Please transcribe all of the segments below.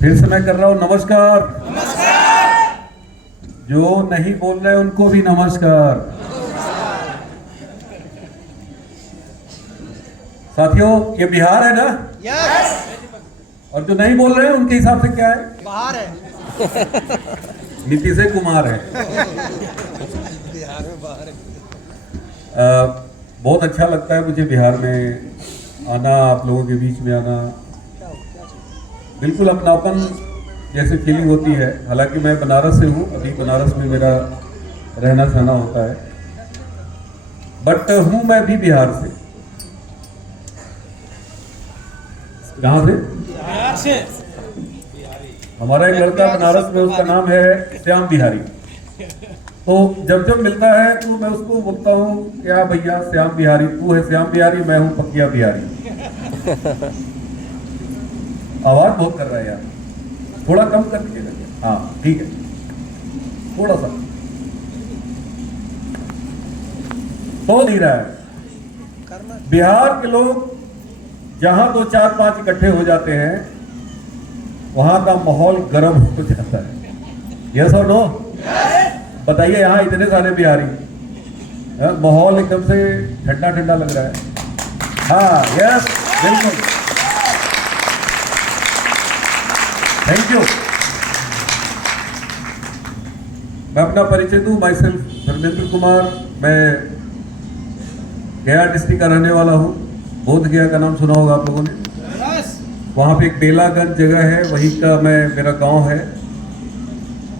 फिर से मैं कर रहा हूं नमस्कार। जो नहीं बोल रहे उनको भी नमस्कार। साथियों, ये बिहार है ना? यस। और जो नहीं बोल रहे हैं उनके हिसाब से क्या है? बाहर है। नीतीश कुमार है। बिहार में बाहर है। बहुत अच्छा लगता है मुझे बिहार में आना, आप लोगों के बीच में आना। बिल्कुल अपनापन जैसे फीलिंग होती है। हालांकि मैं बनारस से हूँ, अभी बनारस में मेरा रहना सहना होता है, बट हूँ मैं भी बिहार से। कहाँ से? बिहार से। हमारा एक लड़का बनारस में, उसका नाम है श्याम बिहारी। तो जब जब मिलता है तो मैं उसको बोलता हूँ, क्या भैया श्याम बिहारी, तू है श्याम बिहारी, मैं हूँ पकिया बिहारी। आवाज बहुत कर रहा है यार, थोड़ा कम कर दीजिएगा। हाँ ठीक है, थोड़ा सा तो नहीं रहा है। बिहार के लोग जहां 2 4 5 इकट्ठे हो जाते हैं वहां का माहौल गर्म हो जाता है। यस और नो? बताइए, यहाँ इतने सारे बिहारी, माहौल एकदम से ठंडा ठंडा लग रहा है। हाँ यस, बिल्कुल, थैंक यू। मैं अपना परिचय दूं, माई सेल्फ धर्मेंद्र कुमार। मैं गया डिस्ट्रिक्ट का रहने वाला हूं। बोध गया का नाम सुना होगा आप लोगों ने। वहाँ पे एक बेलागंज जगह है, वहीं का मेरा गांव है।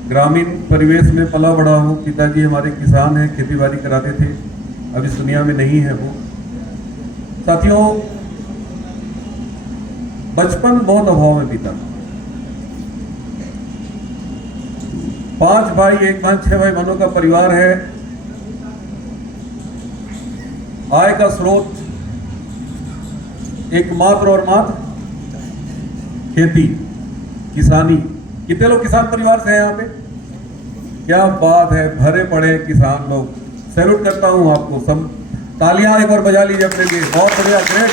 ग्रामीण परिवेश में पला बड़ा हूँ। पिताजी हमारे किसान हैं, खेती बाड़ी कराते थे, अब इस दुनिया में नहीं है वो। साथियों, बचपन बहुत अभाव में बीता। 5 भाई, 1 बहन, 6 भाई बहनों का परिवार है। आय का स्रोत एकमात्र और मात्र खेती, किसानी। कितने लोग किसान परिवार से हैं यहाँ पे? क्या बात है, भरे पड़े किसान लोग। सैल्यूट करता हूं आपको सब। तालियां एक और बजा लीजिए अपने लिए। बहुत बढ़िया, ग्रेट।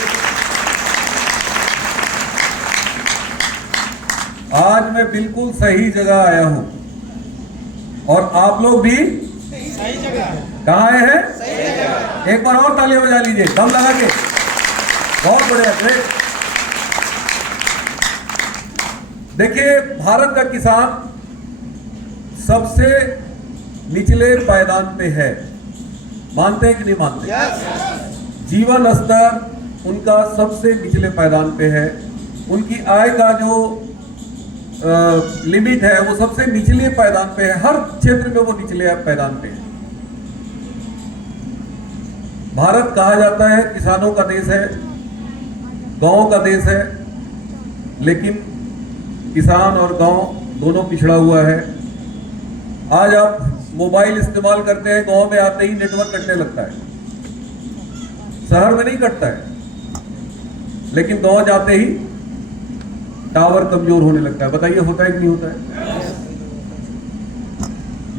आज मैं बिल्कुल सही जगह आया हूं और आप लोग भी सही जगह। कहाँ आए हैं? सही जगह। एक बार और तालियां बजा लीजिए दम लगा के। बहुत बढ़िया, ग्रेट। देखिए, भारत का किसान सबसे निचले पायदान पे है। मानते हैं कि नहीं मानते? जीवन स्तर उनका सबसे निचले पायदान पे है। उनकी आय का जो लिमिट है वो सबसे निचले पायदान पे है। हर क्षेत्र में वो निचले पायदान पे है। भारत कहा जाता है किसानों का देश है, गांवों का देश है, लेकिन किसान और गांव दोनों पिछड़ा हुआ है। आज आप मोबाइल इस्तेमाल करते हैं, गांव में आते ही नेटवर्क कटने लगता है। शहर में नहीं कटता है, लेकिन गांव जाते ही टावर कमजोर होने लगता है। बताइए, होता है कि नहीं होता है?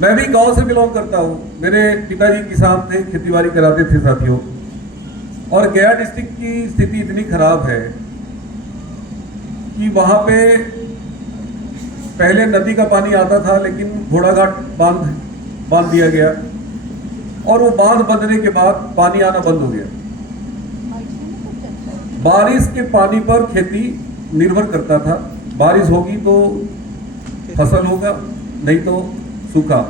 मैं भी गांव से बिलोंग करता हूं। मेरे पिताजी किसान थे, खेतीबाड़ी कराते थे साथियों। और गया डिस्ट्रिक्ट की स्थिति इतनी खराब है कि वहां पे पहले नदी का पानी आता था, लेकिन घोड़ाघाट बांध दिया गया और वो बांध बंधने के बाद पानी आना बंद हो गया। बारिश के पानी पर खेती निर्भर करता था। बारिश होगी तो फसल होगा, नहीं तो सूखा।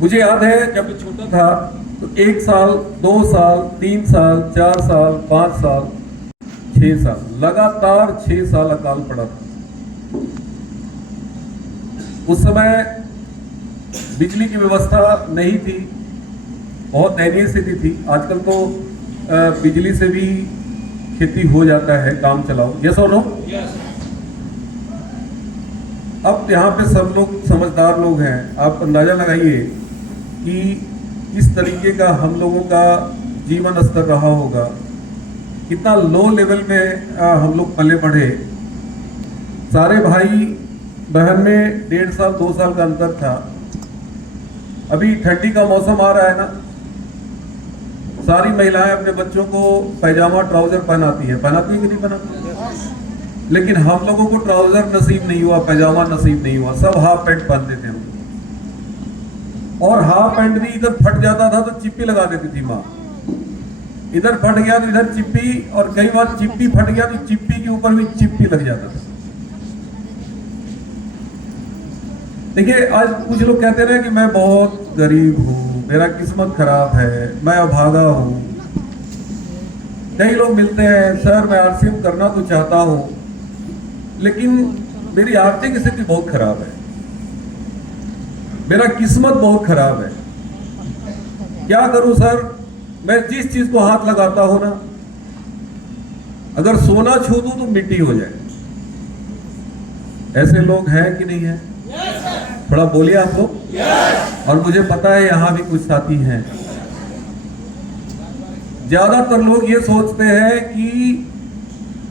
मुझे याद है जब मैं छोटा था तो 1 साल, 2 साल, 3 साल, 4 साल, 5 साल, 6 साल, लगातार 6 साल अकाल पड़ा था। उस समय बिजली की व्यवस्था नहीं थी, बहुत दयनीय स्थिति थी। आजकल तो बिजली से भी खेती हो जाता है, काम चलाओ। यस और नो? अब यहाँ पे सब लोग समझदार लोग हैं। आप अंदाजा लगाइए कि किस तरीके का हम लोगों का जीवन स्तर रहा होगा, कितना लो लेवल में हम लोग पले बढ़े। सारे भाई बहन में 1.5 साल 2 साल का अंतर था। अभी ठंडी का मौसम आ रहा है ना, सारी महिलाएं अपने बच्चों को पैजामा ट्राउजर पहनाती है कि नहीं पहनाती? लेकिन हम लोगों को ट्राउजर नसीब नहीं हुआ, पैजामा नसीब नहीं हुआ, सब हाफ पैंट पहनते थे हम। और हाफ पैंट भी इधर फट जाता था तो चिप्पी लगा देती थी माँ, इधर फट गया तो इधर चिप्पी, और कई बार चिप्पी फट गया तो चिप्पी के ऊपर भी चिप्पी लग जाता था। देखिए, आज कुछ लोग कहते हैं कि मैं बहुत गरीब हूं, मेरा किस्मत खराब है, मैं अभागा हूं। कई लोग मिलते हैं, सर मैं आरसीएम करना तो चाहता हूं, लेकिन मेरी आर्थिक स्थिति बहुत खराब है, मेरा किस्मत बहुत खराब है, क्या करूं सर? मैं जिस चीज को हाथ लगाता हूं ना, अगर सोना छू दूं तो मिट्टी हो जाए। ऐसे लोग हैं कि नहीं है? थोड़ा बोलिए आप लोग। और मुझे पता है यहां भी कुछ साथी हैं। ज्यादातर लोग ये सोचते हैं कि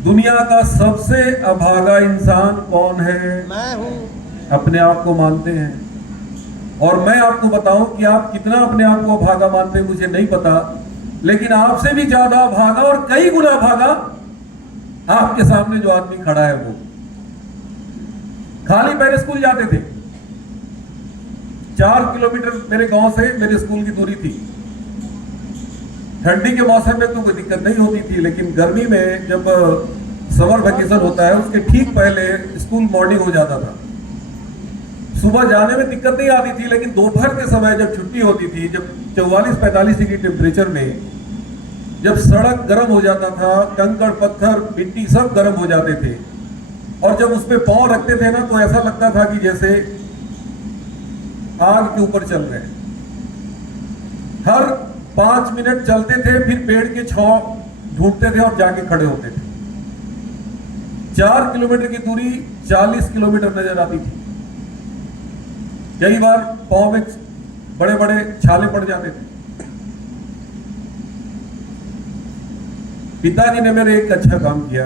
दुनिया का सबसे अभागा इंसान कौन है? मैं हूं। अपने आप को मानते हैं। और मैं आपको बताऊं कि आप कितना अपने आप को अभागा मानते हैं मुझे नहीं पता, लेकिन आपसे भी ज्यादा अभागा और कई गुना अभागा आपके सामने जो आदमी खड़ा है वो। खाली पैर स्कूल जाते थे, 4 किलोमीटर मेरे गांव से मेरे स्कूल की दूरी थी। ठंडी के मौसम में तो कोई दिक्कत नहीं होती थी, लेकिन गर्मी में जब समर वेकेशन होता है उसके ठीक पहले स्कूल मॉर्निंग हो जाता था। सुबह जाने में दिक्कत नहीं आती थी, लेकिन दोपहर के समय जब छुट्टी होती थी, जब 44-45 डिग्री टेम्परेचर में जब सड़क गर्म हो जाता था, कंकड़ पत्थर मिट्टी सब गर्म हो जाते थे, और जब उस पे पांव रखते थे ना तो ऐसा लगता था कि जैसे आग के ऊपर चल रहे हैं। हर 5 मिनट चलते थे, फिर पेड़ के छांव ढूंढते थे और जाके खड़े होते थे। 4 किलोमीटर की दूरी 40 किलोमीटर नजर आती थी। कई बार पांव में बड़े बड़े छाले पड़ जाते थे। पिताजी ने मेरे एक अच्छा काम किया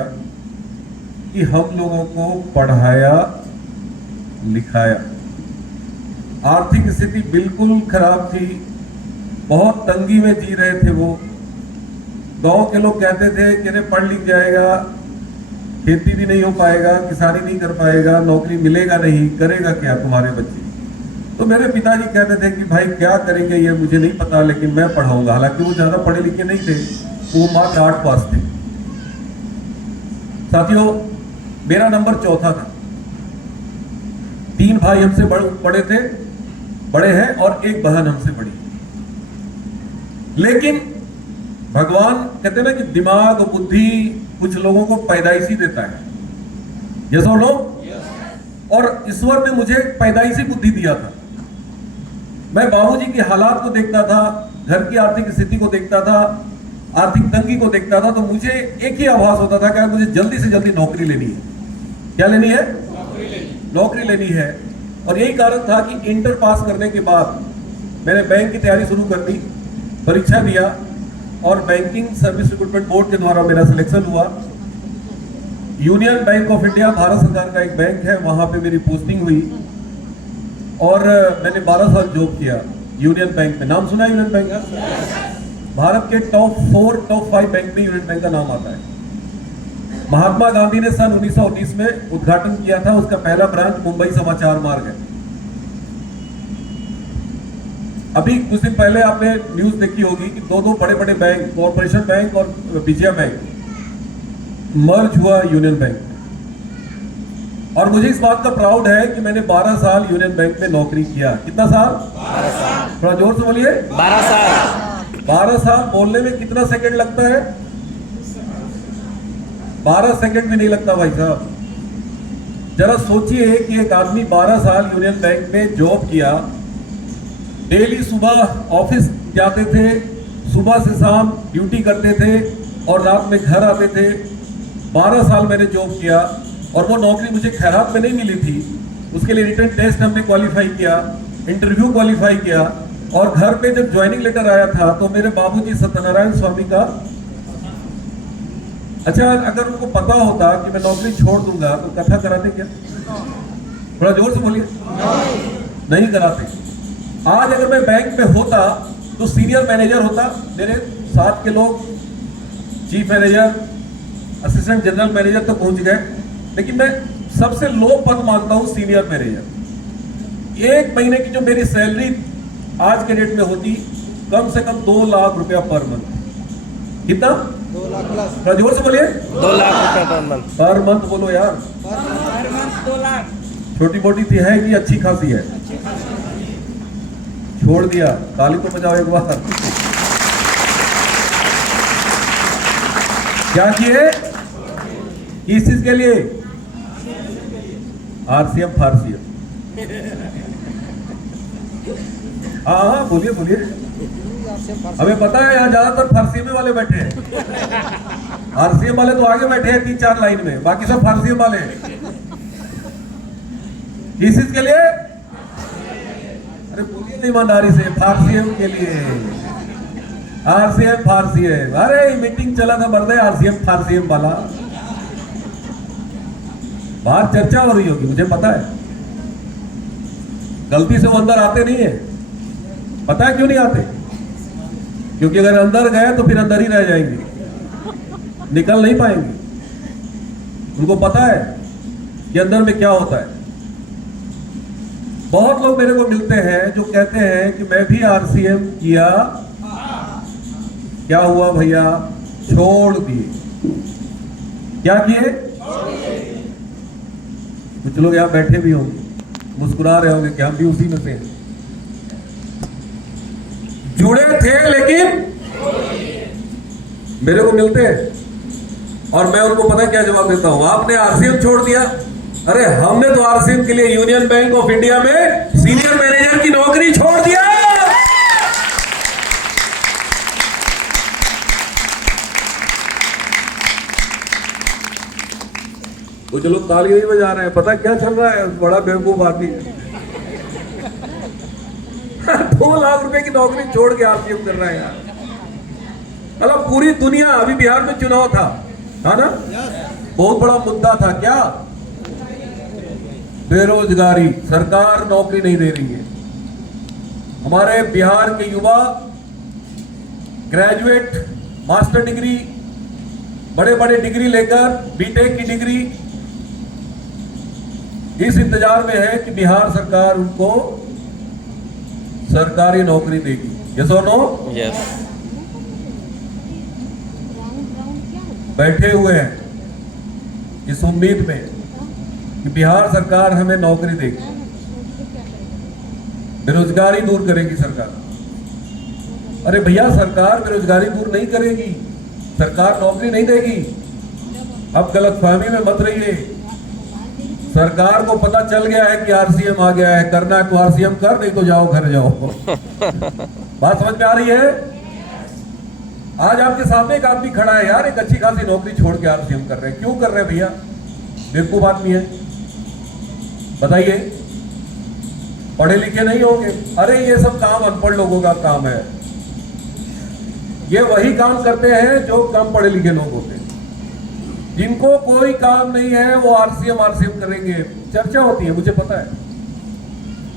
कि हम लोगों को पढ़ाया लिखाया। आर्थिक स्थिति बिल्कुल खराब थी, बहुत तंगी में जी रहे थे वो। गांव के लोग कहते थे कि अरे पढ़ लिख जाएगा, खेती भी नहीं हो पाएगा, किसानी नहीं कर पाएगा, नौकरी मिलेगा नहीं, करेगा क्या तुम्हारे बच्चे? तो मेरे पिताजी कहते थे कि भाई क्या करेंगे ये मुझे नहीं पता, लेकिन मैं पढ़ाऊंगा। हालांकि वो ज्यादा पढ़े लिखे नहीं थे, वो मात्र 8 पास थे। साथियों, मेरा नंबर 4था था। 3 भाई हमसे बड़े हैं और एक बहन हमसे बड़ी। लेकिन भगवान कहते हैं ना कि दिमाग और बुद्धि कुछ लोगों को पैदाइशी देता है, ये सब लोग। और ईश्वर ने मुझे पैदाइशी बुद्धि दिया था। मैं बाबूजी के हालात को देखता था, घर की आर्थिक स्थिति को देखता था, आर्थिक तंगी को देखता था, तो मुझे एक ही आभास होता था कि मुझे जल्दी से जल्दी नौकरी लेनी है। क्या लेनी है? नौकरी लेनी है। और यही कारण था कि इंटर पास करने के बाद मैंने बैंक की तैयारी शुरू कर दी, परीक्षा दिया, और बैंकिंग सर्विस रिक्रूटमेंट बोर्ड के द्वारा मेरा सिलेक्शन हुआ। Union bank of India, Bharat सरकार का एक बैंक है, वहां पे मेरी पोस्टिंग हुई और मैंने 12 साल जॉब किया यूनियन बैंक में। नाम सुना है यूनियन बैंक का? भारत के टॉप 4, टॉप 5 बैंक में यूनियन बैंक का नाम आता है। महात्मा गांधी ने सन 1919 में उद्घाटन किया था, उसका पहला ब्रांच मुंबई समाचार मार्ग है। अभी कुछ दिन पहले आपने न्यूज देखी होगी कि 2 बड़े बड़े बैंक, कॉर्पोरेशन बैंक और विजया बैंक, मर्ज हुआ यूनियन बैंक में। और मुझे इस बात का प्राउड है कि मैंने 12 साल यूनियन बैंक में नौकरी किया। कितना साल? 12 साल। थोड़ा जोर से बोलिए। 12 साल। 12 साल बोलने में कितना सेकंड लगता है? 12 सेकंड भी नहीं लगता भाई साहब। जरा सोचिए कि एक आदमी 12 साल यूनियन बैंक में जॉब किया, डेली सुबह ऑफिस जाते थे, सुबह से शाम ड्यूटी करते थे और रात में घर आते थे। 12 साल मैंने जॉब किया और वो नौकरी मुझे खैरात में नहीं मिली थी। उसके लिए रिटन टेस्ट हमने क्वालिफाई किया, इंटरव्यू क्वालिफाई किया, और घर पे जब ज्वाइनिंग लेटर आया था तो मेरे बाबूजी सत्यनारायण स्वामी का, अच्छा अगर उनको पता होता कि मैं नौकरी छोड़ दूंगा तो कथा कराते क्या? थोड़ा जोर से बोलिए। नहीं कराते। आज अगर मैं बैंक में होता तो सीनियर मैनेजर होता, मेरे साथ के लोग chief manager, assistant general manager तक पहुंच गए, लेकिन मैं सबसे लो पद मानता हूं सीनियर मैनेजर। एक महीने की जो मेरी सैलरी आज के डेट में होती कम से कम 2 लाख रुपया पर मंथ। कितना? 2 लाख प्लस। थोड़ा जोर से बोलिए। 2 लाख रुपए पर मंथ। पर मंथ बोलो यार। Per month 2 lakh. छोटी मोटी थी है कि अच्छी खासी है? छोड़ दिया। ताली तो बजाओ एक बार। क्या किए? किस चीज के लिए? आरसीएम फारसीएम। हाँ बोलिए बोलिए। हमें पता है यहाँ ज्यादातर फारसीएम वाले बैठे हैं। आरसीएम वाले तो आगे बैठे हैं 3-4 लाइन में, बाकी सब फारसीएम वाले हैं। किस चीज के लिए? अरे बोलिए ईमानदारी से। फारसीएम के लिए। आरसीएम फारसीएम। अरे मीटिंग चला था मर्दे आरसीएम फारसीएम वाला। बाहर चर्चा हो रही होगी, मुझे पता है। गलती से वो अंदर आते नहीं है। पता है क्यों नहीं आते? क्योंकि अगर अंदर गए तो फिर अंदर ही रह जाएंगे, निकल नहीं पाएंगे। उनको पता है कि अंदर में क्या होता है। बहुत लोग मेरे को मिलते हैं जो कहते हैं कि मैं भी आरसीएम किया, क्या हुआ भैया? छोड़ दिए। क्या किए? कुछ लोग यहां बैठे भी होंगे, मुस्कुरा रहे होंगे कि हम भी उसी में से हैं। जुड़े थे लेकिन मेरे को मिलते हैं और मैं उनको पता क्या जवाब देता हूं? आपने आरसीएम छोड़ दिया। अरे हमने तो आरसीएम के लिए यूनियन बैंक ऑफ इंडिया में सीनियर मैनेजर की नौकरी छोड़ दिया। कुछ लोग ताली नहीं बजा रहे हैं, पता क्या चल रहा है? बड़ा बेवकूफ आदमी है। 2 लाख रुपए की नौकरी छोड़ के आरसीएम कर रहा है यार। मतलब पूरी दुनिया, अभी बिहार में चुनाव था ना? बहुत बड़ा मुद्दा था क्या? बेरोजगारी। सरकार नौकरी नहीं दे रही है। हमारे बिहार के युवा ग्रेजुएट, मास्टर डिग्री, बड़े बड़े डिग्री लेकर, बीटेक की डिग्री, इस इंतजार में है कि बिहार सरकार उनको सरकारी नौकरी देगी। यस और नो? यस। बैठे हुए हैं इस उम्मीद में कि बिहार सरकार हमें नौकरी देगी, बेरोजगारी दूर करेगी सरकार। अरे भैया, सरकार बेरोजगारी दूर नहीं करेगी, सरकार नौकरी नहीं देगी। अब गलतफहमी में मत रहिए। सरकार को पता चल गया है कि आरसीएम आ गया है, करना है तो आरसीएम कर, नहीं तो जाओ घर जाओ। बात समझ में आ रही है? आज आपके सामने एक आदमी खड़ा है यार, एक अच्छी खासी नौकरी छोड़ के आरसीएम कर रहे हैं। क्यों कर रहे हैं भैया? बेवकूफ आदमी है, बताइए। पढ़े लिखे नहीं होंगे? अरे ये सब काम अनपढ़ लोगों का काम है। ये वही काम करते हैं जो कम पढ़े लिखे लोग होते हैं। जिनको कोई काम नहीं है वो आरसीएम करेंगे। चर्चा होती है, मुझे पता है।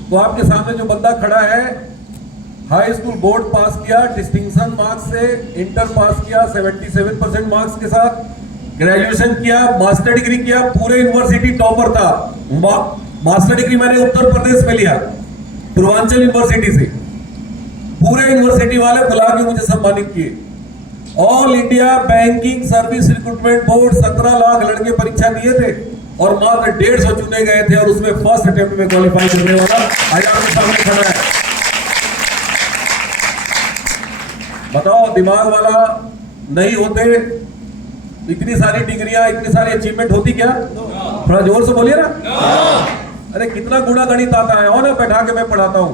तो आपके सामने जो बंदा खड़ा है, हाई स्कूल बोर्ड पास किया डिस्टिंक्शन मार्क्स से, इंटर पास किया 77% मार्क्स के साथ, ग्रेजुएशन किया, मास्टर डिग्री किया, पूरे यूनिवर्सिटी टॉपर था। मास्टर डिग्री मैंने उत्तर प्रदेश में लिया, पूर्वांचल यूनिवर्सिटी से। पूरे यूनिवर्सिटी वाले बुला के मुझे सम्मानित किए। All India banking service recruitment board 17 lakh लड़के परीक्षा दिए थे और मात्र 150 चुने गए थे, और उसमें फर्स्ट अटेम्प्ट में क्वालिफाई करने वाला आज आपके सामने खड़ा है। बताओ, दिमाग वाला नहीं होते इतनी सारी डिग्रियां, इतनी सारी अचीवमेंट होती क्या? थोड़ा जोर से बोलिए ना। अरे कितना गुणा गणित आता है, और ना बैठा के मैं पढ़ाता हूं।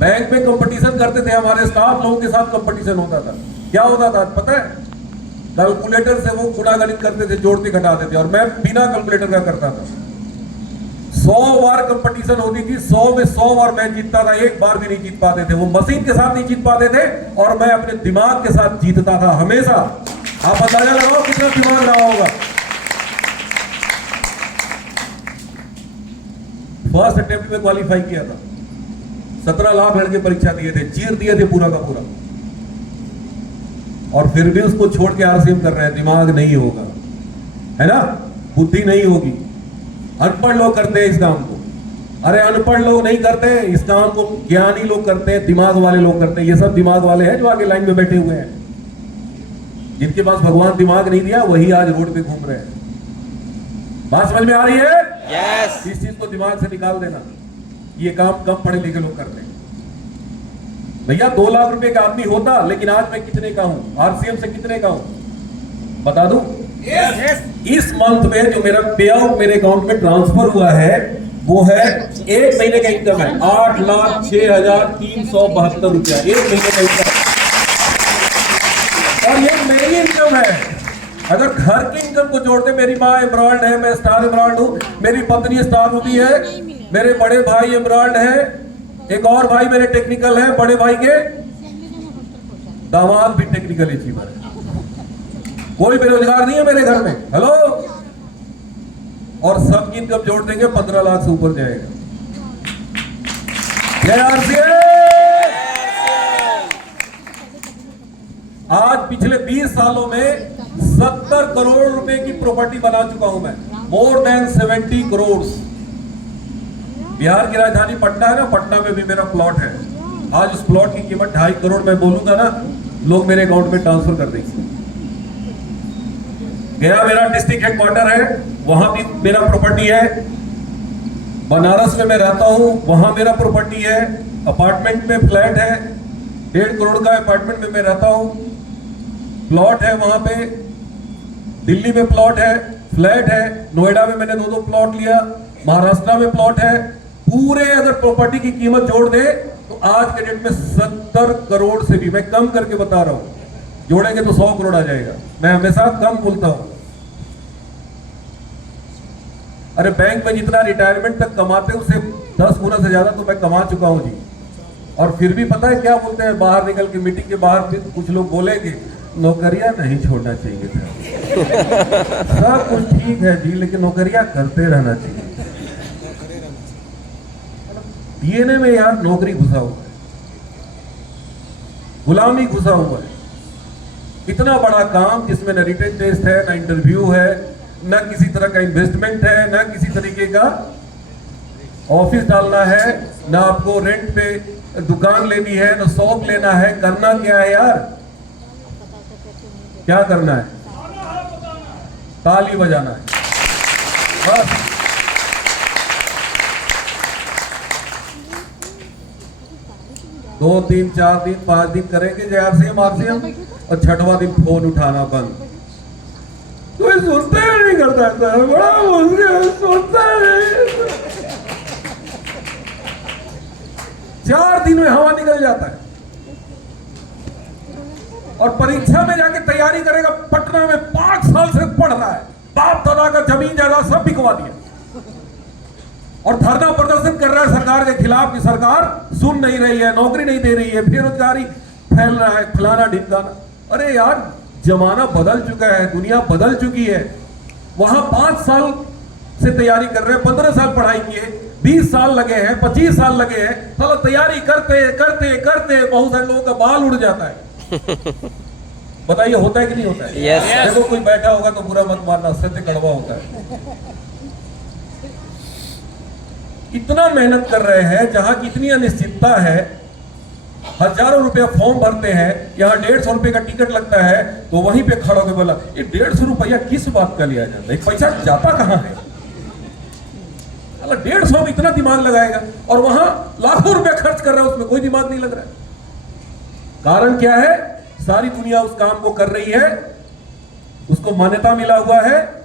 बैंक में कंपटीशन करते थे, हमारे स्टाफ लोगों के साथ कंपटीशन होता था। क्या होता था पता है? कैलकुलेटर से वो गुणा गणित करते थे, जोड़ते घटाते थे, और मैं बिना कैलकुलेटर का करता था। 100 बार कंपटीशन होती थी, 100 में 100 बार मैं जीतता था, एक बार भी नहीं जीत पाते थे। वो मशीन के साथ नहीं जीत पाते थे, और मैं अपने दिमाग के साथ जीतता था हमेशा। आप अंदाजा लगाओ कितना दिमाग रहा होगा। फर्स्ट अटेम्प्ट में क्वालिफाई किया था। 17 लाख लड़के परीक्षा दिए थे, चीर दिए थे पूरा का पूरा, और फिर भी उसको छोड़ के आरसीएम कर रहे हैं। दिमाग नहीं होगा। है ना, बुद्धि नहीं होगी। अनपढ़ लोग करते हैं इस काम को। अरे अनपढ़ लोग नहीं करते इस काम को, ज्ञानी लोग करते हैं, दिमाग वाले लोग करते हैं। ये सब दिमाग वाले हैं जो आगे लाइन में बैठे हुए हैं। जिनके पास भगवान दिमाग नहीं दिया वही आज रोड पे घूम रहे हैं। बात समझ में आ रही है? यस। इस चीज को दिमाग से निकाल देना। ये काम कम पढ़े लिखे लोग करते हैं। भैया 2 लाख रुपए का आदमी होता, लेकिन आज मैं कितने का हूं? आरसीएम से कितने का हूं बता दूं? इस मंथ में जो मेरा पे आउट मेरे अकाउंट में ट्रांसफर हुआ है वो है 1 महीने का इनकम है 8,06,372 रुपया। 1 महीने का इनकम, और ये मेरी इनकम है। अगर घर की इनकम को जोड़ते, मेरी माँ एमराल्ड है, मैं स्टार एमराल्ड हूँ, मेरी पत्नी स्टार रूबी है, मेरे बड़े भाई एमराल्ड है, एक और भाई मेरे टेक्निकल है, बड़े भाई के दामाद भी टेक्निकल अचीवर है। कोई बेरोजगार नहीं है मेरे घर में। हेलो, और सबकी इनकम जोड़ देंगे 15 लाख से ऊपर जाएगा। जय आरसीएम। आज पिछले 20 सालों में 70 करोड़ रुपए की प्रॉपर्टी बना चुका हूं मैं, मोर देन 70 करोड़। बिहार की राजधानी पटना है ना, पटना में भी मेरा प्लॉट है। आज उस प्लॉट की कीमत 2.5 करोड़ मैं बोलूंगा ना, लोग मेरे अकाउंट में ट्रांसफर कर देंगे। गया मेरा डिस्ट्रिक्ट हेडक्वार्टर है, वहां भी मेरा प्रॉपर्टी है। बनारस में मैं रहता हूं, वहां मेरा प्रॉपर्टी है। अपार्टमेंट में फ्लैट है, 1.5 करोड़ का अपार्टमेंट में मैं रहता हूं। प्लॉट है वहां पे, दिल्ली में प्लॉट है, फ्लैट है, नोएडा में मैंने 2 प्लॉट लिया, महाराष्ट्र में प्लॉट है। पूरे अगर प्रॉपर्टी की कीमत जोड़ दे तो आज के डेट में 70 करोड़ से भी, मैं कम करके बता रहा हूं, जोड़ेंगे तो 100 करोड़ आ जाएगा। मैं हमेशा कम बोलता हूं। अरे बैंक में जितना रिटायरमेंट तक कमाते उससे 10 गुना से ज्यादा तो मैं कमा चुका हूं जी। और फिर भी पता है क्या बोलते हैं, बाहर निकल के मीटिंग के बाहर भी कुछ लोग बोलेंगे नौकरियां नहीं छोड़ना चाहिए था। सब कुछ ठीक है जी, लेकिन नौकरियां करते रहना चाहिए। डीएनए में यार नौकरी घुसा हुआ है, गुलामी घुसा हुआ है। इतना बड़ा काम जिसमें न रिटन टेस्ट है, न इंटरव्यू है, न किसी तरह का इन्वेस्टमेंट है, न किसी तरीके का ऑफिस डालना है, न आपको रेंट पे दुकान लेनी है, न शॉप लेना है। करना क्या है यार? क्या करना है? ताली बजाना है बस। दो 3 4 दिन 5 दिन करेंगे जय आरसीएम आरसीएम, और 6वां दिन फोन उठाना बंद। कोई सुनता ही नहीं करता है, बड़ा मुश्किल, सुनता नहीं। 4 दिन में हवा निकल जाता है। और परीक्षा में जाके तैयारी करेगा, पटना में 5 साल से पढ़ रहा है, बाप दादा का जमीन जायदाद सब बिकवा दिया, और धरना प्रदर्शन कर रहा है सरकार के खिलाफ कि सरकार सुन नहीं रही है, नौकरी नहीं दे रही है, बेरोजगारी फैल रहा है, फलाना ढिमकाना। अरे यार, जमाना बदल चुका है, दुनिया बदल चुकी है। वहां 5 साल से तैयारी कर रहे हैं, 15 साल पढ़ाई किए, 20 साल लगे हैं, 25 साल लगे हैं, साला तैयारी करते करते करते बहुत सारे लोगों का बाल उड़ जाता है। बताइए होता है कि नहीं होता है? Yes. देखो कोई बैठा होगा तो बुरा मत मारना, सत्य कड़वा होता है। इतना मेहनत कर रहे हैं, जहां की इतनी अनिश्चितता है, हजारों रुपया फॉर्म भरते हैं, यहाँ 150 रुपए का टिकट लगता है, तो वहीं पे खड़ा होकर बोला ये 150 रुपया किस बात का लिया जाता है, पैसा जाता कहां है? 150 में इतना दिमाग लगाएगा, और वहां लाखों रुपया खर्च कर रहा है, उसमें कोई दिमाग नहीं लग रहा है। कारण क्या है? सारी दुनिया उस काम को कर रही है, उसको मान्यता मिला हुआ है,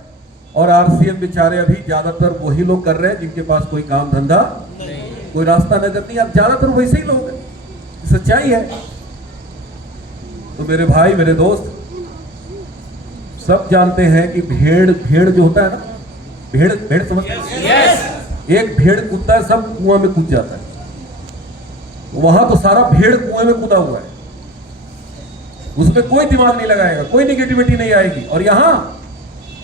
और आरसीएम बेचारे अभी ज्यादातर वही लोग कर रहे हैं जिनके पास कोई काम धंधा नहीं, कोई रास्ता नजर नहीं। अब ज्यादातर वैसे ही लोग हैं, सच्चाई है। तो मेरे भाई, मेरे दोस्त सब जानते हैं कि भेड़ जो होता है ना, भेड़ समझते हैं? एक भेड़ कूदता है, सब कुआं में कूद जाता है। वहां तो सारा भेड़ कुएं में कूदा हुआ है, उसमें कोई दिमाग नहीं लगाएगा, कोई निगेटिविटी नहीं आएगी। और यहां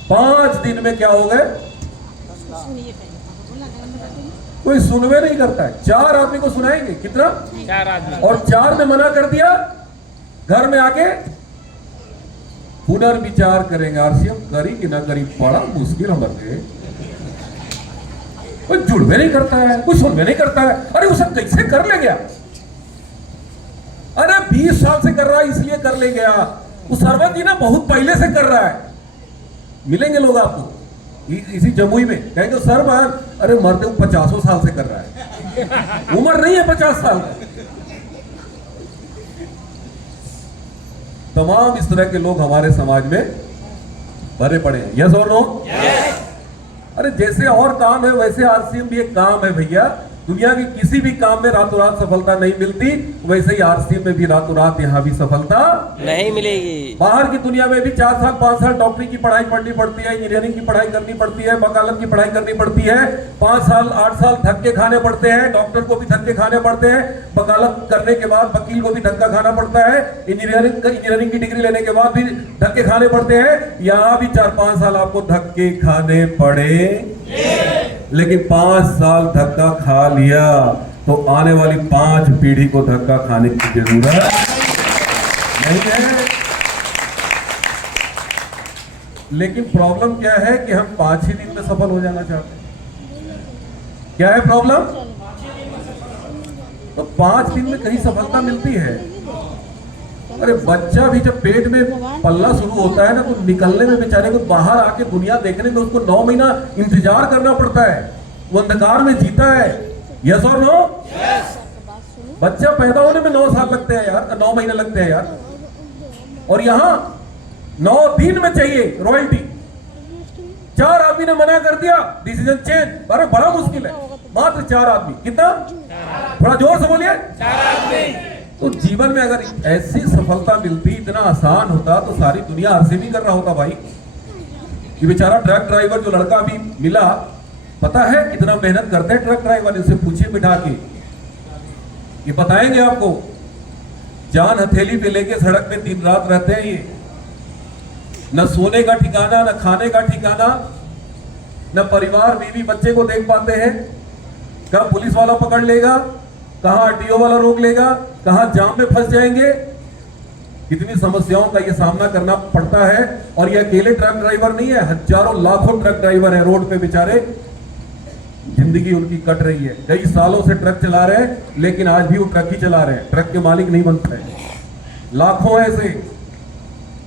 5 दिन में क्या हो गए, कोई सुनवे नहीं करता है। 4 आदमी को सुनाएंगे, कितना? 4 आदमी, और 4 ने मना कर दिया, घर में आके पुनर्विचार करेंगे। आरसीएम करी कि ना करी, बड़ा मुश्किल हमारे, कोई जुड़वे नहीं करता है, कोई सुनवे नहीं करता है। अरे वो सब कैसे कर ले गया? अरे 20 साल से कर रहा है, इसलिए कर ले गया। वो सरवन जी ना बहुत पहले से कर रहा है। मिलेंगे लोग आपको इसी जमुई में, कहेंगे सरवन, अरे मरते वो 50 साल से कर रहा है, उम्र नहीं है 50 साल का। तमाम इस तरह के लोग हमारे समाज में भरे पड़े हैं। यस और नो? अरे जैसे और काम है वैसे आरसीएम भी एक काम है भैया। दुनिया के किसी भी काम में रातों रात सफलता नहीं मिलती, वैसे ही आरसीएम में भी रातों रात यहां भी सफलता नहीं मिलेगी। बाहर की दुनिया में भी 4 साल 5 साल डॉक्टरी की पढ़ाई पढ़नी पड़ती है, इंजीनियरिंग की पढ़ाई करनी पड़ती है, वकालत की पढ़ाई करनी पड़ती है। 5 साल 8 साल धक्के खाने पड़ते हैं। डॉक्टर को भी धक्के खाने पड़ते हैं, वकालत करने के बाद वकील को भी धक्का खाना पड़ता है, इंजीनियरिंग की डिग्री लेने के बाद भी धक्के खाने पड़ते हैं। यहां भी 4-5 साल आपको धक्के खाने पड़े, लेकिन 5 साल धक्का खा लिया तो आने वाली 5 पीढ़ी को धक्का खाने की जरूरत नहीं है। लेकिन प्रॉब्लम क्या है कि हम 5 ही दिन में सफल हो जाना चाहते हैं। क्या है प्रॉब्लम? तो 5 दिन में कहीं सफलता मिलती है? अरे बच्चा भी जब पेट में पल्ला शुरू होता है ना, तो निकलने में बेचारे को, बाहर आके दुनिया देखने में उसको 9 महीना इंतजार करना पड़ता है। वो अंधकार में जीता है। यस और नो? बच्चा पैदा होने में 9 साल लगते हैं यार, 9 महीने लगते हैं यार। और यहां 9 दिन में चाहिए रॉयल्टी। 4 आदमी ने मना कर दिया, डिसीजन चेंज। अरे बड़ा मुश्किल है, मात्र 4 आदमी। कितना? थोड़ा जोर से बोलिए। 4 आदमी। तो जीवन में अगर ऐसी सफलता मिलती, इतना आसान होता, तो सारी दुनिया आरसीएम ही कर रहा होता भाई। ये बेचारा ट्रक ड्राइवर जो लड़का अभी मिला, पता है कितना मेहनत करते हैं ट्रक ड्राइवर? उसे पूछिए बिठा के, ये बताएंगे आपको। जान हथेली पे लेके सड़क पे दिन रात रहते हैं ये। न सोने का ठिकाना, न खाने का ठिकाना, न परिवार बीवी बच्चे को देख पाते हैं। कब पुलिस वाला पकड़ लेगा, कहां आरटीओ वाला रोक लेगा, कहां जाम में फंस जाएंगे। कितनी समस्याओं का ये सामना करना पड़ता है। और ये अकेले ट्रक ड्राइवर नहीं है, हजारों लाखों ट्रक ड्राइवर है रोड पे बेचारे, जिंदगी उनकी कट रही है। कई सालों से ट्रक चला रहे हैं, लेकिन आज भी वो ट्रक ही चला रहे हैं, ट्रक के मालिक नहीं बनते हैं। लाखों ऐसे,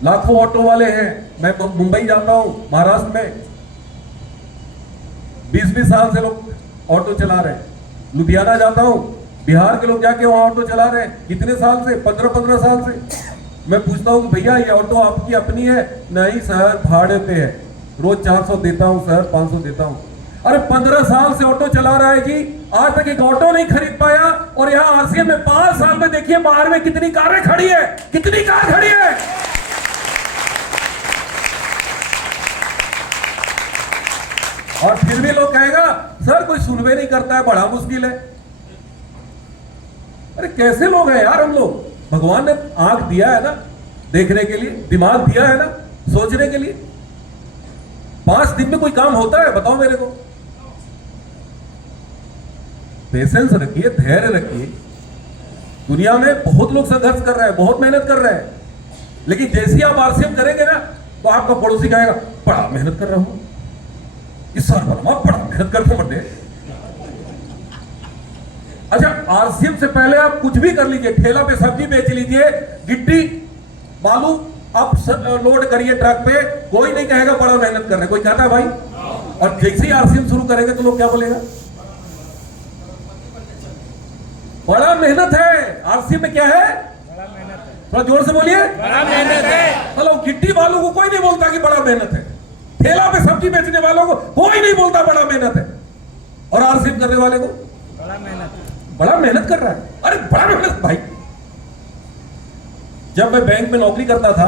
लाखों ऑटो वाले हैं। मैं मुंबई जाता हूं, महाराष्ट्र में 20-20 साल से लोग ऑटो चला रहे हैं। लुधियाना जाता हूं, बिहार के लोग जाके वहां ऑटो चला रहे हैं। कितने साल से? 15-15 साल से। मैं पूछता हूं कि भैया ये ऑटो आपकी अपनी है? नहीं सर, भाड़े पे है, रोज 400 देता हूं सर, 500 देता हूं। अरे 15 साल से ऑटो चला रहा है जी, आज तक एक ऑटो नहीं खरीद पाया। और यहाँ आरसीएम में 5 साल में देखिए बाहर में कितनी कारें खड़ी है, कितनी कार खड़ी है। और फिर भी लोग कहेगा सर कोई सुनवे नहीं करता है, बड़ा मुश्किल है। अरे कैसे लोग हैं यार हम लोग? भगवान ने आंख दिया है ना देखने के लिए, दिमाग दिया है ना सोचने के लिए। 5 दिन में कोई काम होता है? बताओ मेरे को। पेशेंस रखिए, धैर्य रखिए। दुनिया में बहुत लोग संघर्ष कर रहे हैं, बहुत मेहनत कर रहे हैं, लेकिन जैसे ही आप आरसीएम करेंगे ना, तो आपका पड़ोसी कहेगा बड़ा मेहनत कर रहा हूं, इस साल बड़ा मेहनत करते मरते। अच्छा, आरसीएम से पहले आप कुछ भी कर लीजिए, ठेला पे सब्जी बेच लीजिए, गिट्टी बालू आप लोड करिए ट्रक पे, कोई नहीं कहेगा बड़ा मेहनत कर रहे। कोई कहता है भाई? और जैसे ही आरसीएम शुरू करेंगे तो लोग क्या बोलेगा? बड़ा मेहनत है। आरसीएम में क्या है? बड़ा मेहनत है। थोड़ा जोर से बोलिए। बड़ा मेहनत है। हेलो, गिट्टी बालू को कोई नहीं बोलता कि बड़ा मेहनत है। ठेला पे सब्जी बेचने वालों को कोई नहीं बोलता बड़ा मेहनत है। और आरसीएम करने वाले को बड़ा मेहनत है। बड़ा मेहनत कर रहा है। अरे बड़ा मेहनत भाई। जब मैं बैंक में नौकरी करता था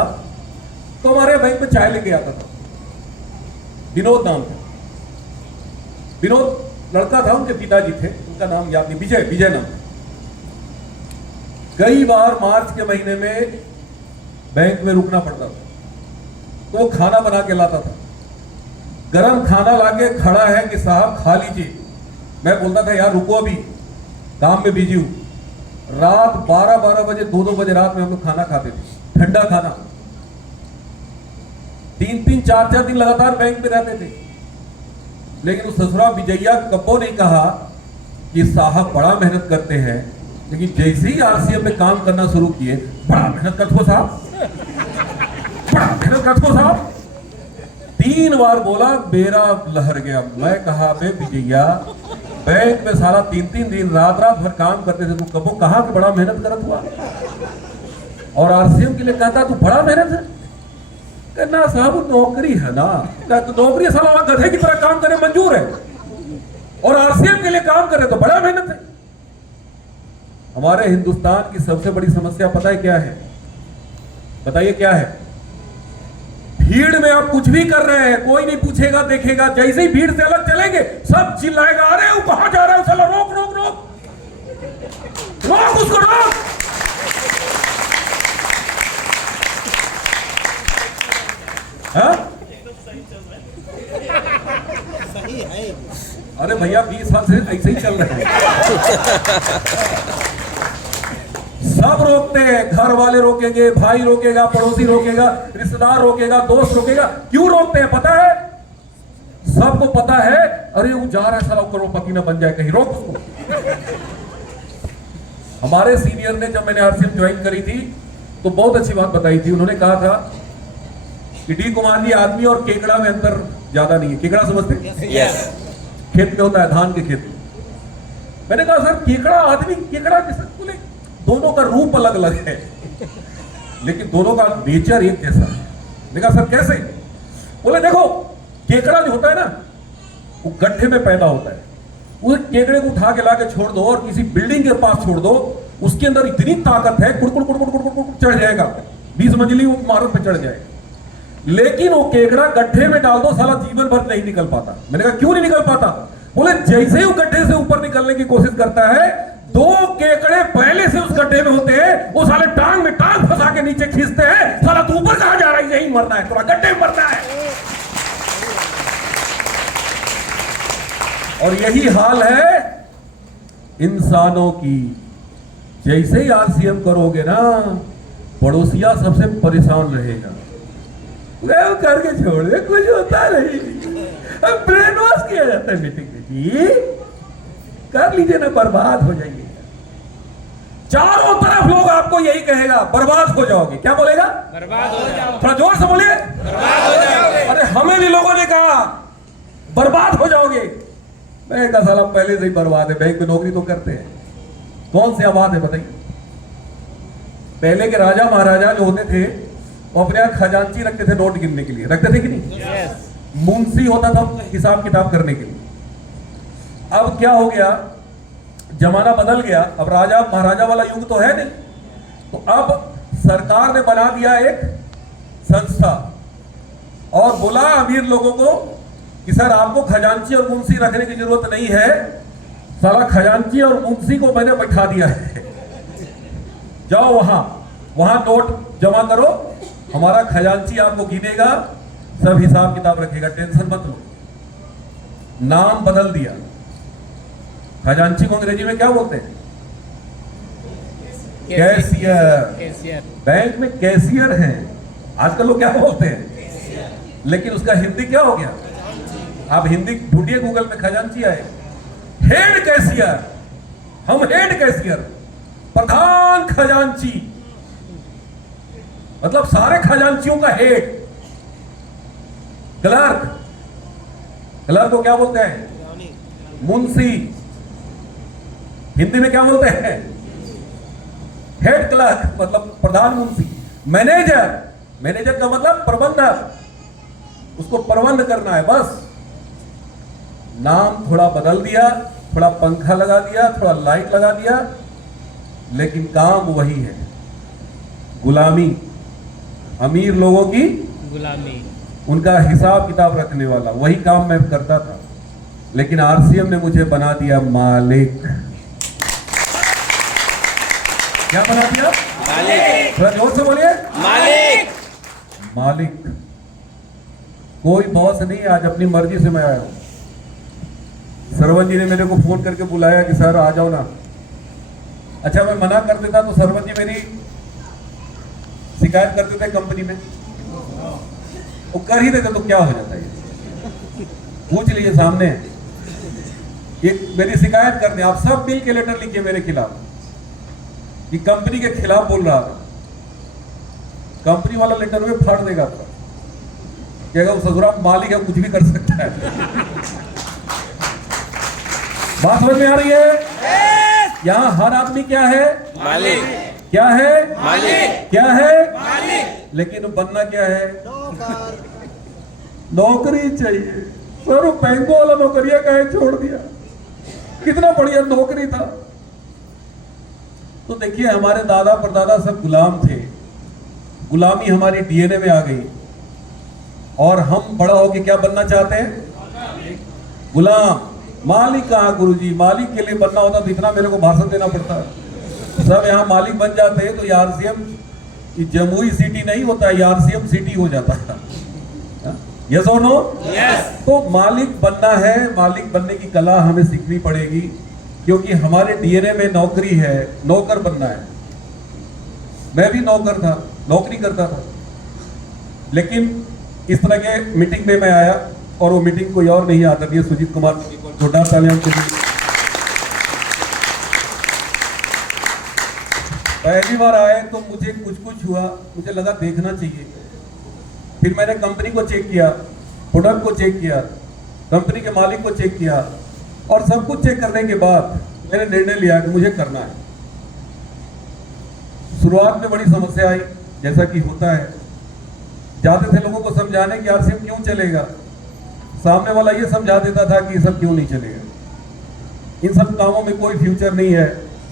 तो हमारे बैंक में चाय लेके आता था, विनोद नाम था। विनोद लड़का था, उनके पिताजी थे, उनका नाम याद नहीं, विजय नाम। कई बार मार्च के महीने में बैंक में रुकना पड़ता था, तो वो खाना बना के लाता था। गरम खाना लाके खड़ा है कि साहब खा लीजिए। मैं बोलता था यार रुको, अभी काम में बिजी हूं। रात 12-12 बजे, 2-2 बजे रात में हम लोग खाना खाते थे, ठंडा खाना। 3-3, 4-4 दिन लगातार बैंक में रहते थे। लेकिन उस ससुरा विजया कब्बो नहीं कहा कि साहब बड़ा मेहनत करते हैं, लेकिन जैसे ही आरसीएम में काम करना शुरू किए, बड़ा मेहनत करते हो साहब, बड़ा मेहनत करते हो साहब। 3 बार बोला, मेरा लहर गया। मैं कहा बे विजया, बैंक में साला 3-3 दिन रात भर काम करते थे, तू कबो कहा कि बड़ा मेहनत करत हुआ, और आरसीएम के लिए कहता तू बड़ा मेहनत है। कहना साहब नौकरी है ना, तो नौकरी साला गधे की तरह काम करे मंजूर है, और आरसीएम के लिए काम करे तो बड़ा मेहनत है। हमारे हिंदुस्तान की सबसे बड़ी समस्या पता है क्या है? बताइए क्या है? भीड़ में आप कुछ भी कर रहे हैं, कोई नहीं पूछेगा देखेगा, जैसे ही भीड़ से अलग चलेंगे सब चिल्लाएगा, अरे वो कहां जा रहा है साला, रोक रोक रोक रोक उसको, रोक। हाँ? सही है। अरे भैया 20 साल से ऐसे ही चल रहे हैं। सब रोकते हैं, घर वाले रोकेंगे, भाई रोकेगा, पड़ोसी रोकेगा, रिश्तेदार रोकेगा, दोस्त रोकेगा। क्यों रोकते हैं पता है? सबको पता है, अरे वो जा रहा है साला करोड़पति ना बन जाए कहीं, रोक उसको। हमारे सीनियर ने, जब मैंने आरसीएम ज्वाइन करी थी तो बहुत अच्छी बात बताई थी। उन्होंने कहा था कि डी कुमार जी, आदमी और केकड़ा में अंतर ज्यादा नहीं है। केकड़ा समझते? यस। खेत में होता है, धान के खेत में। मैंने कहा सर केकड़ा आदमी, केकड़ा किस, बोले दोनों का रूप अलग अलग है लेकिन दोनों का नेचर एक जैसा है। मैंने कहा सर कैसे? बोले देखो, केकड़ा जो होता है ना, वो गड्ढे में पैदा होता है। उस केकड़े को उठा के ला के छोड़ दो और किसी बिल्डिंग के पास छोड़ दो, उसके अंदर इतनी ताकत है, कुड़ कुड़ कुड़ कुड़ कुड़ कुड़ चढ़ जाएगा, 20 मंजिली वो इमारत पे चढ़ जाएगा। लेकिन वो केकड़ा गड्ढे में डाल दो, साला जीवन भर नहीं निकल पाता। मैंने कहा क्यों नहीं निकल पाता? बोले जैसे ही वो गड्ढे से ऊपर निकलने की कोशिश करता है, 2 केकड़े पहले से उस गड्ढे में होते हैं, वो साले टांग में टांग फंसा के नीचे खींचते हैं, साला तू ऊपर कहां जा रहा है, यही मरना है, थोड़ा गड्ढे में मरना है। और यही हाल है इंसानों की। जैसे ही आरसीएम करोगे ना, पड़ोसिया सबसे परेशान रहेगा, वो करके छोड़ दे, कुछ होता नहीं, अब ब्रेन वॉश किया जाता है मीटिंग में, जी कर लीजिए ना, बर्बाद हो जाइए। चारों तरफ लोग आपको यही कहेगा, बर्बाद हो जाओगे। क्या बोलेगा? बर्बाद हो जाओ। थोड़ा जोर से बोलिए, बर्बाद हो जाओगे। अरे हमें भी लोगों ने कहा बर्बाद हो जाओगे। मैं कहा साला पहले से ही बर्बाद है, बैंक में नौकरी तो करते हैं, कौन सी आवाज है बताइए? पहले के राजा महाराजा जो होते थे, वो अपने यहाँ खजांची रखते थे, नोट गिनने के लिए रखते थे कि नहीं? यस। मुंशी होता था हिसाब किताब करने के लिए। अब क्या हो गया, जमाना बदल गया, अब राजा महाराजा वाला युग तो है नहीं, तो अब सरकार ने बना दिया एक संस्था और बोला अमीर लोगों को कि सर आपको खजांची और मुंशी रखने की जरूरत नहीं है, साला खजांची और मुंशी को मैंने बैठा दिया है, जाओ वहां नोट जमा करो, हमारा खजांची आपको गिनेगा, सब हिसाब किताब रखेगा, टेंशन मत लो। नाम बदल दिया। खजांची को अंग्रेजी में क्या बोलते हैं? कैशियर। बैंक में कैशियर हैं, आजकल लोग क्या बोलते हैं, लेकिन उसका हिंदी क्या हो गया? आप हिंदी ढूंढिए गूगल में, खजांची आए। हेड कैशियर, हम हेड कैशियर, प्रधान खजांची, मतलब सारे खजांचियों का हेड। क्लर्क को क्या बोलते हैं? मुंशी। हिंदी में क्या बोलते हैं? हेड क्लर्क, मतलब प्रधान मुंशी। मैनेजर का मतलब प्रबंधक, उसको प्रबंध करना है बस। नाम थोड़ा बदल दिया, थोड़ा पंखा लगा दिया, थोड़ा लाइट लगा दिया, लेकिन काम वही है, गुलामी। अमीर लोगों की गुलामी, उनका हिसाब किताब रखने वाला, वही काम मैं करता था। लेकिन आरसीएम ने मुझे बना दिया मालिक। क्या बना दिया? मालिक। थोड़ा जोर से बोलिए, मालिक। कोई बॉस नहीं, आज अपनी मर्जी से मैं आया हूं। सरवन जी ने मेरे को फोन करके बुलाया कि सर आ जाओ ना। अच्छा, मैं मना कर देता तो सरवन जी मेरी शिकायत करते थे कंपनी में, वो कर ही देते तो क्या हो जाता है, पूछ लीजिए सामने। ये मेरी शिकायत करने आप सब मिल के लेटर लिखिए मेरे खिलाफ कि कंपनी के खिलाफ बोल रहा था। कंपनी वाला लेटर में फाड़ देगा आपका, कहेगा वो ससुराल मालिक है, कुछ भी कर सकता है। बात समझ में आ रही है? यहाँ हर आदमी क्या है? मालिक। क्या है? मालिक। क्या है? मालिक। लेकिन बनना क्या है? नौकर। नौकरी चाहिए। सर बैंकों वाला नौकरिया काहे छोड़ दिया? कितना बढ़िया नौकरी था। तो देखिए हमारे दादा परदादा सब गुलाम थे, गुलामी हमारी डीएनए में आ गई और हम बड़ा होके क्या बनना चाहते हैं? गुलाम। मालिक कहाँ गुरुजी? मालिक के लिए बनना होता तो इतना मेरे को भाषण देना पड़ता। सब यहाँ मालिक बन जाते हैं तो आरसीएम जमुई सिटी नहीं होता, आरसीएम सिटी हो जाता है। यस और नो? यस। तो मालिक बनना है, मालिक बनने की कला हमें सीखनी पड़ेगी, क्योंकि हमारे डीएनए में नौकरी है, नौकर बनना है। मैं भी नौकर था, नौकरी करता था, लेकिन इस तरह के मीटिंग में मैं आया और वो मीटिंग कोई और नहीं आता है सुजीत कुमार छोटा तालियां के लिए। पहली बार आए तो मुझे कुछ हुआ, मुझे लगा देखना चाहिए। फिर मैंने कंपनी को चेक किया, प्रोडक्ट को चेक किया, कंपनी के मालिक को चेक किया और सब कुछ चेक करने के बाद मैंने निर्णय लिया कि मुझे करना है। शुरुआत में बड़ी समस्या आई, जैसा कि होता है। जाते थे लोगों को समझाने कि आरसीएम क्यों चलेगा, सामने वाला ये समझा देता था कि ये सब क्यों नहीं चलेगा, इन सब कामों में कोई फ्यूचर नहीं है,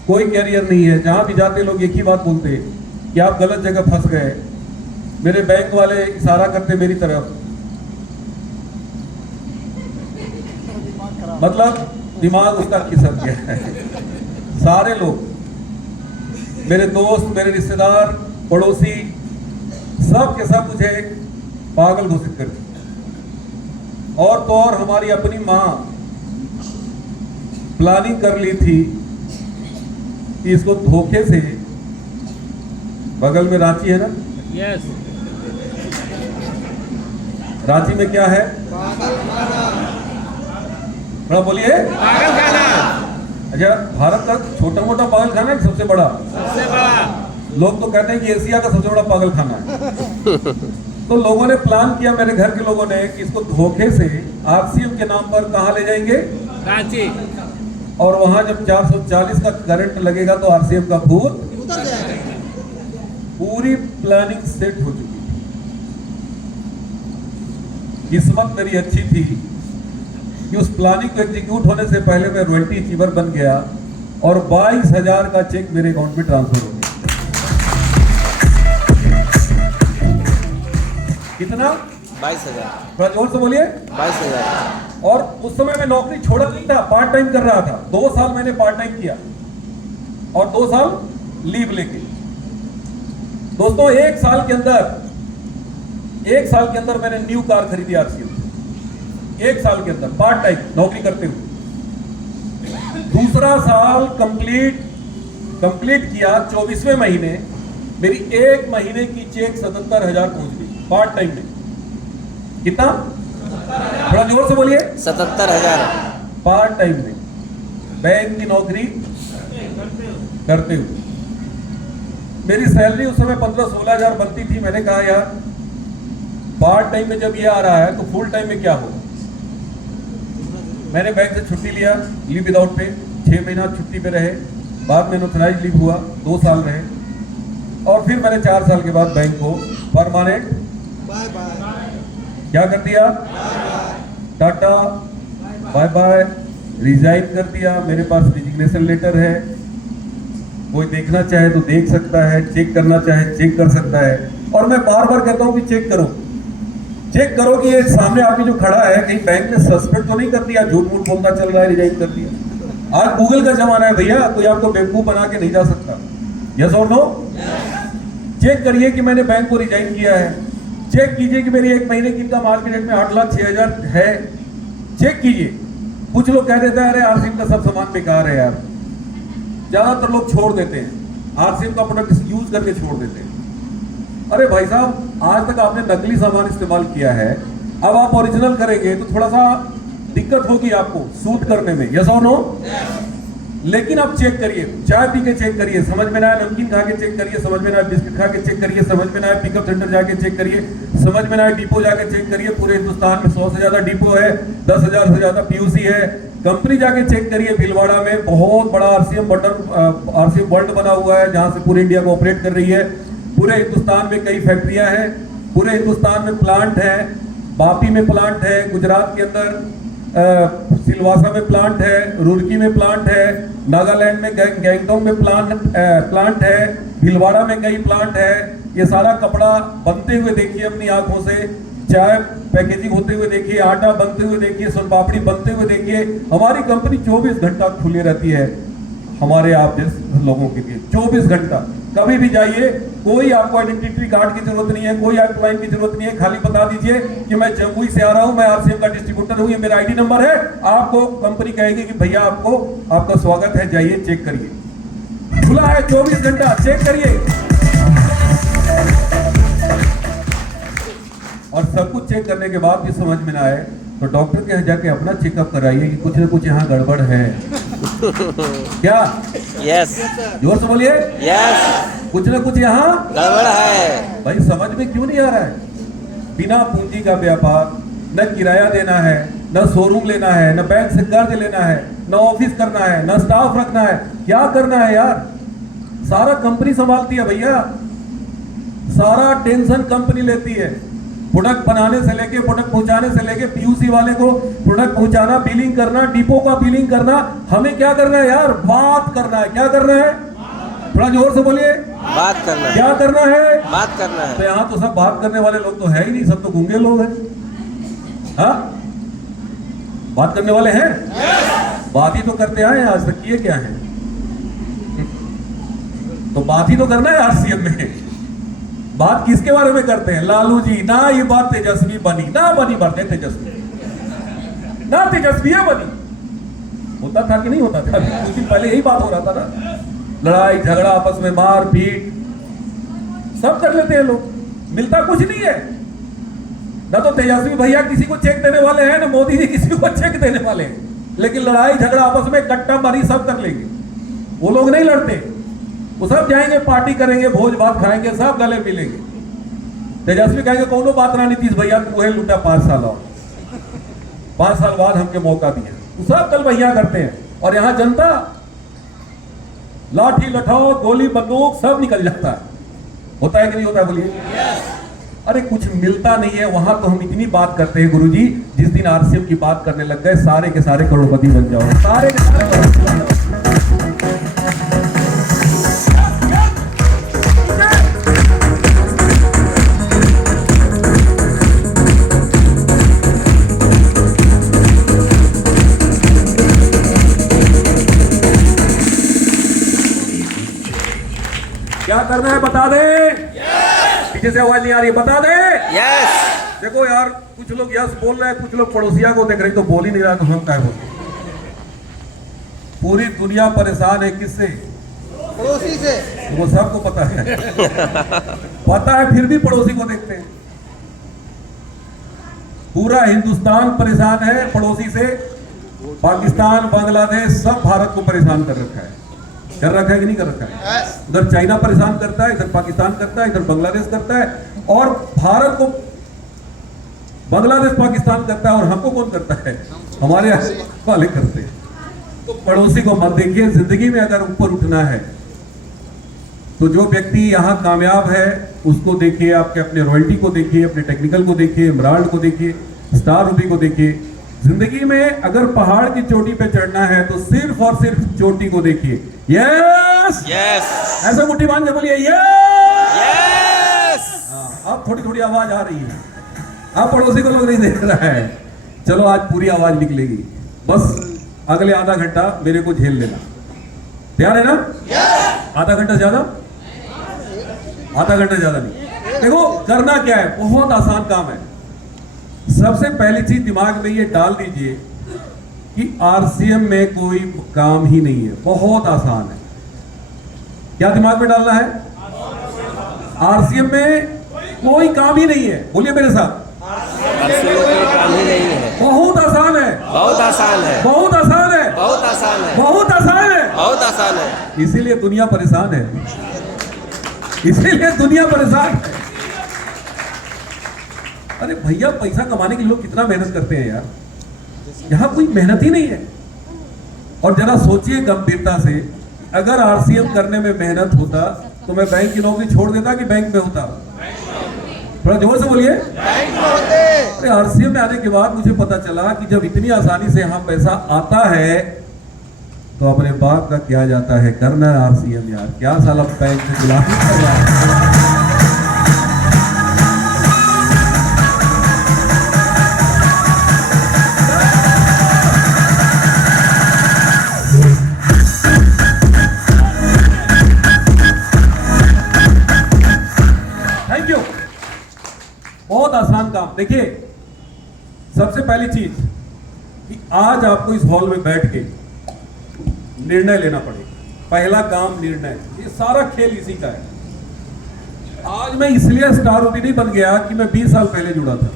कोई कैरियर नहीं है। जहां भी जाते लोग एक ही बात बोलते हैं कि आप गलत जगह फंस गए। मेरे बैंक वाले इशारा करते मेरी तरफ, मतलब दिमाग उसका खिसक गया है। सारे लोग, मेरे दोस्त, मेरे रिश्तेदार, पड़ोसी, सब के सब मुझे पागल घोषित कर दिया। और तो और हमारी अपनी माँ प्लानिंग कर ली थी कि इसको धोखे से, बगल में रांची है ना, यस। रांची में क्या है? बड़ा बोलिए। पागल खाना। अच्छा, भारत का छोटा मोटा पागल खाना है कि सबसे बड़ा? सबसे बड़ा। लोग तो कहते हैं कि एशिया का सबसे बड़ा पागल खाना है। तो लोगों ने प्लान किया, मेरे घर के लोगों ने, कि इसको धोखे से आरसीएम के नाम पर कहां ले जाएंगे? रांची। और वहां जब 440 का करंट लगेगा तो आरसीएम का भूत उतर जाएगा। पूरी प्लानिंग सेट हो चुकी थी। किस्मत मेरी अच्छी थी कि उस प्लानिंग को एग्जीक्यूट होने से पहले मैं रॉयल्टी अचीवर बन गया और 22,000 का चेक मेरे अकाउंट में ट्रांसफर हो गया। कितना? 22,000। थोड़ा जोर से बोलिए। 22,000। और उस समय मैं नौकरी छोड़ा नहीं था, पार्ट टाइम कर रहा था। 2 साल मैंने पार्ट टाइम किया और 2 साल लीव लेके। दोस्तों, 1 साल के अंदर मैंने न्यू कार खरीदी आरसीएम से। 1 साल के अंदर पार्ट टाइम नौकरी करते हुए। दूसरा साल कंप्लीट किया, 24वें महीने मेरी 1 महीने की चेक 77,000 पहुंच गई पार्ट टाइम में। कितना? थोड़ा जोर से बोलिए। 77,000। पार्ट टाइम में बैंक की नौकरी करते हुए। मेरी सैलरी उस समय 15-16,000 बनती थी। मैंने कहा यार, पार्ट टाइम में जब ये आ रहा है तो फुल टाइम में क्या होगा। मैंने बैंक से छुट्टी लिया, लीव विदाउट पे, 6 महीना छुट्टी पे रहे। बाद में नोथराइज लीव हुआ, 2 साल रहे और फिर मैंने 4 साल के बाद बैंक को परमानेंट बाय बाय। क्या कर दिया? टाटा बाय बाय, रिजाइन कर दिया। मेरे पास रिजिग्नेशन लेटर है, कोई देखना चाहे तो देख सकता है, चेक करना चाहे चेक कर सकता है। और मैं बार बार कहता हूं कि चेक करो कि ये सामने आदमी जो खड़ा है कहीं बैंक ने सस्पेंड तो नहीं कर दिया, झूठ मूठ बोलता चल रहा है, रिजाइन कर दिया। आज गूगल का जमाना है भैया, कोई आपको बेवकूफ बना के नहीं जा सकता। यस और नो? चेक करिए कि मैंने बैंक को रिजाइन किया है। चेक कीजिए कि मेरी 1 महीने की इनकम आज के डेट में 8,06,000 है। चेक कीजिए। कुछ लोग कह देते हैं अरे आरसीएम का सब सामान बेकार है यार। ज्यादातर लोग छोड़ देते हैं, आरसीएम का प्रोडक्ट यूज करके छोड़ देते हैं। अरे भाई साहब, आज तक आपने नकली सामान इस्तेमाल किया है, अब आप ओरिजिनल करेंगे तो थोड़ा सा दिक्कत होगी आपको सूट करने में, यस और नो? लेकिन आप चेक करिए, चाय पी के चेक करिए, समझ में ना आए नमकीन खा के चेक करिए, समझ में ना आए बिस्किट खा के चेक करिए, समझ में ना आए पिकअप सेंटर जाके चेक करिए, समझ में ना आए डिपो जाके चेक करिए। पूरे हिंदुस्तान में 100 से ज्यादा डिपो है, 10,000 से ज्यादा पीयूसी है। कंपनी जाके चेक करिए, भीलवाड़ा में बहुत बड़ा आरसीएम वर्ल्ड बना हुआ है, जहां से पूरे इंडिया को ऑपरेट कर रही है। पूरे हिंदुस्तान में कई फैक्ट्रियां हैं, पूरे हिंदुस्तान में प्लांट है, बापी में प्लांट है, गुजरात के अंदर सिलवासा में प्लांट है, रुड़की में प्लांट है, नागालैंड में गैंगटोक में प्लांट है, भीलवाड़ा में कई प्लांट है। ये सारा कपड़ा बनते हुए देखिए अपनी आंखों से, चाय पैकेजिंग होते हुए देखिए, आटा बनते हुए देखिए, सोनपापड़ी बनते हुए देखिए। हमारी कंपनी 24 घंटा खुली रहती है हमारे आप जैसे लोगों के लिए, 24 घंटा। कभी भी जाइए, कोई आपको आइडेंटिटी कार्ड की जरूरत नहीं है, कोई हेल्पलाइन की जरूरत नहीं है। खाली बता दीजिए कि मैं जमुई से आ रहा हूं, मैं आरसीएम का डिस्ट्रीब्यूटर हूं, ये मेरा आईडी नंबर है। आपको कंपनी कहेगी कि भैया आपको आपका स्वागत है, जाइए चेक करिए। खुला है 24 घंटा, चेक करिए। और सब कुछ चेक करने के बाद भी समझ में ना आए तो डॉक्टर के यहाँ जाके अपना चेकअप कराइए कि कुछ ना कुछ यहाँ गड़बड़ है। क्या? यस जोर से बोलिए। यस कुछ ना कुछ यहाँ गड़बड़ है। भाई समझ में क्यों नहीं आ रहा है? बिना पूंजी का व्यापार, न किराया देना है, न शोरूम लेना है, न बैंक से कर्ज लेना है, न ऑफिस करना है, न स्टाफ रखना है। क्या करना है यार? सारा कंपनी संभालती है भैया, सारा टेंशन कंपनी लेती है। प्रोडक्ट बनाने से लेके प्रोडक्ट पहुंचाने से लेके पीयूसी वाले को प्रोडक्ट पहुंचाना, बिलिंग करना, डिपो का बिलिंग करना। हमें क्या करना है यार? बात करना है। क्या करना है? थोड़ा जोर से बोलिए। बात करना है। क्या करना है? बात करना है। तो यहाँ तो सब बात करने वाले लोग तो है ही नहीं, सब तो गूंगे लोग हैं। हाँ, बात करने वाले हैं? बात ही तो करते आए हैं, आज तक किए क्या है? तो बात ही तो करना है आरसीएम में। बात किसके बारे में करते हैं? लालू जी ना, ये बात तेजस्वी बनी ना बनी, बातें तेजस्वी ना, तेजस्वी है बनी। होता था कि नहीं होता था? कुछ दिन पहले यही बात हो रहा था ना, लड़ाई झगड़ा, आपस में मार पीट सब कर लेते हैं लोग, मिलता कुछ नहीं है। ना तो तेजस्वी भैया किसी को चेक देने वाले हैं, ना मोदी जी किसी को चेक देने वाले हैं, लेकिन लड़ाई झगड़ा आपस में कट्टा मारी सब कर लेंगे। वो लोग नहीं लड़ते, वो सब जाएंगे, पार्टी करेंगे, भोज भात खाएंगे, सब गले मिलेंगे। तेजस्वी कहेंगे कोनो बात ना नीतीश भैया तू है लुटा 5 साल और 5 साल बाद हमके मौका दिया, तो सब कल भैया करते हैं। और यहाँ जनता लाठी लठाओ गोली बंदूक सब निकल जाता है। होता है कि नहीं होता है? बोलिए। अरे कुछ मिलता नहीं है वहां तो हम इतनी बात करते हैं गुरुजी, जिस दिन आरसीएम की बात करने लग गए सारे के सारे करोड़पति बन जाओ, सारे के सारे करोड़पति बन जाओ। क्या करना है बता दे। पीछे से आवाज नहीं आ रही है, बता दे। यस देखो यार, कुछ लोग यस बोल रहे हैं, कुछ लोग पड़ोसिया को देख रहे, तो बोल ही नहीं रहा तो हम क्या बोलते? पूरी दुनिया परेशान है किससे? पड़ोसी से। वो सबको पता है पता है, फिर भी पड़ोसी को देखते हैं। पूरा हिंदुस्तान परेशान है पड़ोसी से। पाकिस्तान, बांग्लादेश सब भारत को परेशान कर रखा है। कर रखा है कि नहीं कर रखा है? उधर चाइना परेशान करता है, इधर पाकिस्तान करता है, इधर बांग्लादेश करता है, और भारत को बांग्लादेश पाकिस्तान करता है, और हमको कौन करता है? हमारे वाले करते हैं। तो पड़ोसी को मत देखिए। जिंदगी में अगर ऊपर उठना है तो जो व्यक्ति यहाँ कामयाब है उसको देखिए, आपके अपने रॉयल्टी को देखिए, अपने टेक्निकल को देखिए, इमराल्ड को देखिए, स्टार रूबी को देखिए। जिंदगी में अगर पहाड़ की चोटी पे चढ़ना है तो सिर्फ और सिर्फ चोटी को देखिए। यस यस ऐसे मुट्ठी बांध के बोलिए यस। अब थोड़ी थोड़ी आवाज आ रही है। अब पड़ोसी को लोग नहीं देख रहा है। चलो आज पूरी आवाज निकलेगी। बस अगले आधा घंटा मेरे को झेल लेना। तैयार है ना? आधा घंटा ज्यादा, आधा घंटा ज्यादा नहीं। देखो करना क्या है, बहुत आसान काम है। सबसे पहली चीज दिमाग में ये डाल दीजिए कि आरसीएम में कोई काम ही नहीं है, बहुत आसान है। क्या दिमाग में डालना है? आरसीएम में कोई काम ही नहीं है। बोलिए मेरे साथ, आरसीएम में कोई काम ही नहीं है। बहुत आसान है, बहुत आसान है, बहुत आसान है, बहुत आसान है, बहुत आसान है। बहुत आसान है। इसीलिए दुनिया परेशान है, इसीलिए दुनिया परेशान है। अरे भैया, पैसा कमाने के लिए लोग कितना मेहनत करते हैं यार, यहां कोई मेहनत ही नहीं है। और जरा सोचिए गंभीरता से, अगर आरसीएम करने में मेहनत होता तो मैं बैंक की नौकरी छोड़ देता कि बैंक में होता? थोड़ा जोर से बोलिए। अरे आरसीएम में आने के बाद मुझे पता चला कि जब इतनी आसानी से यहाँ पैसा आता है तो अपने बाप का क्या जाता है करना है आरसीएम यार। क्या साला बैंक में गुलामी कर रहा है। Thank you. बहुत आसान काम। देखिए, सबसे पहली चीज कि आज आपको इस हॉल में बैठ के निर्णय लेना पड़ेगा। पहला काम निर्णय। ये सारा खेल इसी का है। आज मैं इसलिए स्टार ओपी नहीं बन गया कि मैं 20 साल पहले जुड़ा था।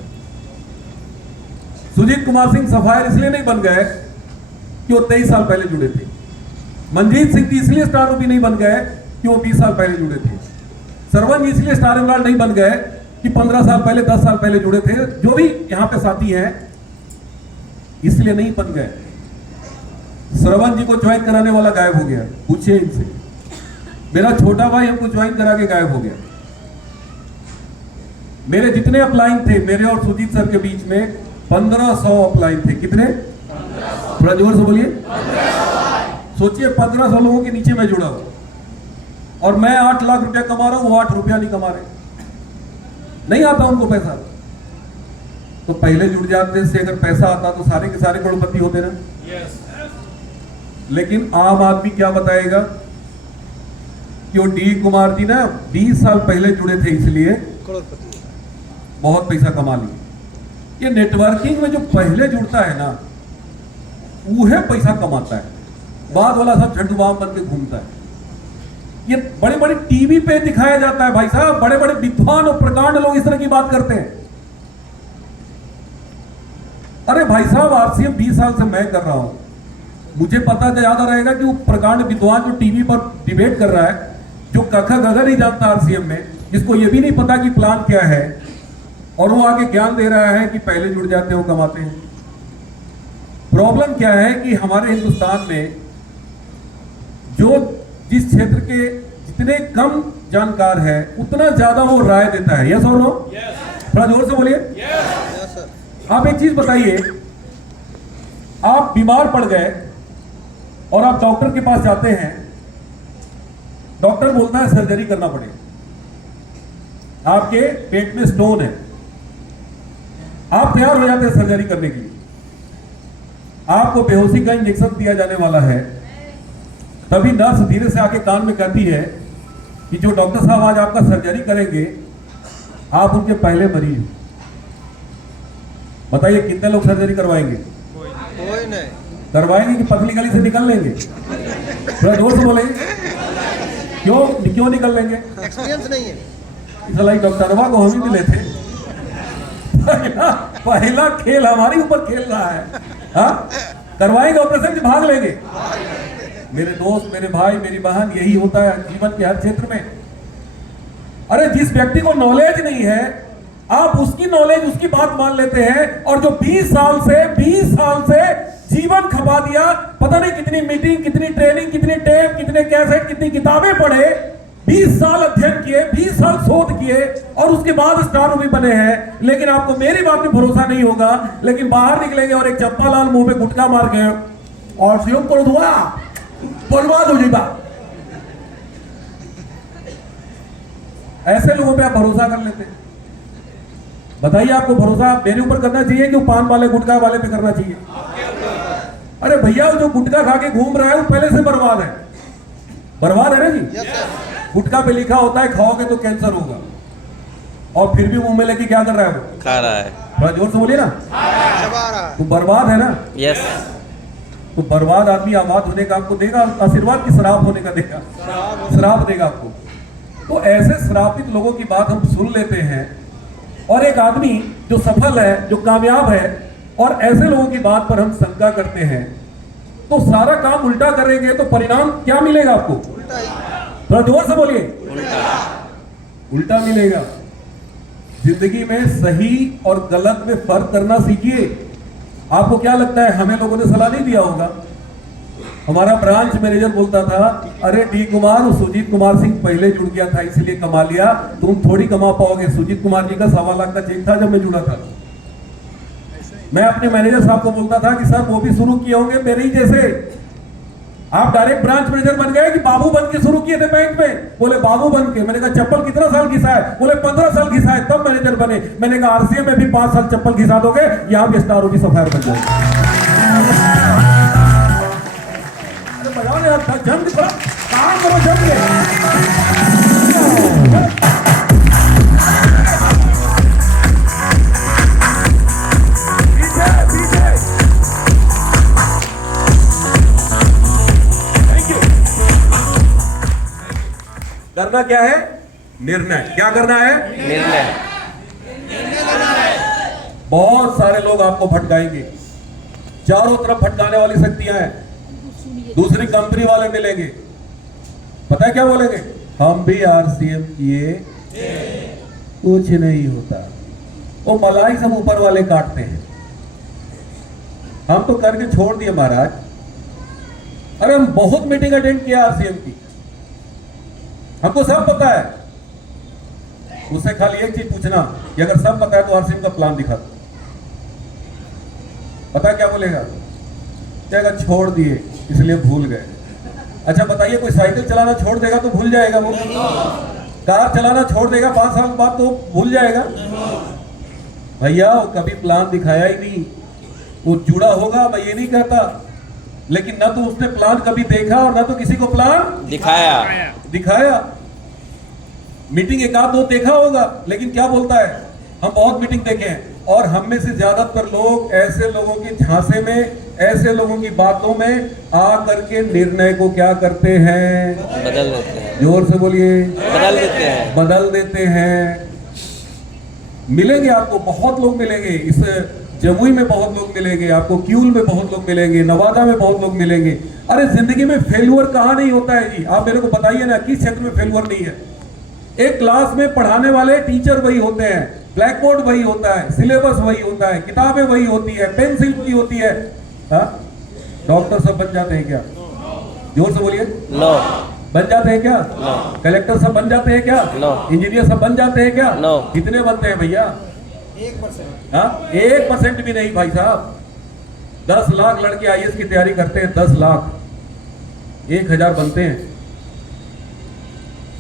सुजीत कुमार सिंह सफायर इसलिए नहीं बन गए कि वो 23 साल पहले जुड़े थे। मनजीत सिंह जी इसलिए स्टार ओपी नहीं बन गए कि वो 20 साल पहले जुड़े थे। सरवन जी इसलिए स्टार एमराल्ड नहीं बन गए कि 15 साल पहले, 10 साल पहले जुड़े थे। जो भी यहां पे साथी हैं इसलिए नहीं बन गए। श्रवण जी को ज्वाइन कराने वाला गायब हो गया, पूछिए इनसे। मेरा छोटा भाई हमको ज्वाइन करा के गायब हो गया। मेरे जितने अपलाइन थे, मेरे और सुजीत सर के बीच में 1500 अपलाइन थे। कितने? थोड़ा जोर से बोलिए। सोचिए, 1500 लोगों के नीचे मैं जुड़ा हूं और मैं 8 लाख रुपया कमा रहा हूं, वो 8 रुपया नहीं कमा रहे। नहीं आता उनको पैसा। तो पहले जुड़ जाते से अगर पैसा आता तो सारे के सारे करोड़पति होते ना। लेकिन आम आदमी क्या बताएगा कि वो डी कुमार जी ना 20 साल पहले जुड़े थे इसलिए बहुत पैसा कमा लिए। ये नेटवर्किंग में जो पहले जुड़ता है ना, वह पैसा कमाता है। बाद वाला सब झंडू बाम बन के घूमता है। ये बड़े बड़े टीवी पे दिखाया जाता है भाई साहब। बड़े बड़े विद्वान और प्रकांड लोग इस तरह की बात करते हैं। अरे भाई साहब, आरसीएम 20 साल से मैं कर रहा हूं। मुझे पता तो याद रहेगा कि वो प्रकांड विद्वान जो टीवी पर डिबेट कर रहा है, जो कखा गगा नहीं जानता आरसीएम में, जिसको ये भी नहीं पता कि प्लान क्या है, और वो आगे ज्ञान दे रहा है कि पहले जुड़ जाते हो कमाते हैं। प्रॉब्लम क्या है कि हमारे हिंदुस्तान में जो जिस क्षेत्र के जितने कम जानकार है उतना ज्यादा वो राय देता है। यस और नो? थोड़ा जोर से बोलिए। आप एक चीज बताइए, आप बीमार पड़ गए और आप डॉक्टर के पास जाते हैं, डॉक्टर बोलता है सर्जरी करना पड़ेगा, आपके पेट में स्टोन है, आप तैयार हो जाते हैं सर्जरी करने के लिए। आपको बेहोशी का इंजेक्शन दिया जाने वाला है, तभी नर्स धीरे से आके कान में कहती है कि जो डॉक्टर साहब आज आपका सर्जरी करेंगे, आप उनके पहले मरीज। बताइए कितने लोग सर्जरी करवाएंगे? कोई नहीं करवाएंगे कि पतली गली से निकल लेंगे? थोड़ा जोर से बोलेंगे। क्यों निकल लेंगे? एक्सपीरियंस नहीं है। इसलिए डॉक्टरवा को हम ही मिले थे। पहला खेल हमारे ऊपर खेल रहा है। हाँ, करवाएंगे ऑपरेशन कि भाग लेंगे? मेरे दोस्त, मेरे भाई, मेरी बहन, यही होता है जीवन के हर क्षेत्र में। अरे जिस व्यक्ति को नॉलेज नहीं है, आप उसकी नॉलेज, उसकी बात मान लेते हैं, और जो 20 साल से जीवन खपा दिया, पता नहीं कितनी मीटिंग, कितनी ट्रेनिंग, कितने टेप, कितने कैसेट, कितनी किताबें पढ़े, 20 साल अध्ययन किए, 20 साल शोध किए, और उसके बाद स्टार भी बने हैं। लेकिन आपको मेरी बात में भरोसा नहीं होगा, लेकिन बाहर निकलेंगे और एक चप्पा लाल मुंह में गुटका मार के और सीएम कर दूंगा, बर्बाद हो जाएगा। ऐसे लोगों पे आप भरोसा कर लेते हैं। बताइए, आपको भरोसा मेरे ऊपर करना चाहिए कि पान वाले, गुटखा वाले पे करना चाहिए? अरे भैया, जो गुटखा खा के घूम रहा है वो पहले से बर्बाद है। बर्बाद है ना जी? गुटखा पे लिखा होता है खाओगे तो कैंसर होगा, और फिर भी मुंह में लेके क्या कर रहा है वो? खा रहा है। थोड़ा जोर से बोलिए ना। तो बर्बाद है ना? यस। तो बर्बाद आदमी आबाद होने का आपको देगा, आशीर्वाद की शराब होने का देगा? शराब देगा आपको। तो ऐसे श्रापित लोगों की बात हम सुन लेते हैं, और एक आदमी जो सफल है, जो कामयाब है, और ऐसे लोगों की बात पर हम शंका करते हैं, तो सारा काम उल्टा करेंगे तो परिणाम क्या मिलेगा आपको? उल्टा ही। थोड़ा जोर से बोलिए। उल्टा। उल्टा मिलेगा। जिंदगी में सही और गलत में फर्क करना सीखिए। आपको क्या लगता है हमें लोगों ने सलाह नहीं दिया होगा? हमारा ब्रांच मैनेजर बोलता था, अरे डी कुमार, सुजीत कुमार सिंह पहले जुड़ गया था इसलिए कमा लिया, तुम थोड़ी कमा पाओगे। सुजीत कुमार जी का 1.25 लाख का चेक था जब मैं जुड़ा था। मैं अपने मैनेजर साहब को बोलता था कि सर वो भी शुरू किए होंगे मेरे ही जैसे, आप डायरेक्ट ब्रांच मैनेजर बन गए कि बाबू बन के शुरू किए थे बैंक में? बोले बाबू बन के। मैंने कहा चप्पल कितना साल घिसा है? बोले 15 साल घिसा है, तब मैनेजर बने। मैंने कहा आरसीएम में भी 5 साल चप्पल घिसा दोगे, यहाँ भी स्टार भी सफायर बन जाएगा। अरे बजाओ यार, जम के थोड़ा काम करो, जम के। करना क्या है? निर्णय। क्या करना है? निर्णय। बहुत सारे लोग आपको भटकाएंगे, चारों तरफ भटकाने वाली शक्तियां हैं। दूसरी कंपनी वाले मिलेंगे, पता है क्या बोलेंगे? हम भी आरसीएम किए, कुछ नहीं होता, वो मलाई सब ऊपर वाले काटते हैं, हम तो करके छोड़ दिए महाराज। अरे हम बहुत मीटिंग अटेंड किया आरसीएम की, हमको सब पता है। उससे खाली एक चीज पूछना कि अगर सब पता है तो आरसीएम का प्लान दिखा दो। पता क्या बोलेगा? क्या अगर छोड़ दिए इसलिए भूल गए। अच्छा बताइए, कोई साइकिल चलाना छोड़ देगा तो भूल जाएगा वो? कार चलाना छोड़ देगा 5 साल बाद तो भूल जाएगा? भैया वो कभी प्लान दिखाया ही नहीं। वो जुड़ा होगा, मैं ये नहीं कहता, लेकिन ना तो उसने प्लान कभी देखा और ना तो किसी को प्लान दिखाया। मीटिंग एक आध दो देखा होगा, लेकिन क्या बोलता है? हम बहुत मीटिंग देखे हैं, और हम में से ज्यादातर लोग ऐसे लोगों की झांसे में, ऐसे लोगों की बातों में आ करके निर्णय को क्या करते हैं? बदल देते हैं। जोर से बोलिए। बदल देते हैं। मिलेंगे आपको बहुत लोग मिलेंगे, इस जमुई में बहुत लोग मिलेंगे आपको, क्यूल में बहुत लोग मिलेंगे, नवादा में बहुत लोग मिलेंगे। अरे जिंदगी में फेल्यूर कहाँ नहीं होता है जी? आप मेरे को बताइए ना, किस क्षेत्र में फेल्यूर नहीं है? एक क्लास में पढ़ाने वाले टीचर वही होते हैं, ब्लैक बोर्ड वही होता है, सिलेबस वही होता है, किताबें वही होती है, पेंसिल वही होती है। डॉक्टर सब बन जाते हैं क्या? जोर से बोलिए। नो। बन जाते हैं क्या? नो। कलेक्टर सब बन जाते हैं क्या? नो। इंजीनियर सब बन जाते हैं क्या? नो। कितने बनते हैं भैया? 1%। 1% भी नहीं भाई साहब। 10 लाख लड़के आईएएस की तैयारी करते हैं, 10 लाख, 1000 बनते हैं।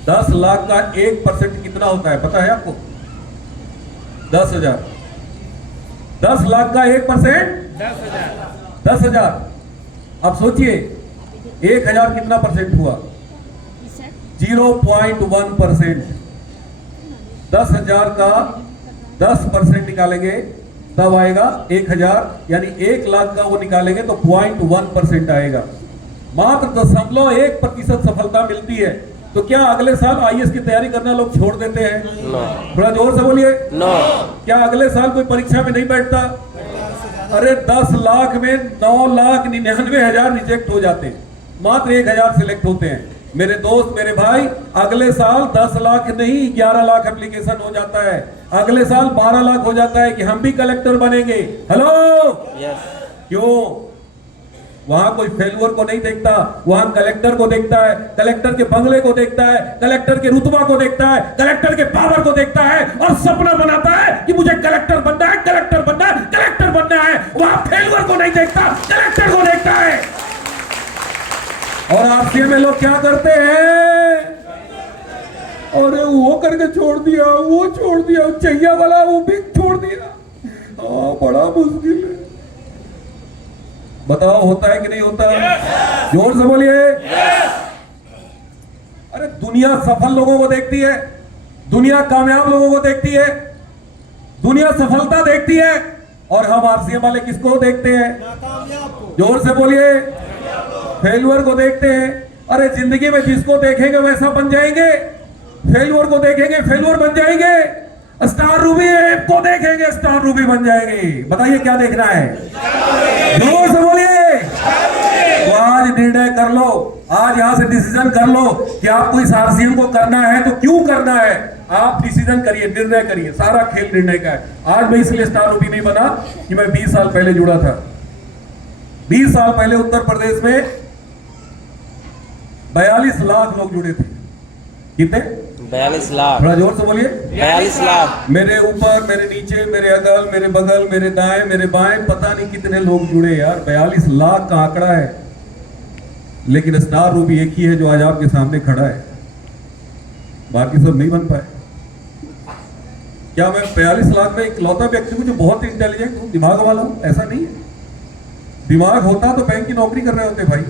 10 लाख का 1% कितना होता है पता है आपको? 10,000। 10 लाख का 1% 10,000। अब सोचिए 1000 कितना परसेंट हुआ? 0.1%। 10,000 का 10% निकालेंगे तब आएगा 1000, यानी 1 लाख का वो निकालेंगे तो 0.1% आएगा। मात्र 0.1% सफलता मिलती है। तो क्या अगले साल आईएएस की तैयारी करना लोग छोड़ देते हैं? नो। थोड़ा जोर से बोलिए। नो। क्या अगले साल कोई परीक्षा में नहीं बैठता? अरे 10 लाख में 9,99,000 रिजेक्ट हो जाते हैं, मात्र 1000 सिलेक्ट होते हैं। मेरे दोस्त, मेरे भाई, अगले साल 10 लाख नहीं 11 लाख एप्लीकेशन हो जाता है, अगले साल 12 लाख हो जाता है कि हम भी कलेक्टर बनेंगे। हेलो, क्यों? वहां कोई फेल्यूर को नहीं देखता, वहां कलेक्टर को देखता है, कलेक्टर के बंगले को देखता है, कलेक्टर के रुतबा को देखता है, कलेक्टर के पावर को देखता है, और सपना बनाता है कि मुझे कलेक्टर बनना है, कलेक्टर बनना है, कलेक्टर बनना है। वहां फेल्यूर को नहीं देखता, कलेक्टर को देखता है। और आरसीएम में लोग क्या करते हैं? अरे वो करके छोड़ दिया, वो छोड़ दिया, चाहिए वाला वो भी छोड़ दिया। बड़ा मुश्किल है। बताओ होता है कि नहीं होता? जोर से बोलिए। अरे दुनिया सफल लोगों को देखती है, दुनिया कामयाब लोगों को देखती है, दुनिया सफलता देखती है, और हम आरसीएम वाले किसको देखते हैं? जोर से बोलिए। फेल्यूर को देखते हैं। अरे जिंदगी में जिसको देखेंगे वैसा बन जाएंगे। फेल्योर को देखेंगे फेल्योर बन जाएंगे, स्टार रूबी ऐप को देखेंगे स्टार रूबी बन जाएंगे। बताइए क्या देखना है? जोर से बोलिए। तो आज निर्णय कर लो, आज यहां से डिसीजन कर लो कि आपको इस आरसीएम को करना है तो क्यों करना है। आप डिसीजन करिए, निर्णय करिए, सारा खेल निर्णय का है। आज मैं इसलिए स्टार रूबी नहीं बना कि मैं 20 साल पहले जुड़ा था। 20 साल पहले उत्तर प्रदेश में 42 लाख लोग जुड़े थे। कितने? 42 लाख। थोड़ा जोर से बोलिए। 42 लाख। मेरे ऊपर, मेरे नीचे, मेरे अगल, मेरे बगल, मेरे दाएं, मेरे बाएं, पता नहीं कितने लोग जुड़े यार। 42 लाख का आंकड़ा है, लेकिन स्टार रूबी एक ही है जो आज आपके सामने खड़ा है, बाकी सब नहीं बन पाए। क्या मैं 42 लाख में इकलौता व्यक्ति हूं जो बहुत इंटेलिजेंट हूं, दिमाग वाला हूं? ऐसा नहीं है। दिमाग होता तो बैंक की नौकरी कर रहे होते भाई।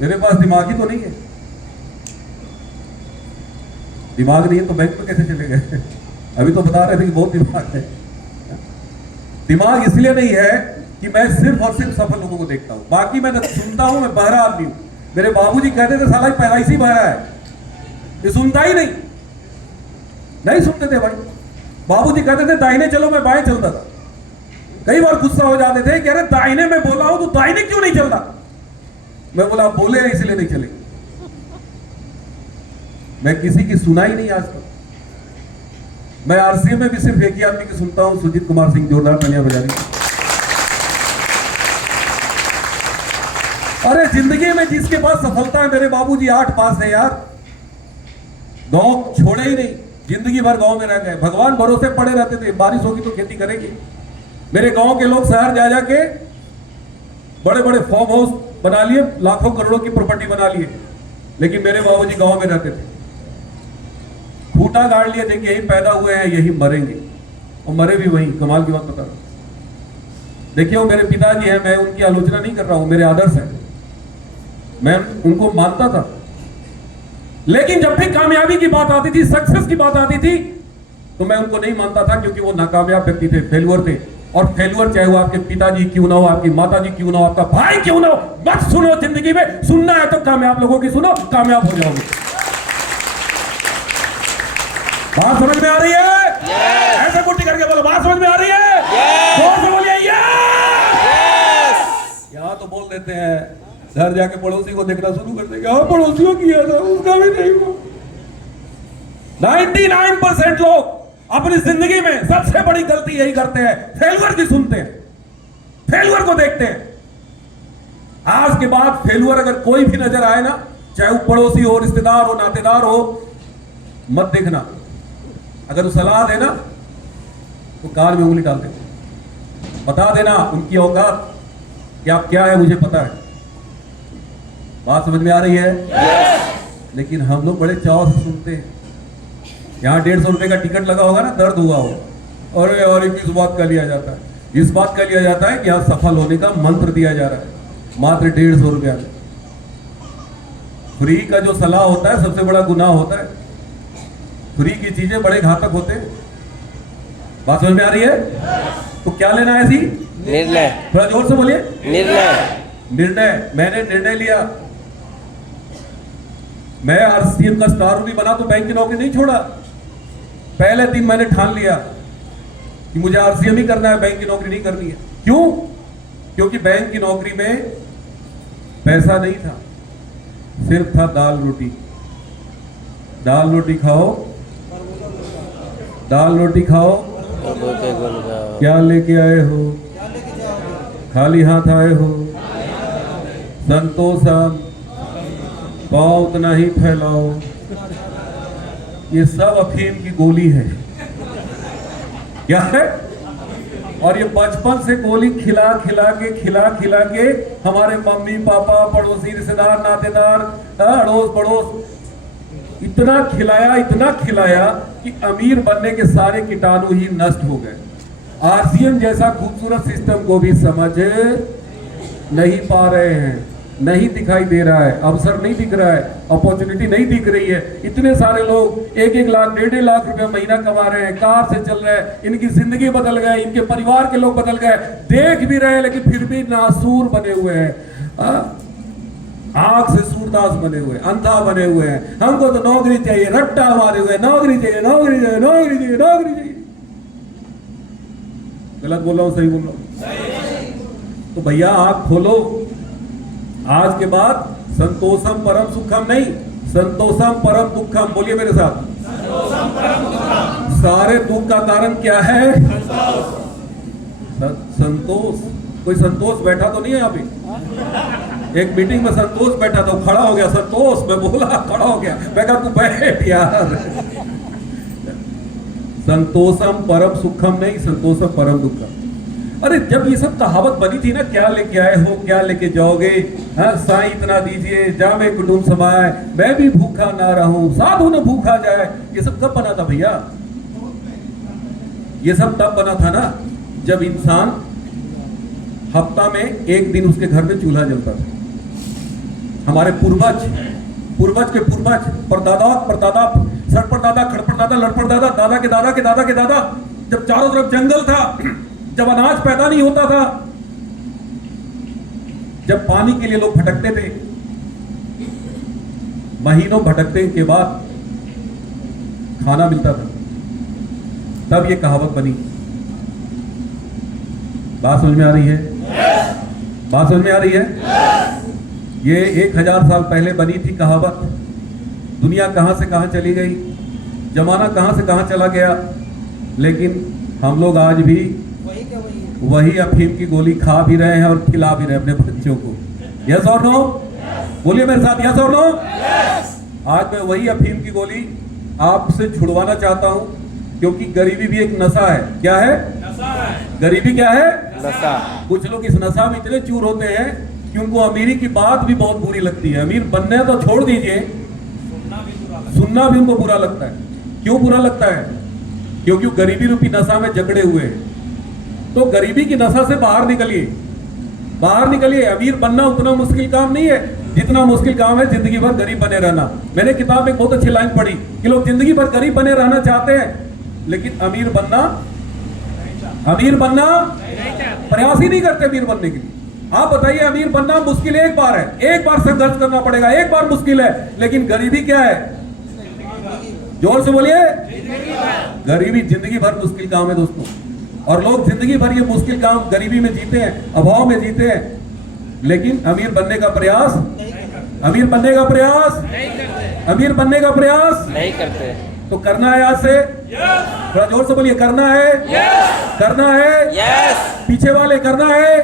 मेरे पास दिमाग ही तो नहीं है। दिमाग नहीं है तो बैंक में कैसे चले गए? अभी तो बता रहे थे कि बहुत दिमाग है। दिमाग इसलिए नहीं है कि मैं सिर्फ और सिर्फ सफल लोगों को देखता हूं, बाकी मैं सुनता हूं। मैं बहरा आदमी हूं। मेरे बाबूजी कहते थे साला पैदाइशी बहरा है, ये सुनता ही नहीं सुनते थे भाई। बाबूजी कहते थे दाहिने चलो, मैं बाएं चलता था। कई बार गुस्सा हो जाते थे कि अरे दाहिने में बोला हूं तो दाहिने क्यों नहीं चलता? मैं बोला बोले इसलिए नहीं चले। मैं किसी की सुना ही नहीं आज तक। मैं आरसीएम में भी सिर्फ एक ही आदमी की सुनता हूं, सुजीत कुमार सिंह। जोरदार तालियां बजानी। अरे जिंदगी में जिसके पास सफलता है, मेरे बाबूजी 8 पास है यार, गांव छोड़े ही नहीं, जिंदगी भर गांव में रह गए, भगवान भरोसे पड़े रहते थे। बारिश होगी तो खेती करेंगे। मेरे गांव के लोग शहर जा जाके बड़े बड़े फार्म हाउस बना लिए, लाखों करोड़ों की प्रॉपर्टी बना लिए, लेकिन मेरे बाबूजी गांव में रहते थे। खूंटा गाड़ लिए थे कि यही पैदा हुए हैं, यही मरेंगे, और मरे भी वहीं। कमाल की बात बता रहा हूं। देखिए वो मेरे पिताजी हैं, मैं उनकी आलोचना नहीं कर रहा हूं, मेरे आदर्श हैं, मैं उनको मानता था। लेकिन जब भी कामयाबी की बात आती थी, सक्सेस की बात आती थी, तो मैं उनको नहीं मानता था, क्योंकि वो नाकामयाब व्यक्ति थे, फेल्यूर थे। और फेल्यूर चाहे वो आपके पिताजी क्यों ना हो, आपकी माताजी क्यों ना हो, आपका भाई क्यों ना हो, मत सुनो। जिंदगी में सुनना है तो कामयाब लोगों की सुनो, कामयाब हो जाओगे। बात समझ में आ रही है? ऐसे कुट्टी करके बोलो, बात समझ में आ रही है? जोर से बोलिए यहां तो बोल देते हैं, घर जाके पड़ोसी को देखना शुरू कर देंगे, हाँ पड़ोसियों किया था, उसका भी नहीं हुआ। 99% लोग अपनी जिंदगी में सबसे बड़ी गलती यही करते हैं, फेल्यूर की सुनते हैं, फेल्यूर को देखते हैं। आज के बाद फेल्यूर अगर कोई भी नजर आए ना, चाहे वो पड़ोसी हो, रिश्तेदार हो, नातेदार हो, मत देखना। अगर वो सलाह देना तो कान में उंगली डाल देना, बता देना उनकी औकात कि आप क्या है मुझे पता है। बात समझ में आ रही है? लेकिन हम लोग बड़े चाव से सुनते हैं। यहाँ 150 रुपए का टिकट लगा होगा ना, दर्द हुआ हो, और किस बात का लिया जाता है? इस बात का लिया जाता है कि यहाँ सफल होने का मंत्र दिया जा रहा है, मात्र 150 रुपया में। फ्री का जो सलाह होता है सबसे बड़ा गुनाह होता है। फ्री की चीजें बड़े घातक होते हैं। बात समझ में आ रही है? तो क्या लेना है? ऐसी निर्णय। थोड़ा जोर से बोलिए। निर्णय। मैंने निर्णय लिया। मैं आरसीएम का स्टार भी बना तो बैंक की नौकरी नहीं छोड़ा। पहले दिन मैंने ठान लिया कि मुझे आरसीएम ही करना है, बैंक की नौकरी नहीं करनी है। क्यों? क्योंकि बैंक की नौकरी में पैसा नहीं था, सिर्फ था दाल रोटी। दाल रोटी खाओ, दाल रोटी खाओ, क्या लेके आए हो? खाली हाथ आए हो? संतोषा पाँव उतना ही फैलाओ। ये सब अफीम की गोली है। क्या है? और ये बचपन से गोली खिला खिला के हमारे मम्मी पापा, पड़ोसी, रिश्तेदार, नातेदार, अड़ोस पड़ोस इतना खिलाया कि अमीर बनने के सारे कीटाणु ही नष्ट हो गए। आरसीएम जैसा खूबसूरत सिस्टम को भी समझ नहीं पा रहे हैं, नहीं दिखाई दे रहा है, अवसर नहीं दिख रहा है, अपॉर्चुनिटी नहीं दिख रही है। इतने सारे लोग 1-1 लाख 1.5 लाख रुपए महीना कमा रहे हैं, कार से चल रहे हैं, इनकी जिंदगी बदल गए, इनके परिवार के लोग बदल गए, देख भी रहे हैं लेकिन फिर भी नासूर बने हुए हैं। आंख से सूरदास बने हुए, अंधा बने हुए हैं। हमको तो नौकरी चाहिए, रट्टा मारे हुए, नौकरी चाहिए, नौकरी चाहिए, नौकरी चाहिए, नौकरी चाहिए। गलत बोल रहा हूं, सही बोल रहा हूं? तो भैया आंख खोलो। आज के बाद संतोषम परम सुखम नहीं, संतोषम परम दुखम। बोलिए मेरे साथ, सारे दुख का कारण क्या है? संतोष। कोई संतोष बैठा तो नहीं है यहाँ पे? एक मीटिंग में संतोष बैठा था, खड़ा हो गया। संतोष, मैं बोला खड़ा हो गया, मैं कहा तू बैठ यार। संतोषम परम सुखम नहीं, संतोषम परम दुखम। अरे जब ये सब कहावत बनी थी ना, क्या लेके आए हो, क्या लेके जाओगे, हाँ साईं इतना दीजिए, जामे कुटुंब समाए, मैं भी भूखा ना रहूं, साधु न भूखा जाए, ये सब कब बना था भैया? ये सब तब बना था ना जब इंसान हफ्ता में एक दिन उसके घर में चूल्हा जलता था। हमारे पूर्वज के पूर्वज, परदादा परदादा, सरपरदादा, खड़परदादा, लड़परदादा, दादा के दादा के दादा के दादा, जब चारों तरफ जंगल था, जब अनाज पैदा नहीं होता था, जब पानी के लिए लोग भटकते थे, महीनों भटकने के बाद खाना मिलता था, तब ये कहावत बनी। बात समझ में आ रही है? बात समझ में आ रही है? ये 1000 साल पहले बनी थी कहावत। दुनिया कहां से कहां चली गई, जमाना कहां से कहां चला गया, लेकिन हम लोग आज भी वही अफीम की गोली खा भी रहे हैं और खिला भी रहे हैं अपने बच्चों को। यस और नो? बोलिए मेरे साथ, यस और नो? आज मैं वही अफीम की गोली आपसे छुड़वाना चाहता हूं, क्योंकि गरीबी भी एक नशा है। क्या है? नशा है। गरीबी क्या है? नशा। कुछ लोग इस नशा में इतने चूर होते हैं कि उनको अमीरी की बात भी बहुत बुरी लगती है। अमीर बनने तो छोड़ दीजिए, सुनना भी उनको बुरा लगता है। क्यों बुरा लगता है? क्योंकि गरीबी रूपी नशा में जकड़े हुए हैं। तो गरीबी की नशा से बाहर निकलिए, बाहर निकलिए। अमीर बनना उतना मुश्किल काम नहीं है जितना मुश्किल काम है जिंदगी भर गरीब बने रहना। मैंने किताब में बहुत अच्छी लाइन पढ़ी कि लोग जिंदगी भर गरीब बने रहना चाहते हैं, लेकिन अमीर बनना प्रयास ही नहीं करते अमीर बनने के लिए। आप बताइए, अमीर बनना मुश्किल एक बार है, एक बार संघर्ष करना पड़ेगा, एक बार मुश्किल है, लेकिन गरीबी क्या है? जोर से बोलिए, गरीबी जिंदगी भर मुश्किल काम है दोस्तों। और लोग जिंदगी भर ये मुश्किल काम गरीबी में जीते हैं, अभाव में जीते हैं, लेकिन अमीर बनने का प्रयास अमीर बनने का प्रयास अमीर बनने का प्रयास नहीं करते। तो करना है आज से, थोड़ा जोर से बोलिए, करना है, करना है, पीछे वाले करना है,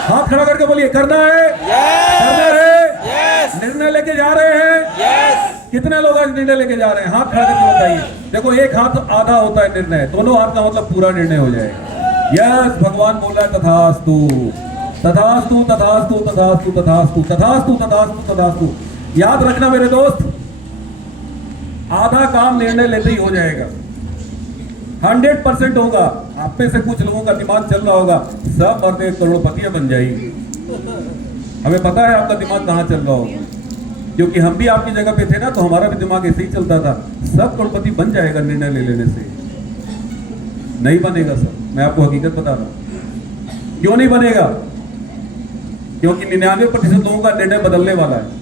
हाथ खड़ा करके बोलिए, करना है, करना है, निर्णय लेके जा रहे हैं। कितने लोग आज निर्णय लेके जा रहे हैं? हाथ खड़ा करके बताइए। देखो, एक हाथ आधा होता है निर्णय, दोनों हाथ का मतलब पूरा निर्णय हो जाएगा। यस, भगवान बोल रहा है तथास्तु, तथास्तु, तथास्तु, तथास्तु, तथास्तु, तथास्तु, तथास्तु, तथास्तु। याद रखना मेरे दोस्त, आधा काम निर्णय लेते ही हो जाएगा, 100% होगा। आप में से कुछ लोगों का दिमाग चल रहा होगा, सब मर्दे करोड़पतियां बन जाएंगी। हमें पता है आपका दिमाग कहां चल रहा होगा, क्योंकि हम भी आपकी जगह पे थे ना, तो हमारा भी दिमाग ऐसे ही चलता था। सब करोड़पति बन जाएगा निर्णय ले लेने से। नहीं बनेगा सर, मैं आपको हकीकत बता रहा हूं। क्यों नहीं बनेगा? क्योंकि 99% लोगों का निर्णय बदलने वाला है।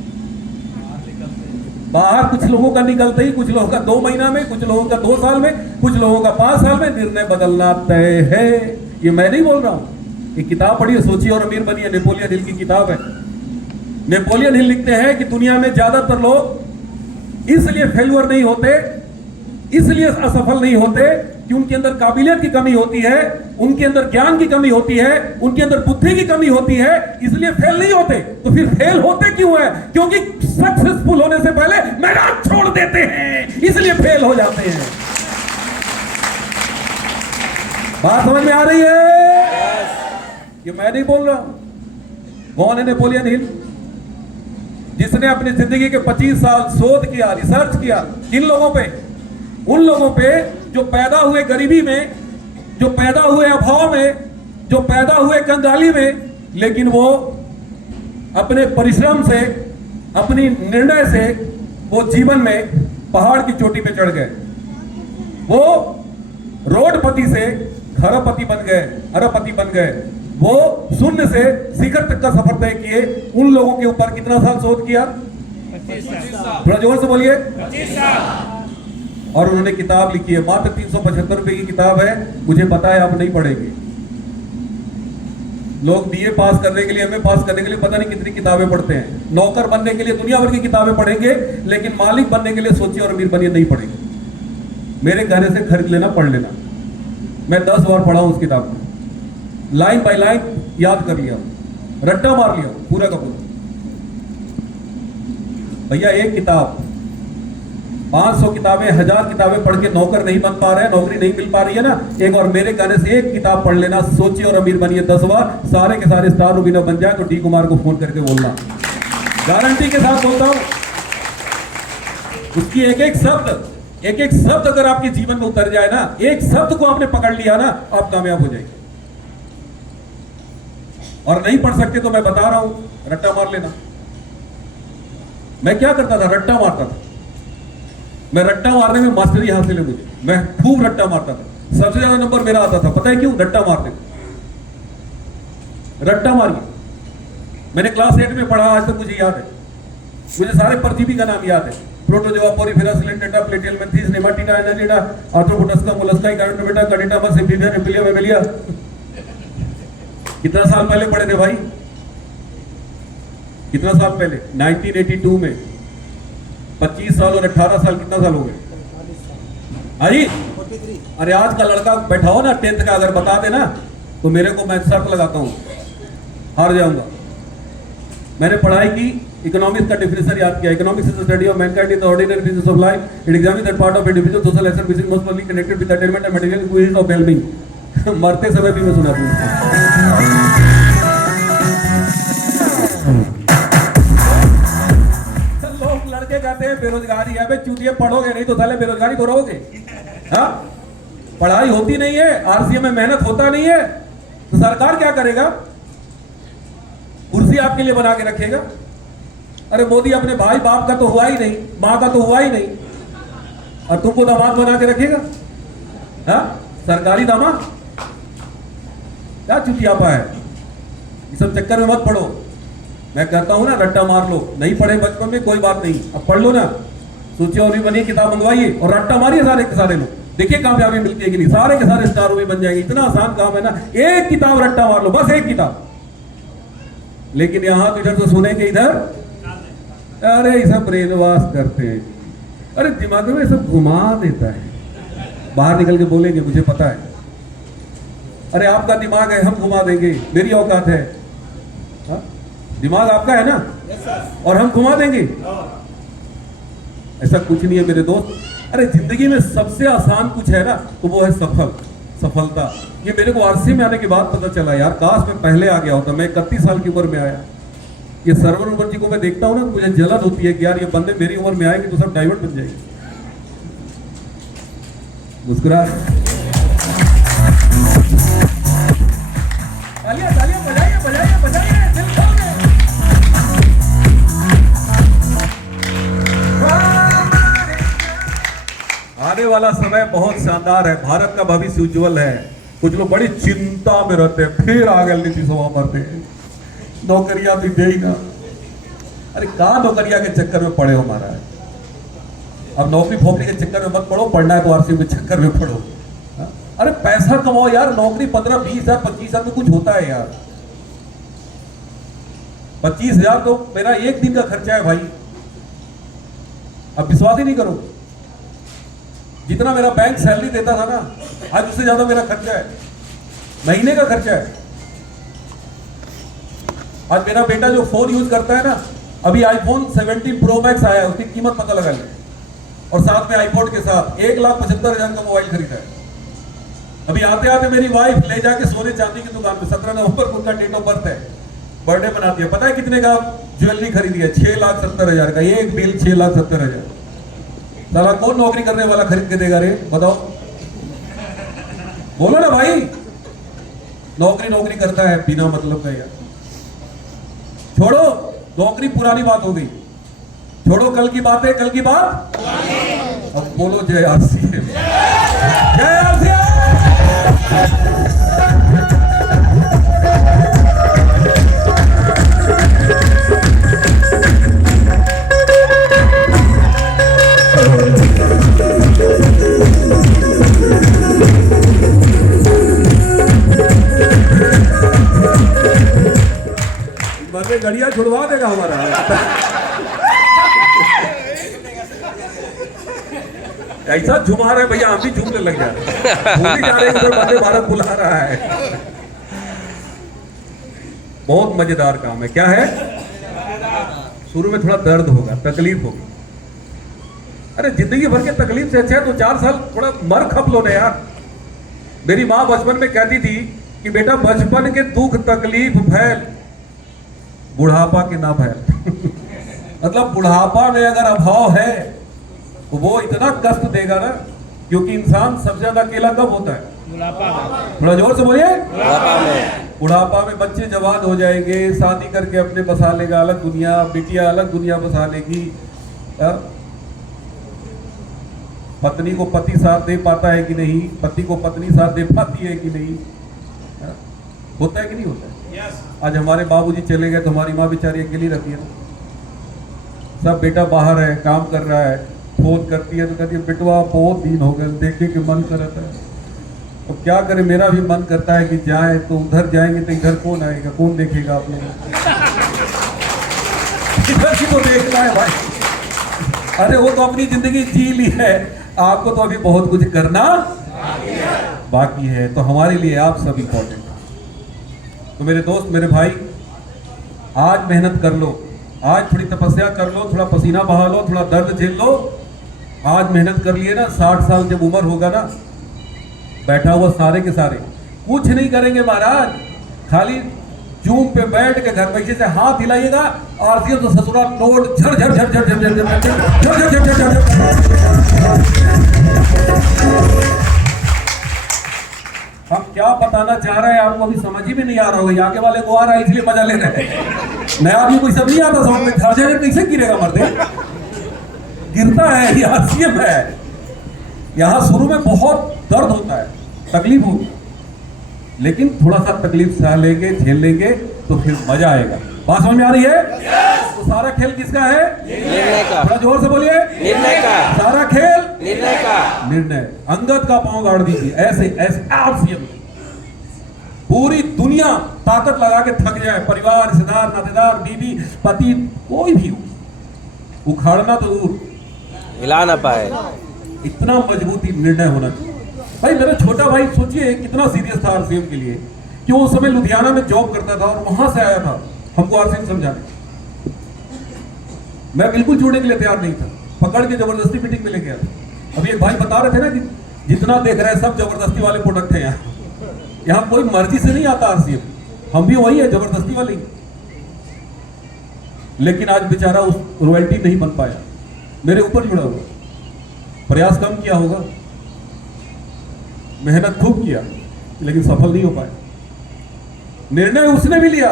बाहर कुछ लोगों का निकलते ही, कुछ लोगों का 2 महीना में, कुछ लोगों का 2 साल में, कुछ लोगों का 5 साल में निर्णय बदलना तय है। ये मैं नहीं बोल रहा हूं, एक किताब पढ़िए, सोचिए और अमीर बनिए, नेपोलियन हिल की किताब है। नेपोलियन हिल लिखते हैं कि दुनिया में ज्यादातर लोग इसलिए फेल्यूर नहीं होते, इसलिए असफल नहीं होते कि उनके अंदर काबिलियत की कमी होती है, उनके अंदर ज्ञान की कमी होती है, उनके अंदर बुद्धि की कमी होती है, इसलिए फेल नहीं होते। तो फिर फेल होते क्यों है? क्योंकि सक्सेसफुल होने से पहले मैदान छोड़ देते हैं, इसलिए फेल हो जाते हैं। बात समझ में आ रही है? ये मैं नहीं बोल रहा हूं। कौन है नेपोलियन हिल? जिसने अपनी जिंदगी के 25 साल शोध किया, रिसर्च किया। किन लोगों पे? उन लोगों पे जो पैदा हुए गरीबी में, जो पैदा हुए अभाव में, जो पैदा हुए कंगाली में, लेकिन वो अपने परिश्रम से, अपनी निर्णय से वो जीवन में पहाड़ की चोटी पे चढ़ गए। वो रोडपति से खरबपति बन गए, अरबपति बन गए। वो शून्य से शिखर तक का सफर तय किए। उन लोगों के ऊपर कितना साल शोध किया? 25 साल। थोड़ा जोर से बोलिए। 25 साल। और उन्होंने किताब लिखी है, मात्र 375 रुपए की किताब है। मुझे पता है आप नहीं पढ़ेंगे। लोग बीए पास करने के लिए, एमए पास करने के लिए पता नहीं कितनी किताबें पढ़ते हैं। नौकर बनने के लिए दुनिया भर की किताबें पढ़ेंगे, लेकिन मालिक बनने के लिए सोचिए और अमीर बनिए नहीं पढ़ेंगे। मेरे कहने से खरीद लेना, पढ़ लेना। मैं 10 बार पढ़ा हूं उस किताब को, लाइन बाय लाइन याद कर लिया, रट्टा मार लिया पूरा का पूरा। भैया एक किताब 500 किताबें, 1000 किताबें पढ़ के नौकर नहीं बन पा रहे हैं, नौकरी नहीं मिल पा रही है ना, एक और मेरे कहने से एक किताब पढ़ लेना, सोचिए और अमीर बनिए 10 बार, सारे के सारे स्टार रूबीना बन जाए। तो डी कुमार को फोन करके बोलना, गारंटी के साथ बोलता हूं। उसकी एक एक शब्द अगर आपके जीवन में उतर जाए ना, एक शब्द को आपने पकड़ लिया ना, आप कामयाब हो जाएंगे। और नहीं पढ़ सकते तो मैं बता रहा हूं, रट्टा मार लेना। मैं क्या करता था? रट्टा मारता था। मैं रट्टा मारने में मास्टरी हासिल है मुझे, मैं खूब रट्टा मारता था। सबसे ज्यादा नंबर मेरा आता था, पता है क्यों? रट्टा मारते थे। रट्टा मारिए। मैंने क्लास 8 में पढ़ा, आज तक मुझे याद है। मुझे सारे परजीवी का नाम याद है। Protozoa, porifera, coelenterata, platyhelminthes, nematoda, annelida, arthropoda, mollusca, कैरोटोमेटा, कार्डिटा, बस एम्फीबिया, रेप्टिलिया, मैमेलिया। कितना साल पहले पढ़े थे भाई? कितना साल पहले? 1982 में। 25 साल और 18 साल, कितना साल हो गए? अरे अरे आज का लड़का बैठा हो ना 10th का, अगर बता देना तो मेरे को, मैं शर्त लगाता हूं हार जाऊंगा। मैंने पढ़ाई की, इकोनॉमिक्स का डेफिनेशन याद किया। Economics is the study of Mankind in the ordinary business of life. It examines that part of individual social action which is most closely connected with attainment and material equities of wellbeing. मरते समय भी मैं सुना दूं। लोग लड़के कहते हैं बेरोजगारी है। बे चूतिए, पढ़ोगे नहीं तो साले बेरोजगारी तो रहोगे। हाँ, पढ़ाई होती नहीं है, आरसीए में मेहनत होता नहीं है, तो सरकार क्या करेगा? कुर्सी आपके लिए बना के रखेगा। अरे मोदी अपने भाई बाप का तो हुआ ही नहीं, मां का तो हुआ ही नहीं, और तुमको दामाद बना के रखेगा? हाँ, सरकारी दामाद? क्या चुतियापा है? इस सब चक्कर में मत पड़ो। मैं कहता हूं ना, रट्टा मार लो। नहीं पढ़े बचपन में, कोई बात नहीं, अब पढ़ लो ना। सोचिए और भी बनिए, किताब मंगवाइए और रट्टा मारिए सारे के सारे लोग। देखिए कामयाबी मिलती है कि नहीं। सारे के सारे स्टार भी बन जाएंगे। इतना आसान काम है ना, एक किताब रट्टा मार लो, बस एक किताब। लेकिन यहां तो इधर तो सुनेंगे, इधर अरे ये सब ब्रेन वॉश करते हैं। अरे दिमाग में सब घुमा देता है। बाहर निकल के बोलेंगे, मुझे पता है। अरे आपका दिमाग है, हम घुमा देंगे, मेरी औकात है। हा? दिमाग आपका है ना, और हम घुमा देंगे? ऐसा कुछ नहीं है मेरे दोस्त। अरे जिंदगी में सबसे आसान कुछ है ना, तो वो है सफलता। ये मेरे को आरसी में आने के बाद पता चला यार, काश मैं पहले आ गया होता। मैं 31 साल की उम्र में आया। ये सरवर उमर जी को मैं देखता हूं ना, मुझे जलन होती है कि यार ये बंदे मेरी उम्र में आएंगे तो सब डाइवर्ट बन जाएंगे। मुस्कुरा, तालियां तालियां बजाइए बजाइए बजाइए, दिल खोल के। आने वाला समय बहुत शानदार है। भारत का भविष्य उज्जवल है। कुछ लोग बड़ी चिंता में रहते हैं, फिर आ गए नीतीश कुमार मरते हैं, नौकरियां भी दे ही ना। अरे कहां नौकरियां के चक्कर में पड़े हो महाराज? अब नौकरी फोकरी के चक्कर में मत पड़ो, पढ़ना है तो आरसी के चक्कर में पढ़ो। हा? अरे पैसा कमाओ यार। नौकरी 15-20 हजार 25 हजार में कुछ होता है यार। 25 हजार तो मेरा एक दिन का खर्चा है भाई। अब विश्वास ही नहीं करो, जितना मेरा बैंक सैलरी देता था ना, आज उससे ज्यादा मेरा खर्चा है, महीने का खर्चा है। आज मेरा बेटा जो फोन यूज करता है ना, अभी आईफोन 17 प्रो मैक्स आया है, उसकी कीमत पता लगा ले, और साथ में आईपोड के साथ 1,75,000 का मोबाइल खरीदा है। अभी आते आते मेरी वाइफ ले जाके सोने चांदी की दुकान में, 17 नवंबर को उनका डेट ऑफ बर्थ है, बर्थडे मनाती है। पता है कितने का ज्वेलरी खरीदी है? 6,70,000 का। एक बिल 6,70,000। साला कौन नौकरी करने वाला खरीद के देगा रे? बताओ, बोलो ना भाई। नौकरी करता है बिना मतलब का यार। छोड़ो, नौकरी पुरानी बात हो गई। छोड़ो कल की बात है, कल की बात। अब बोलो जय आरसी, जय आरसी। मजे गड़िया छुड़वा देगा हमारा। ऐसा झुमा रहे भैया, हम भी झूमने लग जा रहे हैं। वंदे भारत बुला रहा है। बहुत मजेदार काम है। क्या है? शुरू में थोड़ा दर्द होगा, तकलीफ होगी। अरे जिंदगी भर के तकलीफ से अच्छा है तो 4 साल थोड़ा मर खप लो ना यार। मेरी माँ बचपन में कहती थी कि बेटा बचपन के दुख तकलीफ फैल, बुढ़ापा के ना फैल। मतलब बुढ़ापा में अगर अभाव है तो वो इतना कष्ट देगा ना, क्योंकि इंसान सबसे ज्यादा अकेला कब होता है? बुढ़ापा में। थोड़ा जोर से बोलिए। बुढ़ापा में। बुढ़ापा में बच्चे जवान हो जाएंगे, शादी करके अपने बसा लेगा अलग दुनिया, बिटिया अलग दुनिया बसा लेगी। पत्नी को पति साथ दे पाता है कि नहीं, पति को पत्नी साथ दे पाती है कि नहीं, होता है कि नहीं होता है? आज हमारे बाबूजी चले गए तो हमारी माँ बेचारी अकेली रहती है ना। सब बेटा बाहर है, काम कर रहा है, फोन करती है तो कहती है बेटवा बहुत दिन हो गए, देखे के मन करता है। तो क्या करे, मेरा भी मन करता है कि जाए, तो उधर जाएंगे तो इधर कौन आएगा, कौन देखेगा आप लोग? इधर की तो देखना है भाई। अरे वो तो अपनी जिंदगी जी ली है, आपको तो अभी बहुत कुछ करना बाकी है। तो हमारे लिए आप सब इम्पोर्टेंट। तो मेरे दोस्त, मेरे भाई, आज मेहनत कर लो, आज थोड़ी तपस्या कर लो, थोड़ा पसीना बहा लो, थोड़ा दर्द झेल लो। आज मेहनत कर लिए ना, 60 साल जब उम्र होगा ना, बैठा हुआ सारे के सारे कुछ नहीं करेंगे महाराज, खाली जूम पे बैठ के घर पैसे से हाथ हिलाइएगा और फिर तो ससुराल नोट झर झर झर झर झर झर झर झर झर झर झर। हम क्या बताना चाह रहे हैं आपको अभी समझ ही में नहीं आ रहा होगा। आगे वाले को आ रहा है इसलिए मजा ले रहे हैं। नया आदमी कोई सब नहीं आता समझ में। झर झर कैसे गिरेगा मर्दे? गिरता है, ये आरसीएम है। यहाँ शुरू में बहुत दर्द होता है, तकलीफ होती है, लेकिन थोड़ा सा तकलीफ सह लेंगे, झेल लेंगे तो फिर मजा आएगा। बात समझ में आ रही है? तो सारा खेल किसका है? निर्णय का। थोड़ा जोर से बोलिए। निर्णय का। सारा खेल निर्णय का। निर्णय। अंगद का पांव गाड़ दीजिए, ऐसे ऐसे आरसीएम। पूरी दुनिया ताकत लगा के थक जाए, परिवार, रिश्तेदार, नातेदार, बीवी, पति, कोई भी हो, उखाड़ना तो दूर, हिला ना पाए। इतना मजबूती निर्णय होना चाहिए। भाई मेरा छोटा भाई सोचिए कितना सीरियस था आरसीएम के लिए, कि वो उस समय लुधियाना में जॉब करता था और वहां से आया था हमको आरसीएम समझाने। मैं बिल्कुल छोड़ने के लिए तैयार नहीं था, पकड़ के जबरदस्ती मीटिंग में लेके आया। अभी एक भाई बता रहे थे ना कि जितना देख रहे हैं सब जबरदस्ती वाले प्रोडक्ट हैं। यहाँ कोई मर्जी से नहीं आता आरसीएम, हम भी वही है, जबरदस्ती वाले ही। लेकिन आज बेचारा उस रॉयल्टी नहीं बन पाया, मेरे ऊपर जुड़ा हुआ। प्रयास कम किया होगा, मेहनत खूब किया, लेकिन सफल नहीं हो पाया। निर्णय उसने भी लिया,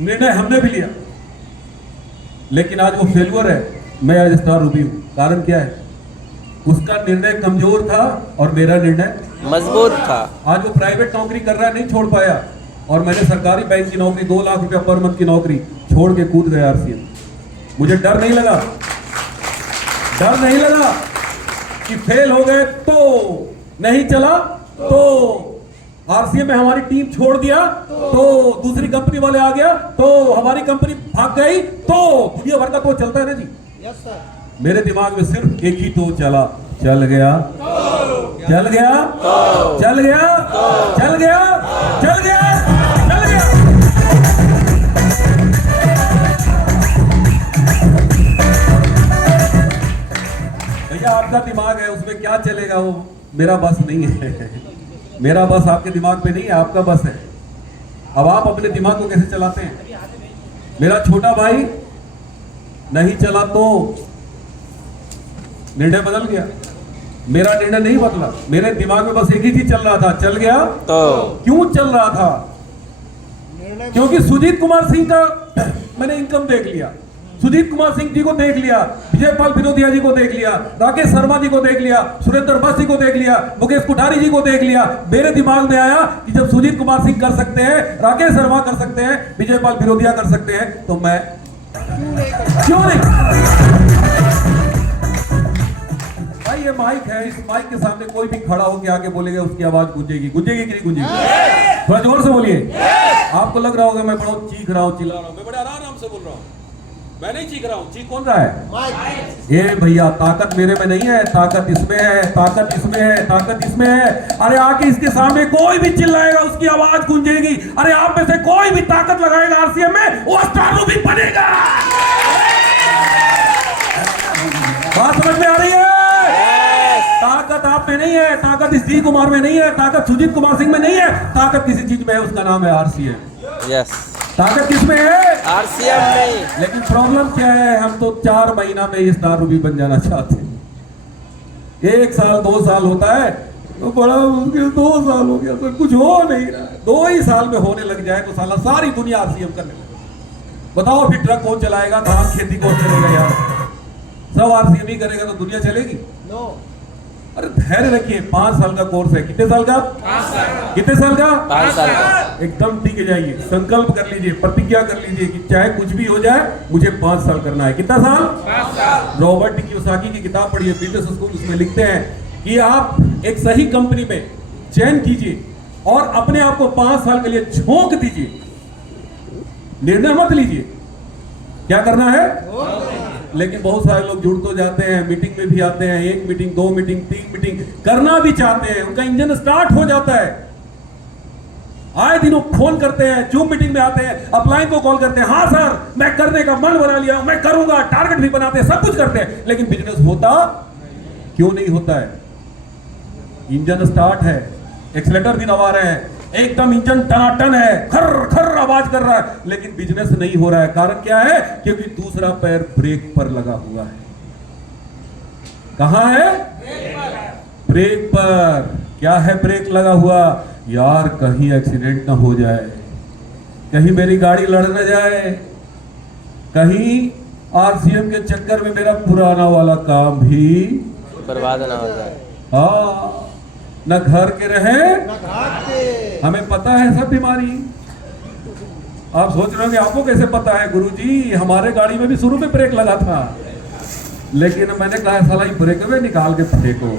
निर्णय हमने भी लिया, लेकिन आज वो फेल्यूर है, मैं आज स्टार रूबी हूं। कारण क्या है? उसका निर्णय कमजोर था और मेरा निर्णय मजबूत था। आज वो प्राइवेट नौकरी कर रहा है, नहीं छोड़ पाया, और मैंने सरकारी बैंक की नौकरी, 2 लाख रुपया पर मंथ की नौकरी छोड़ के कूद गया आरसीएम। मुझे डर नहीं लगा, डर नहीं लगा कि फेल हो गए तो, नहीं चला तो, आरसीएम में हमारी टीम छोड़ दिया तो, दूसरी कंपनी वाले आ गया तो, हमारी कंपनी भाग गई तो, दुनिया भर का तो चलता है ना जी। Yes sir. मेरे दिमाग में सिर्फ एक ही तो चला, चल गया, चल गया, चल गया, चल गया, चल गया, चल गया। भैया आपका दिमाग है, उसमें क्या चलेगा, वो मेरा बस नहीं है। मेरा बस आपके दिमाग पे नहीं है, आपका बस है। अब आप अपने दिमाग को कैसे चलाते हैं? मेरा छोटा भाई नहीं चला तो निर्णय बदल गया, मेरा निर्णय नहीं बदला। मेरे दिमाग में बस एक ही चीज चल रहा था, चल गया तो। क्यों चल रहा था? क्योंकि सुजीत कुमार सिंह का मैंने इनकम देख लिया, सुजीत कुमार सिंह जी को देख लिया, विजयपाल बिरोदिया जी को देख लिया, राकेश शर्मा जी को देख लिया, सुरेंद्र बस जी को देख लिया, मुकेश कुठारी जी को देख लिया। मेरे दिमाग में आया कि जब सुजीत कुमार सिंह कर सकते हैं, राकेश शर्मा कर सकते हैं, विजयपाल बिरोदिया कर सकते हैं, तो मैं क्यों नहीं? भाई ये माइक है, इस माइक के सामने कोई भी खड़ा होकर आके बोलेगा, उसकी आवाज गूंजेगी, गूंजेगी कि नहीं गूंजेगी? थोड़ा जोर से बोलिए। आपको लग रहा होगा मैं बड़ा चीख रहा हूँ, चिल्ला रहा हूँ, मैं बड़े आराम से बोल रहा हूँ। मैं नहीं चीख रहा हूँ, चीख कौन रहा है? ये भैया ताकत मेरे में नहीं है, ताकत इसमें है, ताकत इसमें है, ताकत इसमें है। अरे आके इसके सामने कोई भी चिल्लाएगा उसकी आवाज गूंजेगी। अरे आप में से कोई भी ताकत लगाएगा आरसीएम में, वो स्टार रूबी बनेगा। बात समझ में आ रही है? ताकत आप में नहीं है, ताकत इस जी कुमार में नहीं है, ताकत सुजीत कुमार सिंह में नहीं है, ताकत किसी चीज में है, उसका नाम है आरसीएम। यस, ताकत किसमें है? आरसीएम में। लेकिन प्रॉब्लम क्या है, हम तो 4 महीना में इस स्टार रूबी बन जाना चाहते हैं। 1 साल 2 साल होता है तो बड़ा मुश्किल, 2 साल हो गया तो कुछ हो नहीं रहा है। 2 ही साल में होने लग जाए तो साला सारी दुनिया आरसीएम करने लगे। बताओ फिर ट्रक कौन चलाएगा, धान खेती कौन करेगा यार? सब आरसीएम ही करेगा तो दुनिया चलेगी? अरे धैर्य रखिए, 5 साल का कोर्स है। कितने साल का? 5 साल। कितने साल का? 5 साल का। एकदम टिक जाइए, संकल्प कर लीजिए, प्रतिज्ञा कर लीजिए कि चाहे कुछ भी हो जाए मुझे 5 साल करना है। कितना साल? 5 साल। रॉबर्ट कियोसाकी की किताब पढ़िए, बिजनेस स्कूल, उसमें लिखते हैं कि आप एक सही कंपनी में चयन कीजिए और अपने आप को 5 साल के लिए झोंक दीजिए। निर्णय मत लीजिए क्या करना है, लेकिन बहुत सारे लोग जुड़ तो जाते हैं, मीटिंग में भी आते हैं, 1 मीटिंग 2 मीटिंग 3 मीटिंग करना भी चाहते हैं, उनका इंजन स्टार्ट हो जाता है, आए दिनों फोन करते हैं, जूम मीटिंग में आते हैं, अपलाइन को कॉल करते हैं, हाँ सर मैं करने का मन बना लिया हूं, मैं करूंगा, टारगेट भी बनाते हैं, सब कुछ करते हैं, लेकिन बिजनेस होता क्यों नहीं होता है? इंजन स्टार्ट है, एक्सीलेटर भी दबा रहे हैं, एकदम इंजन टनाटन है, खर खर आवाज कर रहा है, लेकिन बिजनेस नहीं हो रहा है। कारण क्या है? क्योंकि दूसरा पैर ब्रेक पर लगा हुआ है। कहां है? ब्रेक पर। क्या है ब्रेक लगा हुआ? यार कहीं एक्सीडेंट ना हो जाए, कहीं मेरी गाड़ी लड़ ना जाए, कहीं आरसीएम के चक्कर में मेरा पुराना वाला काम भी बर्बाद ना हो जाए। हाँ, न घर के रहे न घाट के। हमें पता है सब बीमारी। आप सोच रहे होंगे आपको कैसे पता है? गुरुजी हमारे गाड़ी में भी शुरू में ब्रेक लगा था, लेकिन मैंने कहा साला ये ब्रेक में निकाल के फेंको,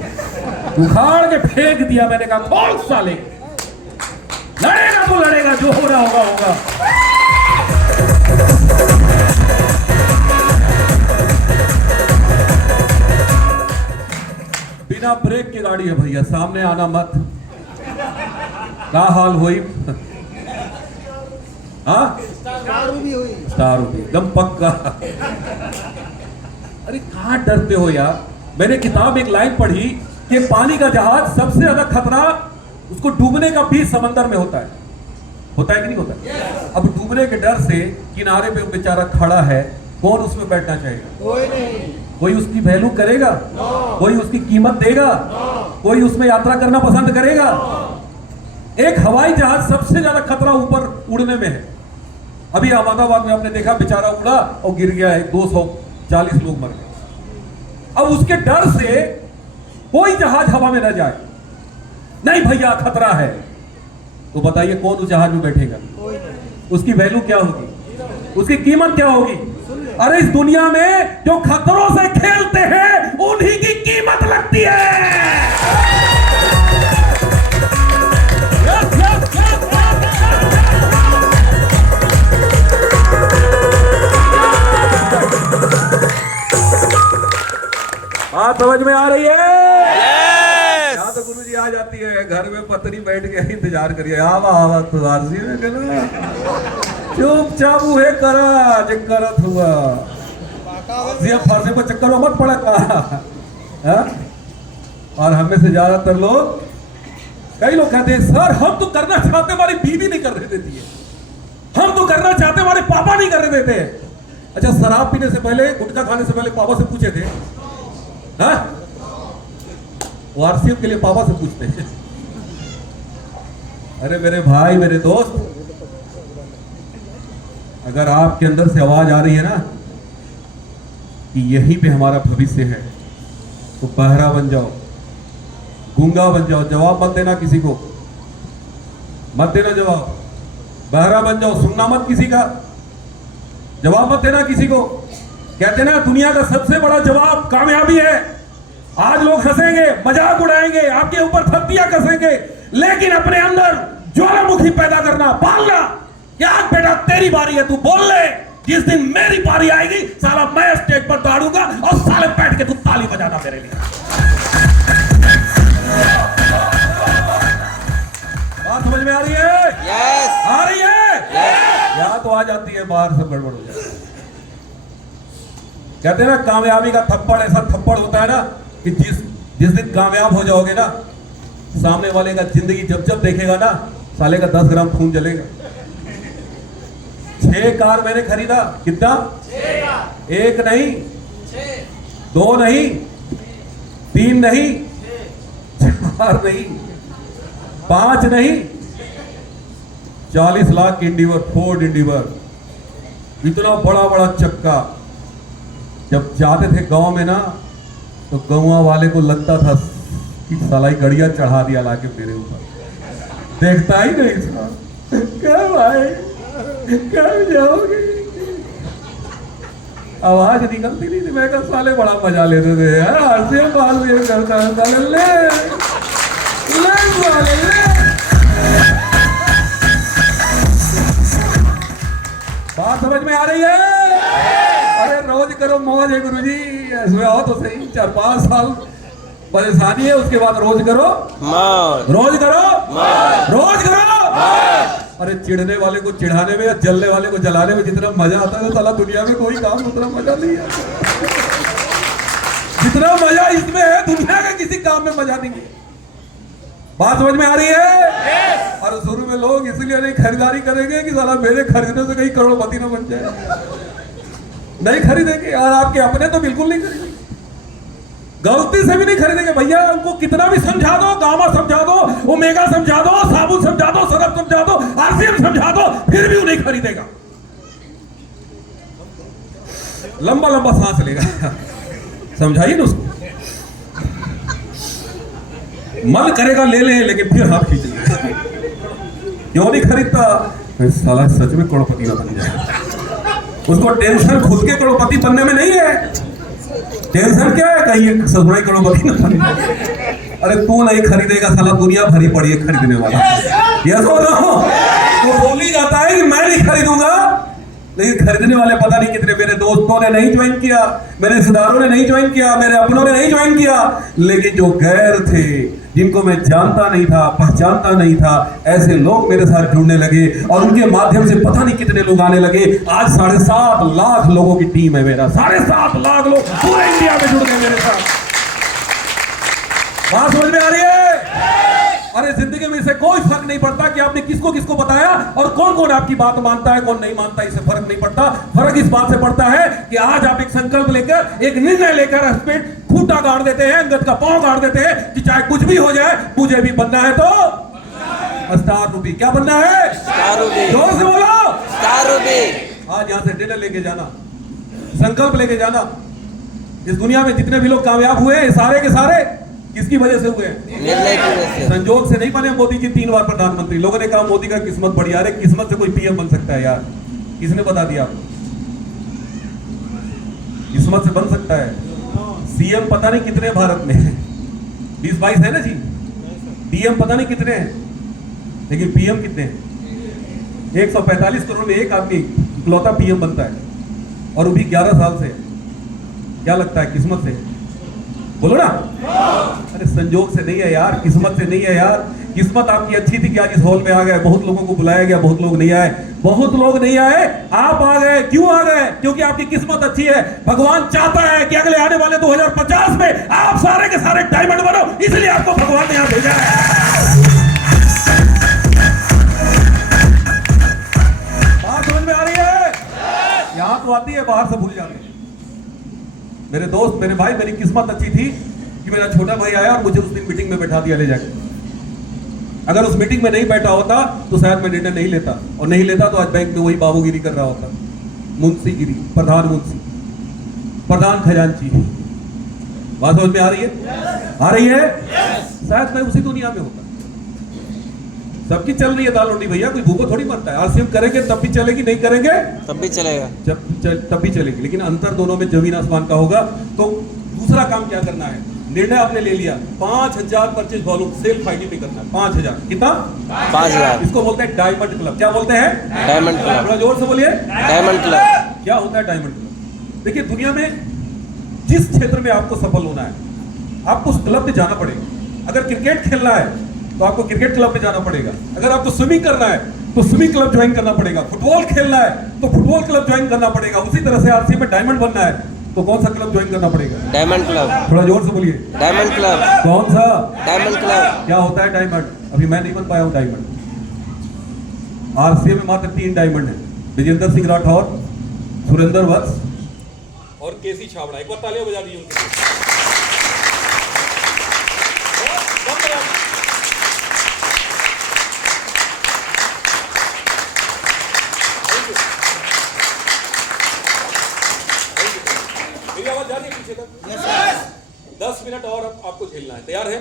उखाड़ के फेंक दिया। मैंने कहा खोल साले, लड़ेगा तो लड़ेगा, जो हो रहा होगा होगा। बिना ब्रेक की गाड़ी है भैया, सामने आना मत। क्या हाल हुई? हाँ स्टार भी एकदम पक्का। अरे कहाँ डरते हो यार? मैंने किताब एक लाइन पढ़ी कि पानी का जहाज सबसे ज्यादा खतरा उसको डूबने का भी समंदर में होता है कि नहीं होता? अब डूबने के डर से किनारे पे बेचारा खड़ा है, कौन उसमें बैठना चाहेगा? कोई नहीं। कोई उसकी वैल्यू करेगा? कोई उसकी कीमत देगा? कोई उसमें यात्रा करना पसंद करेगा? एक हवाई जहाज सबसे ज्यादा खतरा ऊपर उड़ने में है। अभी अहमदाबाद में आपने देखा, बेचारा उड़ा और गिर गया है, 240 लोग मर गए। अब उसके डर से कोई जहाज हवा में न जाए। नहीं भैया खतरा है, तो बताइए कौन उस जहाज में बैठेगा? उसकी वैल्यू क्या होगी? उसकी कीमत क्या होगी? अरे इस दुनिया में जो खतरों से खेलते हैं उन्हीं की कीमत लगती है। बात समझ में आ रही है? यहाँ तो गुरु जी आ जाती है, घर में पत्नी बैठ के इंतजार करिए, आवा आवा तो आरसी में कहना चुपचाप है करा जे करत हुआ, फांसी पर चक्कर में मत पड़ा का। और हमें से ज्यादातर लोग, कई लोग कहते हैं सर हम तो करना चाहते, हमारी बीवी नहीं करने देती है, हम तो करना चाहते, हमारे पापा नहीं करने देते। अच्छा शराब पीने से पहले, गुटखा खाने से पहले पापा से पूछे थे? आरसीएम के लिए पापा से पूछते हैं। अरे मेरे भाई, मेरे दोस्त, अगर आपके अंदर से आवाज आ रही है ना कि यहीं पे हमारा भविष्य है, तो बहरा बन जाओ, गूंगा बन जाओ, जवाब मत देना किसी को, मत देना जवाब, बहरा बन जाओ, सुनना मत किसी का, जवाब मत देना किसी को। कहते ना दुनिया का सबसे बड़ा जवाब कामयाबी है। आज लोग हंसेंगे, मजाक उड़ाएंगे, आपके ऊपर थप्पियां कसेंगे, लेकिन अपने अंदर ज्वालामुखी पैदा करना, पालना कि आज बेटा तेरी बारी है, तू बोल ले। जिस दिन मेरी बारी आएगी साला मैं स्टेज पर दौड़ूंगा और साले बैठ के तू ताली बजाना मेरे लिए। बात समझ में आ रही है? यस आ रही है? यस यहाँ तो आ जाती है, बाहर सब गड़बड़ हो जाती है। कहते हैं ना कामयाबी का थप्पड़ ऐसा थप्पड़ होता है ना कि जिस दिन कामयाब हो जाओगे ना, सामने वाले का जिंदगी जब जब देखेगा ना, साले का 10 ग्राम खून जलेगा। 6 कार मैंने खरीदा, कितना? 1 नहीं, 2 नहीं, 3 नहीं, 4 नहीं, 5 नहीं, 40 लाख की इंडिवर, फोर्ड इंडिवर, इतना बड़ा बड़ा चक्का। जब जाते थे गांव में ना तो गांव वाले को लगता था कि साला ही गड़िया चढ़ा दिया लाके मेरे ऊपर। देखता ही नहीं था, कब आए, कब जाओगे। आवाज निकलती नहीं थी। मैं कहा साले बड़ा मजा लेते थे यार, हंसे बाल में करता है साले, ले साले ले। बात समझ में आ रही है? अरे रोज करो मौज है गुरुजी, इसमें आओ तो सही। 4-5 साल परेशानी है, उसके बाद रोज करो मौज, रोज करो मौज, रोज करो। मौज। अरे चिढ़ने वाले को चिढ़ाने में या जलने वाले को जलाने में जितना मजा आता है, तो साला दुनिया में कोई काम उतना मजा नहीं है जितना मजा इसमें है। दुनिया के किसी काम में मजा नहीं है। बात समझ में आ रही है? और शुरू में लोग इसलिए नहीं खरीदारी करेंगे कि साला मेरे खरीदने से कहीं करोड़पति ना बन जाए, नहीं खरीदेंगे। और आपके अपने तो बिल्कुल नहीं खरीदेंगे, गलती से भी नहीं खरीदेंगे भैया। उनको कितना भी समझा दो, गामा समझा दो, ओमेगा समझा दो, साबुन समझा दो, सरफ समझा दो, आरसीएम समझा दो, फिर भी वो नहीं खरीदेगा। लंबा लंबा सांस लेगा। समझाइए ना उसको। मन करेगा ले ले, लेकिन फिर हाथ खींच लेगा। क्यों नहीं खरीदता? साला सच में करोड़पति ना बन जाए। उसको टेंशन खुद के करोड़पति बनने में नहीं है। टेंशन क्या है? कहीं ससुराई करोड़पति ना बने। अरे तू नहीं खरीदेगा, साला दुनिया भरी पड़ी है खरीदने वाला। यस हो ना? तो बोल ही जाता है कि मैं नहीं खरीदूंगा, लेकिन खरीदने वाले पता नहीं कितने। मेरे दोस्तों ने नहीं ज्वाइन किया, मेरे रिश्तेदारों ने नहीं ज्वाइन किया, मेरे अपनों ने नहीं ज्वाइन किया, लेकिन जो गैर थे, जिनको मैं जानता नहीं था, पहचानता नहीं था, ऐसे लोग मेरे साथ जुड़ने लगे और उनके माध्यम से पता नहीं कितने लोग आने लगे। आज 7.5 लाख लोगों की टीम है मेरा। 7.5 लाख लोग पूरे इंडिया में जुड़ गए मेरे साथ। बात समझ में आ रही है? अरे जिंदगी में इसे कोई फर्क नहीं पड़ता कि आपने किसको किसको बताया और कौन कौन आपकी बात मानता है, कौन नहीं मानता। इससे फर्क नहीं पड़ता। फर्क इस बात से पड़ता है कि आज आप एक संकल्प लेकर, एक निर्णय लेकर इस पे खूंटा गाड़ देते हैं, अंगद का पांव गाड़ देते हैं कि चाहे कुछ भी हो जाए, मुझे भी बनना है तो स्टार रूबी। क्या बनना है? Star Ruby. जोर से बोलो, स्टार रूबी। आज यहां से डिनर लेके जाना, संकल्प लेके जाना। इस दुनिया में जितने भी लोग कामयाब हुए हैं, सारे के सारे किसकी वजह से हुए? निर्णय की वजह से। संजोग से नहीं बने मोदी जी 3 बार प्रधानमंत्री। लोगों ने कहा मोदी का किस्मत बढ़िया है। किस्मत से कोई पीएम बन सकता है यार? किसने बता दिया आपको? किस्मत से बन सकता है। सीएम पता नहीं कितने भारत में, 20-22 है ना जी। पीएम पता नहीं कितने हैं, लेकिन पीएम कितने हैं? 145 करोड़ में एक आदमी इकलौता पीएम बनता है, और वो भी 11 साल से। क्या लगता है? किस्मत से? बोलो ना। अरे संजोग से नहीं है यार, किस्मत से नहीं है यार। किस्मत आपकी अच्छी थी कि आज इस हॉल में आ गए। बहुत लोगों को बुलाया गया, बहुत लोग नहीं आए, बहुत लोग नहीं आए, आप आ गए। क्यों आ गए? क्योंकि आपकी किस्मत अच्छी है। भगवान चाहता है कि अगले आने वाले 2050 में आप सारे के सारे डायमंड बनो, इसलिए आपको भगवान ने यहां भेजा है। बात समझ में आ रही है? यहां तो आती है, बाहर से भूल जाते हैं। मेरे दोस्त, मेरे भाई, मेरी किस्मत अच्छी थी कि मेरा छोटा भाई आया और मुझे उस दिन मीटिंग में बैठा दिया ले जाकर। अगर उस मीटिंग में नहीं बैठा होता तो शायद मैं निर्णय नहीं लेता, और नहीं लेता तो आज बैंक में वही बाबूगिरी कर रहा होता। मुंशीगिरी, प्रधान मुंशी, प्रधान खजांची। बात समझ में आ रही है? आ रही है? शायद मैं उसी दुनिया में होता। सबकी चल रही है दाल रोटी भैया, कोई भूखो थोड़ी मरता है। आरसीएम करेंगे तब भी चलेगी, नहीं करेंगे तब भी चलेगा, तब भी चलेगी, लेकिन अंतर दोनों में जमीन आसमान का होगा। तो दूसरा काम क्या करना है? निर्णय आपने ले लिया 5,000 परचेज वॉल्यूम सेल फाइनली पे करना है 5,000 कितना 5,000 इसको बोलते हैं डायमंड क्लब क्या बोलते हैं डायमंड क्लब थोड़ा जोर से बोलिए डायमंड क्लब क्या होता है डायमंड क्लब देखिए दुनिया में जिस क्षेत्र में आपको सफल होना है आपको उस क्लब में जाना पड़ेगा अगर क्रिकेट खेलना है तो आपको क्रिकेट क्लब में जाना पड़ेगा अगर आपको स्विमिंग करना है तो स्विमिंग क्लब ज्वाइन करना पड़ेगा फुटबॉल खेलना है तो फुटबॉल क्लब ज्वाइन करना पड़ेगा उसी तरह से आरसी में डायमंड बनना है तो कौन सा क्लब ज्वाइन करना पड़ेगा डायमंड क्लब थोड़ा जोर से बोलिए डायमंड क्लब कौन सा डायमंड क्लब क्या होता है डायमंड अभी मैं नहीं बन पाया हूं डायमंड आरसीए में मात्र 3 डायमंड है विजेंद्र सिंह राठौर सुरेंद्र वत्स और केसी छाबड़ा एक बार तालियां बजा दीजिए उनके लिए मेरी आवाज जा रही है पीछे तक 10 मिनट और आपको झेलना है तैयार है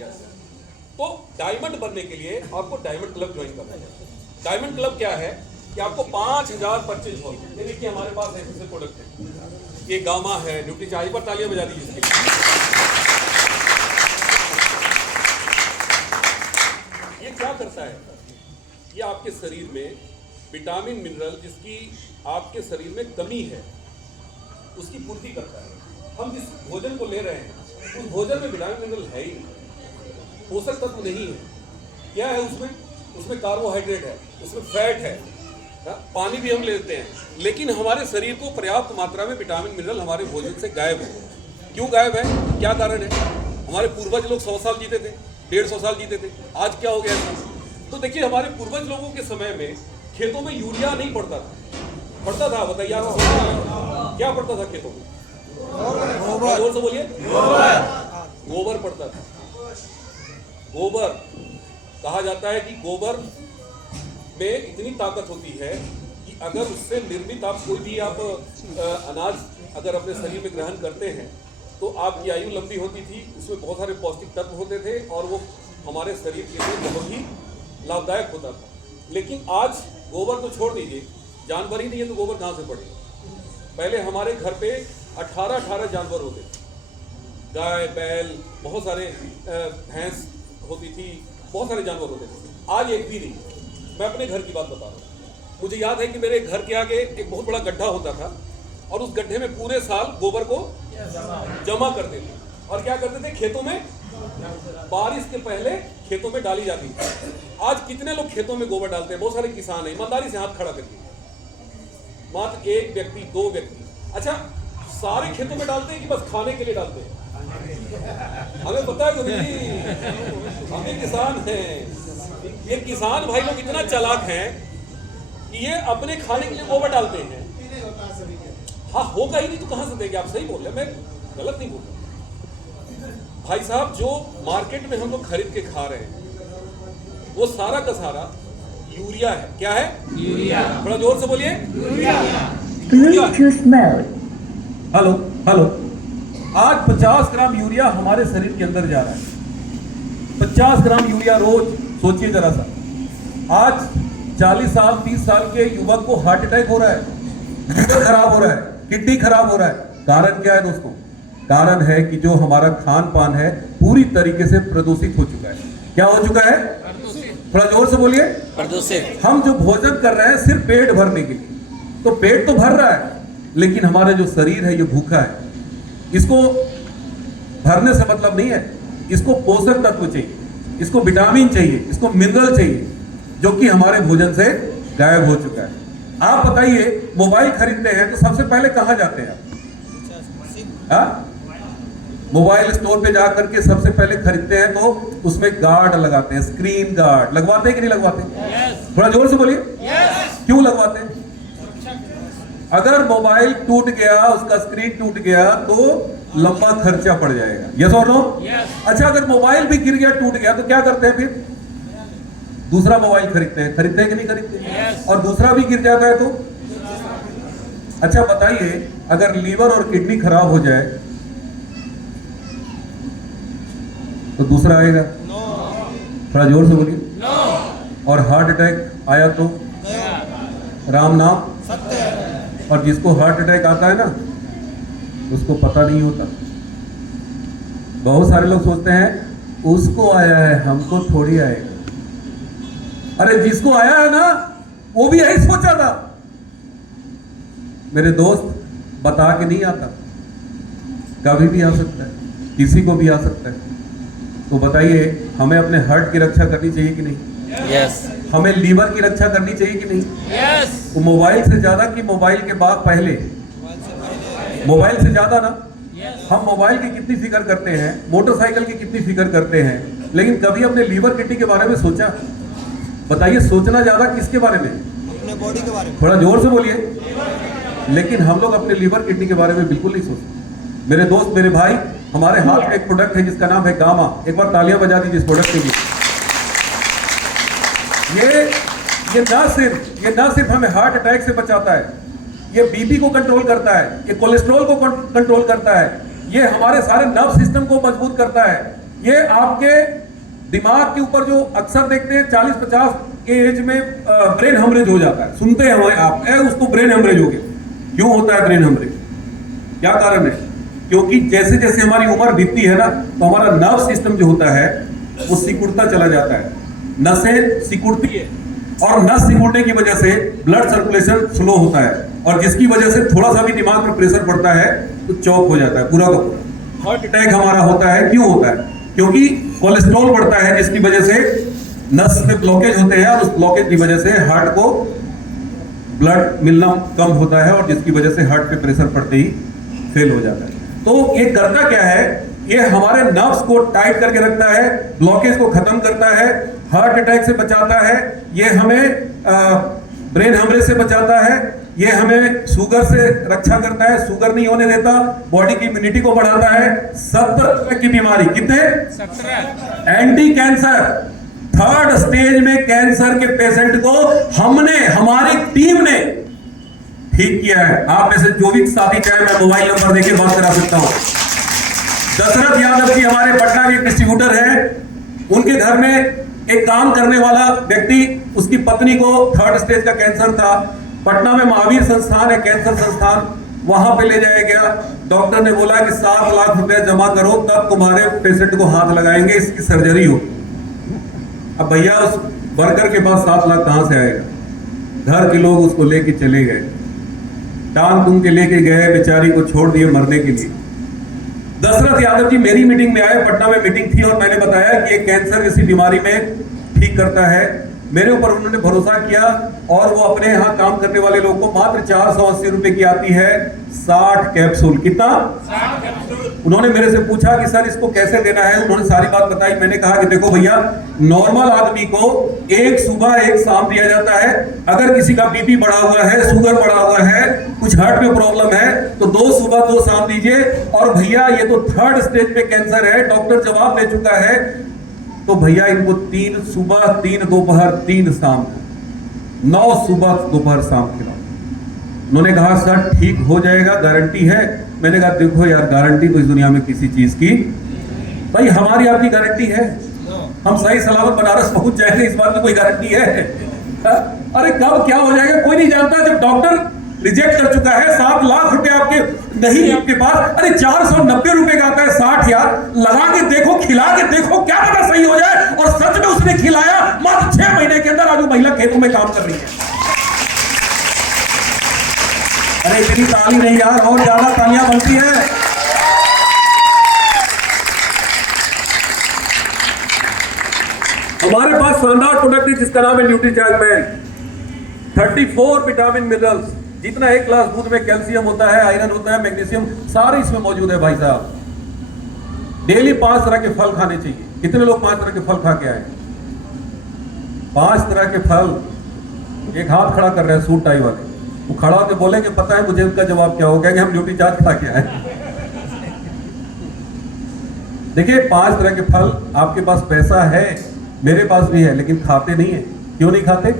Yes. तो डायमंड बनने के लिए आपको डायमंड क्लब ज्वाइन करना है डायमंड क्लब क्या है कि आपको 5,000 परचेज हो ये देखिए हमारे पास ऐसे प्रोडक्ट है ये गामा है न्यूट्री चाय पर तालियां बजा दीजिए इसके लिए ये क्या करता है ये आपके शरीर में विटामिन मिनरल जिसकी आपके शरीर में कमी है उसकी पूर्ति करता है हम जिस भोजन को ले रहे हैं उस भोजन में विटामिन मिनरल है ही नहीं पोषक तत्व नहीं है क्या है उसमें कार्बोहाइड्रेट है उसमें फैट है पानी भी हम लेते हैं लेकिन हमारे शरीर को पर्याप्त मात्रा में विटामिन मिनरल हमारे भोजन से गायब है क्यों गायब है क्या कारण है हमारे पूर्वज लोग 100 साल जीते थे 150 साल जीते थे आज क्या हो गया तो देखिए हमारे पूर्वज लोगों के समय में खेतों में यूरिया नहीं पड़ता था बताइए आप क्या पड़ता था खेतों में जोर से बोलिए गोबर पड़ता था गोबर कहा जाता है कि गोबर में इतनी ताकत होती है कि अगर उससे निर्मित आप कोई भी आप अनाज अगर अपने शरीर में ग्रहण करते हैं तो आपकी आयु लंबी होती थी उसमें बहुत सारे पौष्टिक तत्व होते थे और वो हमारे शरीर के लिए बहुत ही लाभदायक होता था लेकिन आज गोबर तो छोड़ दीजिए जानवर ही नहीं है तो गोबर कहाँ से पड़ेगा पहले हमारे घर पे 18 जानवर होते थे गाय बैल बहुत सारे भैंस होती थी बहुत सारे जानवर होते थे आज एक भी नहीं मैं अपने घर की बात बता रहा हूँ मुझे याद है कि मेरे घर के आगे एक बहुत बड़ा गड्ढा होता था और उस गड्ढे में पूरे साल गोबर को जमा करते थे और क्या करते थे खेतों में बारिश के पहले खेतों में डाली जाती थी आज कितने लोग खेतों में गोबर डालते हैं बहुत सारे किसान हैं ईमानदारी से हाथ खड़ा करके मात्र एक व्यक्ति 2 व्यक्ति अच्छा सारे खेतों में डालते हैं कि बस खाने के लिए डालते हैं हमें पता है कि हम भी किसान हैं ये किसान भाई लोग इतना चालाक हैं कि ये अपने खाने के लिए गोबर डालते हैं हाँ होगा ही नहीं तो कहां से देंगे आप सही बोल रहे मैं गलत नहीं बोल रहा भाई साहब जो मार्केट में हम लोग खरीद के खा रहे हैं वो सारा का सारा यूरिया है क्या है यूरिया थोड़ा जोर से बोलिए हेलो हेलो आज 50 ग्राम यूरिया हमारे शरीर के अंदर जा रहा है 50 ग्राम यूरिया रोज सोचिए जरा सा आज 40 साल 30 साल के युवक को हार्ट अटैक हो रहा है लीवर खराब हो रहा है किडनी खराब हो रहा है कारण क्या है दोस्तों कारण है कि जो हमारा खान पान है पूरी तरीके से प्रदूषित हो चुका है क्या हो चुका है थोड़ा जोर से बोलिए प्रदूषित हम जो भोजन कर रहे हैं सिर्फ पेट भरने के लिए तो पेट तो भर रहा है लेकिन हमारा जो शरीर है ये भूखा है इसको भरने से मतलब नहीं है इसको पोषक तत्व चाहिए इसको विटामिन चाहिए इसको मिनरल चाहिए जो कि हमारे भोजन से गायब हो चुका है आप बताइए मोबाइल खरीदते हैं तो सबसे पहले कहां जाते हैं आप मोबाइल स्टोर पे जाकर के सबसे पहले खरीदते हैं तो उसमें गार्ड लगाते हैं स्क्रीन गार्ड लगवाते हैं कि नहीं लगवाते थोड़ा जोर से बोलिए क्यों लगवाते हैं अगर मोबाइल टूट गया उसका स्क्रीन टूट गया तो लंबा खर्चा पड़ जाएगा यस और नो अच्छा अगर मोबाइल भी गिर गया टूट गया तो क्या करते हैं फिर दूसरा मोबाइल खरीदते हैं कि नहीं खरीदते और दूसरा भी गिर जाता है तो अच्छा बताइए अगर लीवर और किडनी खराब हो जाए तो दूसरा आएगा थोड़ा जोर से बोलिए और हार्ट अटैक आया तो राम नाम और जिसको हार्ट अटैक आता है ना उसको पता नहीं होता बहुत सारे लोग सोचते हैं उसको आया है, हमको थोड़ी आएगा। अरे जिसको आया है ना, वो भी यही सोचा था। मेरे दोस्त, बता के नहीं आता, कभी भी आ सकता है, किसी को भी आ सकता है। तो बताइए, हमें अपने हार्ट की रक्षा करनी चाहिए कि नहीं? Yes. हमें लीवर की रक्षा करनी चाहिए कि नहीं? Yes. वो मोबाइल से ज्यादा कि मोबाइल के बाद पहले? मोबाइल से ज्यादा ना। हम मोबाइल की कितनी फिक्र करते हैं, मोटरसाइकिल की कितनी फिक्र करते हैं, लेकिन कभी अपने लीवर किडनी के बारे में सोचा? बताइए, सोचना ज्यादा किसके बारे में? अपने बॉडी के बारे में। थोड़ा जोर से बोलिए। लेकिन हम लोग अपने लीवर किडनी के बारे में बिल्कुल नहीं सोचते। मेरे दोस्त, मेरे भाई, हमारे हाथ में एक प्रोडक्ट है जिसका नाम है गामा। एक बार तालियां बजा दीजिए इस प्रोडक्ट के लिए। ये ना सिर्फ हमें हार्ट अटैक से बचाता है, ये बीपी को कंट्रोल करता है, ये कोलेस्ट्रॉल को कंट्रोल करता है, ये हमारे सारे नर्व सिस्टम को मजबूत करता है। ये आपके दिमाग के ऊपर जो अक्सर देखते हैं 40-50 के एज में ब्रेन हेमरेज हो जाता है, सुनते हैं आप उसको ब्रेन हेमरेज हो गया। क्यों होता है ब्रेन हेमरेज? क्या कारण है? क्योंकि जैसे जैसे हमारी उम्र बीतती है ना, तो हमारा नर्व सिस्टम जो होता है वो सिकुड़ता चला जाता है, नसें सिकुड़ती है, और नस सिकुड़ने की वजह से ब्लड सर्कुलेशन स्लो होता है, और जिसकी वजह से थोड़ा सा भी दिमाग पर प्रेशर पड़ता है तो चौक हो जाता है पूरा का पूरा। हार्ट अटैक हमारा होता है। क्यों होता है? क्योंकि कोलेस्ट्रॉल बढ़ता है, जिसकी वजह से नस में ब्लॉकेज होते हैं, और उस ब्लॉकेज की वजह से हार्ट को ब्लड मिलना कम होता है, और जिसकी वजह से हार्ट पे प्रेशर पड़ते ही फेल हो जाता है। तो ये करता क्या है? ये हमारे नर्व्स को टाइट करके रखता है, ब्लॉकेज को खत्म करता है, हार्ट अटैक से बचाता है, ये हमें ब्रेन हेमरेज से बचाता है, ये हमें शुगर से रक्षा करता है, शुगर नहीं होने देता, बॉडी की इम्यूनिटी को बढ़ाता है। 70 तरह की बीमारी, कितने? 17। एंटी कैंसर, 3rd स्टेज में कैंसर के पेशेंट को हमारी टीम ने ठीक किया है। आप में से जो भी साथी चाहे, मैं मोबाइल नंबर देके बात करा सकता हूं। दशरथ यादव जी हमारे पटना के डिस्ट्रीब्यूटर हैं। उनके घर में एक काम करने वाला व्यक्ति, उसकी पत्नी को 3rd स्टेज का कैंसर था। पटना में महावीर संस्थान है, कैंसर संस्थान, वहां पे ले जाया गया। डॉक्टर ने बोला कि 7 लाख रुपए जमा करो, तब तुम्हारे पेशेंट को हाथ लगाएंगे, इसकी सर्जरी हो। अब भैया, उस वर्कर के पास 7 लाख कहां से आएगा? घर के लोग उसको लेके चले गए, टांग टूंग के लेके गए, बेचारी को छोड़ दिए मरने के लिए। दशरथ यादव जी मेरी मीटिंग में आए, पटना में मीटिंग थी, और मैंने बताया कि ये कैंसर जैसी बीमारी में ठीक करता है। मेरे ऊपर उन्होंने भरोसा किया, और वो अपने यहाँ काम करने वाले लोगों को मात्र 480 रुपए की आती है 60 कैप्सूल। कितना? 60 कैप्सूल। उन्होंने मेरे से पूछा कि सर इसको कैसे देना है, उन्होंने सारी बात बताई। मैंने कहा कि देखो भैया, नॉर्मल आदमी को एक सुबह एक शाम दिया जाता है। अगर किसी का बीपी बढ़ा हुआ है, शुगर बढ़ा हुआ है, कुछ हार्ट में प्रॉब्लम है, तो 2 सुबह 2 शाम दीजिए। और भैया, ये तो 3rd स्टेज पे कैंसर है, डॉक्टर जवाब दे चुका है, तो भैया इनको 3 सुबह 3 दोपहर 3 शाम, 9 सुबह दोपहर शाम खिलाओ। उन्होंने कहा सर ठीक हो जाएगा, गारंटी है। मैंने कहा देखो यार, गारंटी तो इस दुनिया में किसी चीज की, भाई हमारी आपकी गारंटी है, हम सही सलामत बनारस पहुंच जाएंगे, इस बात में कोई गारंटी है? अरे कब क्या हो जाएगा कोई नहीं जानता। जब डॉक्टर रिजेक्ट कर चुका है, 7 लाख रुपए आपके नहीं आपके पास, अरे 490 रुपए का आता है 60 यार, लगा के देखो, खिला के देखो, क्या पता सही हो जाए। और सच में उसने खिलाया, मात्र 6 महीने के अंदर आज वो महिला खेतों में काम कर रही है। अरे इतनी ताली नहीं यार, और ज्यादा तालियां बनती है। हमारे पास शानदार प्रोडक्ट है जिसका नाम है न्यूट्रीचार्ज मैन। 34 विटामिन मिनरल्स, जितना एक ग्लास दूध में कैल्शियम होता है, आयरन होता है, मैग्नीशियम, सारे इसमें मौजूद है भाई साहब। डेली 5 तरह के फल खाने चाहिए। कितने लोग 5 तरह के फल खा के आए? 5 तरह के फल। एक हाथ खड़ा कर रहे हैं सूट टाई वाले, वो खड़ा होकर बोलेंगे पता है मुझे उनका जवाब क्या हो, कहेंगे हम न्यूट्रीचार्ज खा के आए। देखिए 5 तरह के फल, आपके पास पैसा है, मेरे पास भी है, लेकिन खाते नहीं है। क्यों नहीं खाते?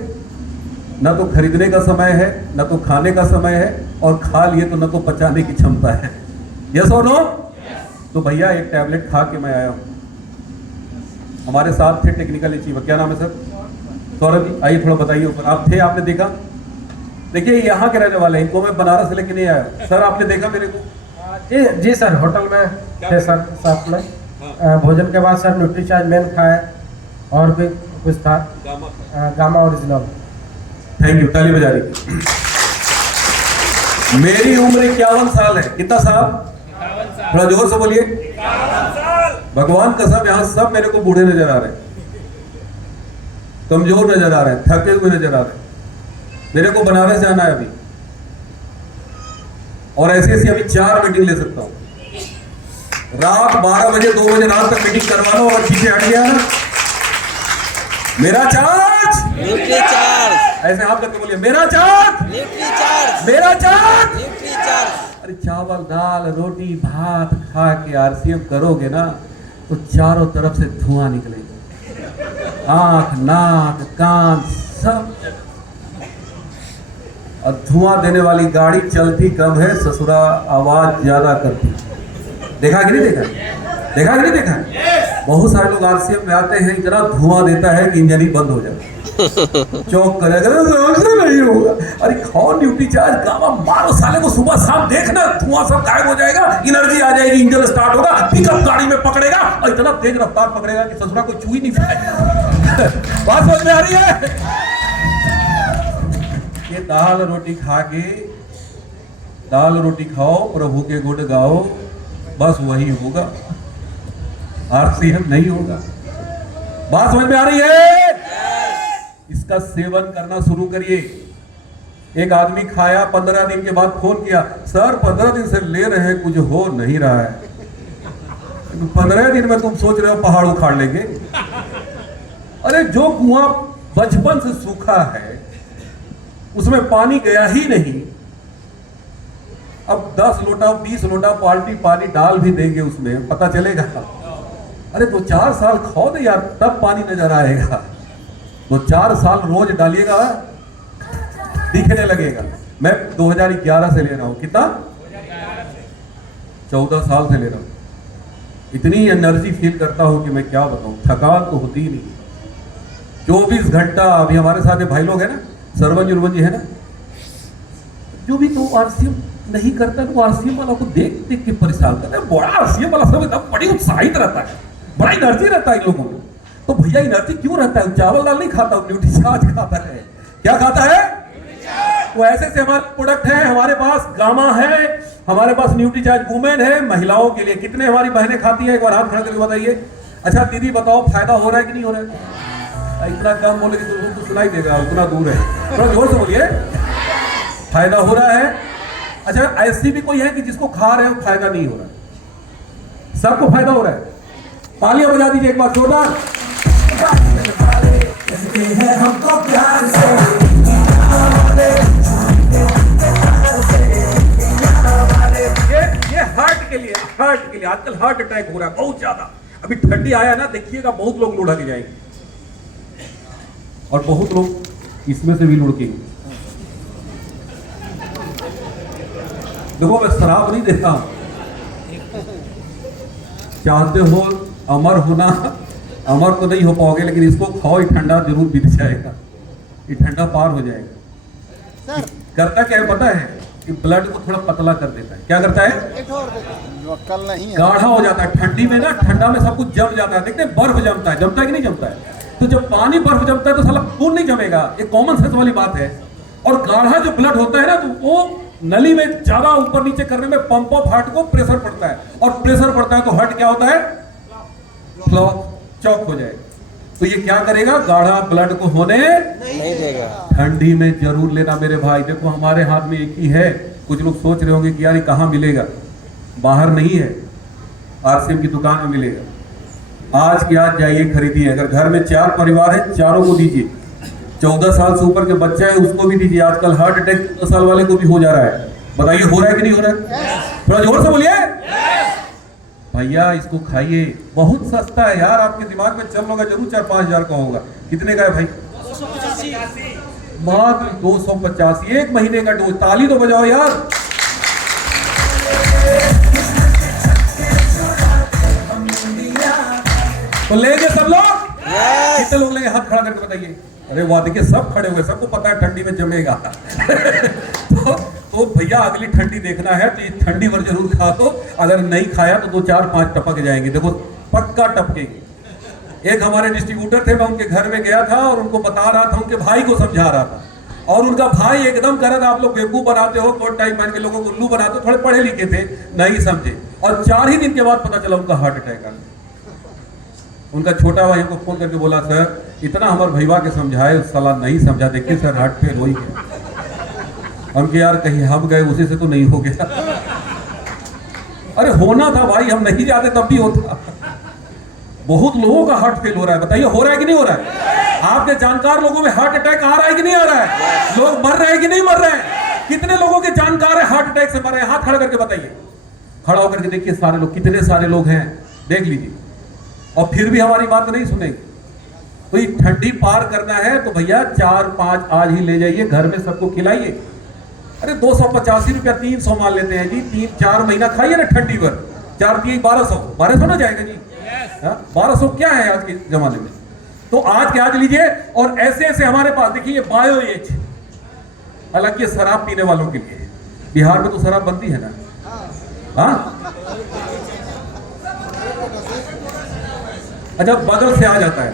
ना तो खरीदने का समय है, ना तो खाने का समय है, और खा लिए तो ना तो पचाने की क्षमता है। यस और नो? तो भैया एक टैबलेट खा के मैं आया हूं। हमारे साथ थे टेक्निकल अचीवर, क्या नाम है सर? सौरभ जी, आइए थोड़ा बताइए ऊपर। आप थे, आपने देखा? देखिए यहाँ के रहने वाले, इनको मैं बनारस लेके नहीं आया। सर आपने देखा मेरे को? जी सर, होटल में थे सर साथ में। भोजन के बाद सर न्यूट्रीचार्ज मैन खाए और भी कुछ था गामा ओरिजिनल। थैंक यू, ताली बजा रही। मेरी उम्र 51 साल है। कितना साल? थोड़ा जोर से बोलिए। भगवान कसम, यहां सब मेरे को बूढ़े नजर आ रहे हैं, कमजोर नजर आ रहे हैं, थके हुए नजर आ रहे हैं। मेरे को बनारस जाना है अभी, और ऐसी ऐसी अभी 4 मीटिंग ले सकता हूं। रात 12 बजे 2 बजे रात तक मीटिंग करवा लो, और पीछे हट गया ना मेरा चार्ज, न्यूट्री चार्ज, ऐसे आप करके बोलिए मेरा चार्ज, न्यूट्री चार्ज, मेरा चार्ज। Nutri charge. अरे चावल दाल रोटी भात खा के आरसीएम करोगे ना तो चारों तरफ से धुआं निकलेगा, आंख नाक कान सब। और धुआं देने वाली गाड़ी चलती कम है, ससुरा आवाज ज्यादा करती। देखा कि नहीं देखा? देखा कि नहीं देखा? बहुत सारे लोग आरसीएम में आते हैं, इतना धुआं देता है कि इंजन ही बंद हो जाता है। चौक करेगा नहीं होगा। अरे खाओ न्यूट्री चार्ज, गावा मारो साले को, सुबह शाम देखना धुआं सब गायब हो जाएगा, एनर्जी आ जाएगी, इंजन स्टार्ट होगा, पिकअप गाड़ी में पकड़ेगा और इतना तेज रफ्तार पकड़ेगा कि ससुरा को छू ही नहीं पाएगा। बात समझ में आ रही है? ये दाल रोटी खा के, दाल रोटी खाओ, प्रभु के गुण गाओ, बस वही होगा, आरसीएम नहीं होगा। बात समझ में आ रही है? इसका सेवन करना शुरू करिए। एक आदमी खाया, 15 दिन के बाद फोन किया, सर 15 दिन से ले रहे हैं, कुछ हो नहीं रहा है। 15 दिन में तुम सोच रहे हो पहाड़ उखाड़ लेंगे? अरे जो कुआं बचपन से सूखा है उसमें पानी गया ही नहीं, अब 10 लोटा 20 लोटा बाल्टी पानी डाल भी देंगे उसमें, पता चलेगा? अरे 2-4 साल खाओ दे यार, तब पानी नजर आएगा। 2-4 साल रोज डालिएगा, दिखने लगेगा। मैं 2011 से ले रहा हूं। कितना? 14 साल से ले रहा हूं। इतनी एनर्जी फील करता हूं कि मैं क्या बताऊं, थकान तो होती ही नहीं। 24 घंटा। अभी हमारे साथ भाई लोग हैं ना, सरवन युरवन जी है ना, जो भी तो आरसीएम नहीं करता तो आरसीएम वाला को देख देख के परेशान करता है। बड़ा आरसीएम वाला सब एकदम बड़ी उत्साहित रहता है, बड़ा एनर्जी रहता है इन लोगों में। तो भैया एनर्जी क्यों रहता है? चावल दाल नहीं खाता, न्यूट्री चार्ज खाता है। क्या खाता है? वो ऐसे से हमारे प्रोडक्ट है, हमारे पास गामा है, हमारे पास न्यूट्री चार्ज वुमेन है, महिलाओं के लिए। कितने हमारी बहनें खाती है? एक बार हाथ खड़ा करके बताइए। अच्छा दीदी बताओ, फायदा हो रहा है कि नहीं हो रहा है? इतना कम बोलेगी तो उनको सुनाई देगा, उतना दूर है, थोड़ा जोर से बोलिए। फायदा हो रहा है। अच्छा ऐसी भी कोई है कि जिसको खा रहे हो फायदा नहीं हो रहा है? सबको फायदा हो रहा है। तालियां बजा दीजिए एक बार जोरदार। ये हार्ट के लिए, हार्ट के लिए आजकल हार्ट अटैक हो रहा है बहुत ज्यादा। अभी ठंडी आया ना, देखिएगा बहुत लोग लुढ़क के जाएंगे, और बहुत लोग इसमें से भी लुढ़केंगे। देखो मैं शराब नहीं देता हूं, चाहते हो अमर होना, अमर तो नहीं हो पाओगे, लेकिन इसको खाओ, ये ठंडा जरूर बीत जाएगा, ये ठंडा पार हो जाएगा। करता क्या है पता है? कि ब्लड को थोड़ा पतला कर देता है। क्या करता है? कल नहीं है, गाढ़ा हो जाता है। ठंडी में ना, ठंडा में सब कुछ जम जाता है। देखते हैं बर्फ जमता है, जमता है कि नहीं जमता है? तो जब पानी बर्फ जमता है तो साला खून नहीं जमेगा, ये कॉमन सेंस वाली बात है। और गाढ़ा जो ब्लड होता है ना, तो वो नली में ज्यादा ऊपर नीचे करने में पंप ऑफ हार्ट को प्रेशर पड़ता है, और प्रेशर पड़ता है तो हार्ट क्या होता है? क्लॉक, चौक हो जाएगा। तो ये क्या करेगा? गाढ़ा ब्लड को होने नहीं देगा। ठंडी में जरूर लेना मेरे भाई। देखो हमारे हाथ में एक ही है। कुछ लोग सोच रहे होंगे कि यार ये कहाँ मिलेगा, बाहर नहीं है, आरसीएम की दुकान में मिलेगा। आज की आज जाइए खरीदिए। अगर घर में 4 परिवार है, चारों को दीजिए। 14 साल से ऊपर के बच्चा है उसको भी दीजिए। आजकल हार्ट अटैक 14 साल वाले को भी हो जा रहा है। बताइए हो रहा है कि नहीं हो रहा है? थोड़ा जोर से बोलिए। भैया इसको खाइए, बहुत सस्ता है यार। आपके दिमाग में चल होगा जरूर 4-5 हजार का होगा। कितने का है भाई? मात्र 285, 1 महीने का डोज। ताली तो बजाओ यार। तो लेंगे सब लोग? कितने लोग लेंगे? हाथ खड़ा करके बताइए। अरे वाह, देखिए सब खड़े हुए, सबको पता है ठंडी में जमेगा। तो भैया अगली ठंडी देखना है तो ये ठंडी भर जरूर खा दो। अगर नहीं खाया तो 2-4-5 टपक जाएंगे। देखो पक्का टपकेगी। एक हमारे डिस्ट्रीब्यूटर थे, मैं उनके घर में गया था और उनको बता रहा था, उनके भाई को समझा रहा था, और उनका भाई एकदम कह रहा था आप लोग बेवकूफ बनाते हो, कोट टाइप पहन के लोगों को उल्लू बनाते हो, थोड़े पढ़े लिखे थे, नहीं समझे। और 4 ही दिन के बाद पता चला उनका हार्ट अटैक आ गया। उनका छोटा भाई को फोन करके बोला सर इतना हमारे भैया के समझाए, साला नहीं समझा, देखिए सर हार्ट फेल हो ही गया। उनके यार कहीं हम गए उसी से तो नहीं हो गया। अरे होना था भाई, हम नहीं जाते तब भी होता। बहुत लोगों का हार्ट फेल हो रहा है, बताइए हो रहा है कि नहीं हो रहा है? आपके जानकार लोगों में हार्ट अटैक आ रहा है कि नहीं आ रहा है? लोग मर रहे हैं कि नहीं मर रहे हैं? कितने लोगों के जानकार है हार्ट अटैक से मर रहे हैं? हाथ खड़ा करके बताइए, खड़ा होकर के देखिए सारे लोग, कितने सारे लोग हैं, देख लीजिए। और फिर भी हमारी बात नहीं सुनेंगे। तो ये ठंडी पार करना है तो भैया 4-5 आज ही ले जाइए, घर में सबको खिलाइए। अरे 285 रुपया 300 मान लेते हैं जी, 3-4 महीना खाइए ना ठंडी भर, 4-3 1200 ना जाएगा जी। 1200 क्या है आज के जमाने में? तो आज के आज लीजिए। और ऐसे ऐसे हमारे पास देखिए ये बायो एज, हालांकि ये शराब पीने वालों के लिए, बिहार में तो शराब बनती है ना। हाँ अच्छा, बगल से आ जाता है,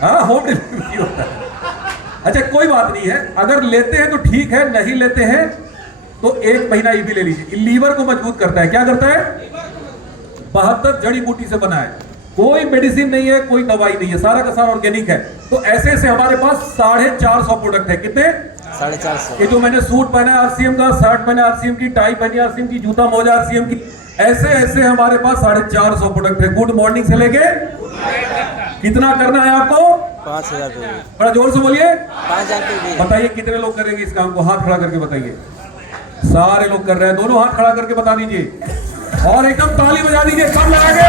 हाँ होम डिलीवरी होता है। अच्छा कोई बात नहीं है, अगर लेते हैं तो ठीक है, नहीं लेते हैं तो 1 महीना ये भी ले लीजिए। लीवर को मजबूत करता है। क्या करता है? 72 जड़ी बूटी से बना है, कोई मेडिसिन नहीं है, कोई दवाई नहीं है, सारा का सारा ऑर्गेनिक है। तो ऐसे ऐसे हमारे पास 450 प्रोडक्ट है। कितने? 450। ये जो मैंने सूट पहना है आरसीएम का, शर्ट पहना आरसीएम की, टाई पहनी आरसीएम की, जूता मोजा आरसीएम की, ऐसे ऐसे हमारे पास 450 प्रोडक्ट है। गुड मॉर्निंग से लेके कितना करना है आपको? 5000 रुपये। बड़ा जोर से बोलिए। 5000 रुपये। बताइए कितने लोग करेंगे इस काम को? हाथ खड़ा करके बताइए। सारे लोग कर रहे हैं, दोनों हाथ खड़ा करके बता दीजिए और एकदम ताली बजा दीजिए, सब लगाएंगे।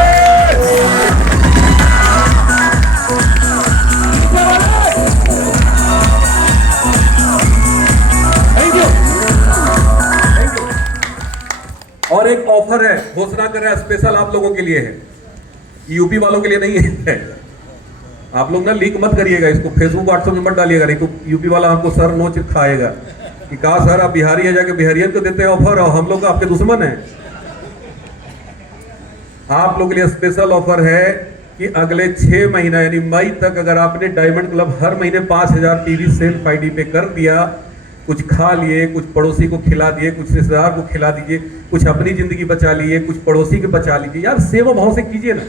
Thank you. और एक ऑफर है, घोषणा कर रहे हैं, स्पेशल आप लोगों के लिए है, यूपी वालों के लिए नहीं है। आप लोग ना लीक मत करिएगा इसको, फेसबुक व्हाट्सएप में मत डालिएगा, नहीं तो यूपी वाला हमको सर नोच खाएगा कि कहा सर आप बिहारी है, जाके बिहारियन को देते हैं ऑफर और हम लोग आपके दुश्मन हैं। आप लोग के लिए स्पेशल ऑफर है कि अगले 6 महीना यानी मई तक अगर आपने डायमंड क्लब हर महीने 5000 टीवी सेल्फ आईडी पे कर दिया, कुछ खा लिए, कुछ पड़ोसी को खिला दिए, कुछ रिश्तेदार को खिला दीजिए, कुछ अपनी जिंदगी बचा लिए, कुछ पड़ोसी के बचा लीजिए। यार सेवा भाव से कीजिए ना,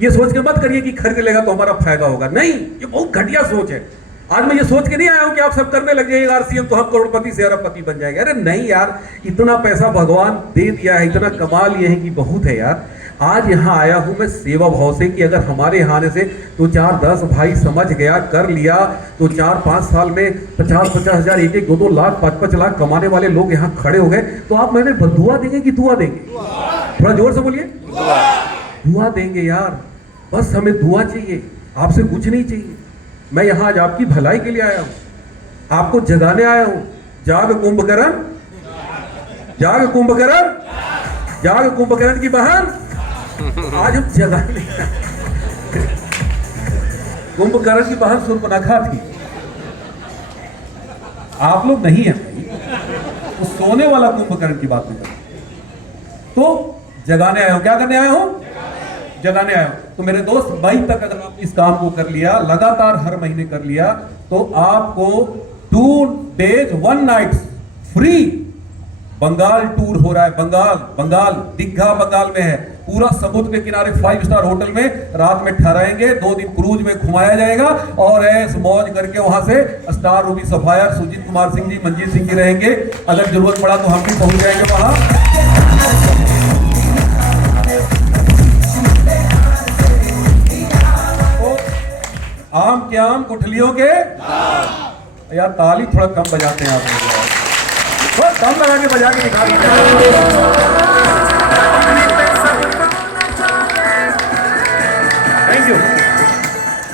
ये सोच के मत करिए कि खरीद लेगा तो हमारा फायदा होगा, नहीं, ये बहुत घटिया सोच है। आज मैं ये सोच के नहीं आया हूं कि आप सब करने लग जाइएगा आरसीएम तो हम करोड़पति से अरबपति बन जाएंगे। अरे नहीं यार, इतना पैसा भगवान दे दिया है, इतना कमा लिए हैं कि बहुत है यार। आज यहाँ आया हूं मैं सेवा भाव से कि अगर हमारे यहाँ आने से 2-4-10 भाई समझ गया, कर लिया, तो 4-5 साल में 50-50 हजार, 1-1, 2-2 लाख, 5-5 लाख कमाने वाले लोग यहाँ खड़े हो गए, तो आप मैंने दुआ देंगे कि दुआ देंगे? थोड़ा जोर से बोलिए। दुआ देंगे यार, बस हमें दुआ चाहिए, आपसे कुछ नहीं चाहिए। मैं यहाँ आज आपकी भलाई के लिए आया हूँ, आपको जगाने आया हूँ। जाग कुंभकर्ण, जाग कुंभकर्ण, जाग कुंभकर्ण की बहन, आज हम जगाने। कुंभकर्ण की बहन शूर्पणखा थी, आप लोग नहीं है भाई, तो सोने वाला कुंभकर्ण की बात नहीं करते। तो जगाने आया हूं। क्या करने आया हूं? जगाने आया हूं। तो मेरे दोस्त, मई तक अगर आप इस काम को कर लिया, लगातार हर महीने कर लिया, तो आपको 2 days 1 night free Bengal tour हो रहा है। बंगाल दीघा बंगाल में है, पूरा समुद्र के किनारे 5 स्टार होटल में रात में ठहराएंगे, 2 दिन क्रूज में घुमाया जाएगा और ऐस मौज करके वहां से star ruby sapphire, Sujit Kumar Singh ji, Manjeet Singh ji रहेंगे। अगर जरूरत पड़ा तो हम भी पहुंच जाएंगे वहां। आम के आम, गुठलियों के यार, ताली थोड़ा कम बजाते हैं आप लोग, थोड़ा दम लगा के बजा के दिखा दीजिए। Thank you.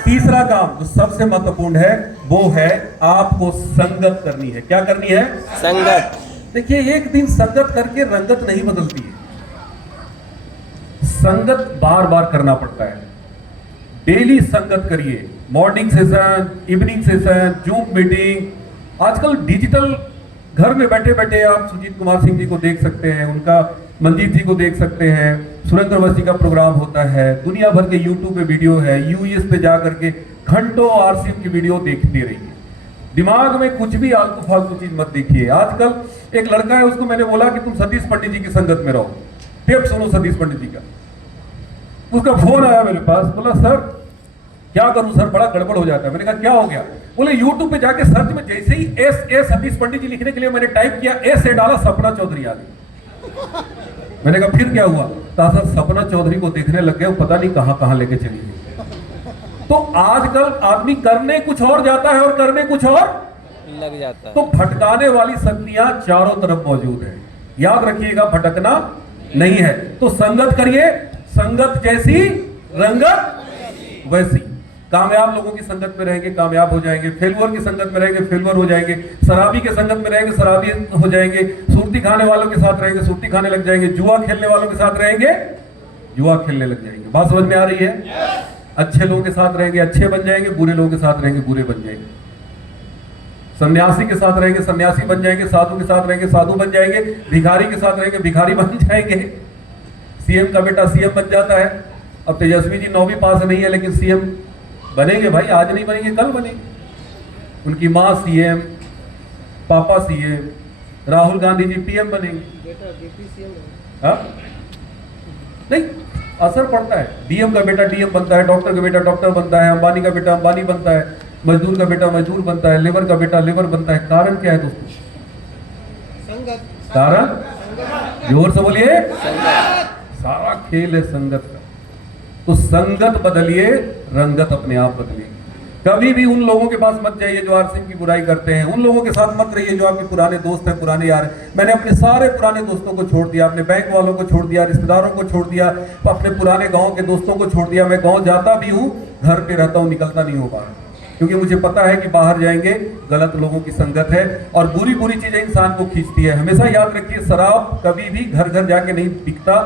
तीसरा काम जो सबसे महत्वपूर्ण है वो है आपको संगत करनी है। क्या करनी है? संगत। देखिए, एक दिन संगत करके रंगत नहीं बदलती है, संगत बार बार करना पड़ता है। डेली संगत करिए, morning session, evening session, zoom meeting. आजकल डिजिटल घर में बैठे बैठे आप सुजीत कुमार सिंह जी को देख सकते हैं, उनका मंजीत जी को देख सकते हैं, सुरेंद्रवंशी का प्रोग्राम होता है, दुनिया भर के यूट्यूब पे वीडियो है, यूएस पे जा करके घंटों आरसीएम की वीडियो देखते रहिए। दिमाग में कुछ भी आलतू फालतू चीज मत देखिए। आजकल एक लड़का है, उसको मैंने बोला कि तुम सतीश पंडित जी की संगत में रहो, टेप सुनो सतीश पंडित जी का। उसका फोन आया मेरे पास, बोला सर क्या करूं सर, बड़ा गड़बड़ हो जाता है। मैंने कहा क्या हो गया? बोले यूट्यूब पे जाके सर्च में जैसे ही ए सतीश पंडित जी लिखने के लिए मैंने टाइप किया, ए से डाला, सपना चौधरी आ गई। मैंने कहा फिर क्या हुआ? तो सर सपना चौधरी को देखने लग गए, पता नहीं कहां कहां लेके चली गई। तो आजकल आदमी करने कुछ और जाता है और करने कुछ और लग जाता है। तो भटकाने वाली शक्तियां चारों तरफ मौजूद है, याद रखिएगा, भटकना नहीं है। तो संगत करिए, संगत जैसी रंगत वैसी। कामयाब लोगों की संगत में रहेंगे, कामयाब हो जाएंगे। फेलुअर की संगत में रहेंगे, फेलुअर हो जाएंगे। शराबी के संगत में रहेंगे, शराबी हो जाएंगे। सुर्ती खाने वालों के साथ रहेंगे, सुर्ती खाने लग जाएंगे। जुआ खेलने वालों के साथ रहेंगे, जुआ खेलने लग जाएंगे। बात समझ में आ रही है? अच्छे लोगों के साथ रहेंगे, अच्छे बन जाएंगे। बुरे लोगों के साथ रहेंगे, बुरे बन जाएंगे। सन्यासी के साथ रहेंगे, सन्यासी बन जाएंगे। साधु के साथ रहेंगे, साधु बन जाएंगे। भिखारी के साथ रहेंगे, भिखारी बन जाएंगे। सीएम का बेटा सीएम बन जाता है। अब तेजस्वी जी 9वीं पास नहीं है, लेकिन सीएम बनेंगे भाई। आज नहीं बनेंगे, कल बनेंगे। उनकी माँ सीएम, पापा सीएम, राहुल गांधी जी पीएम बनेंगे। हाँ? नहीं, असर पड़ता है। डीएम का बेटा डीएम बनता है, डॉक्टर का बेटा डॉक्टर बनता है, अंबानी का बेटा अंबानी बनता है, मजदूर का बेटा मजदूर बनता है, लेबर का बेटा लेबर बनता है। कारण क्या है दोस्तों? कारण जोर से बोलिए। सारा खेल है संगत का। तो संगत बदलिए, रंगत अपने आप बदलिए। कभी भी उन लोगों के पास मत जाइए जो आरसीएम की बुराई करते हैं। उन लोगों के साथ मत रहिए जो आपके पुराने दोस्त हैं, पुराने यार हैं। मैंने अपने सारे पुराने दोस्तों को छोड़ दिया, अपने बैंक वालों को छोड़ दिया, रिश्तेदारों को छोड़ दिया, अपने पुराने गांव के दोस्तों को छोड़ दिया। मैं गांव जाता भी हूँ, घर पे रहता हूँ, निकलता नहीं हो पा रहा, क्योंकि मुझे पता है कि बाहर जाएंगे गलत लोगों की संगत है और बुरी बुरी चीजें इंसान को खींचती है। हमेशा याद रखिए, शराब कभी भी घर घर जाके नहीं बिकता,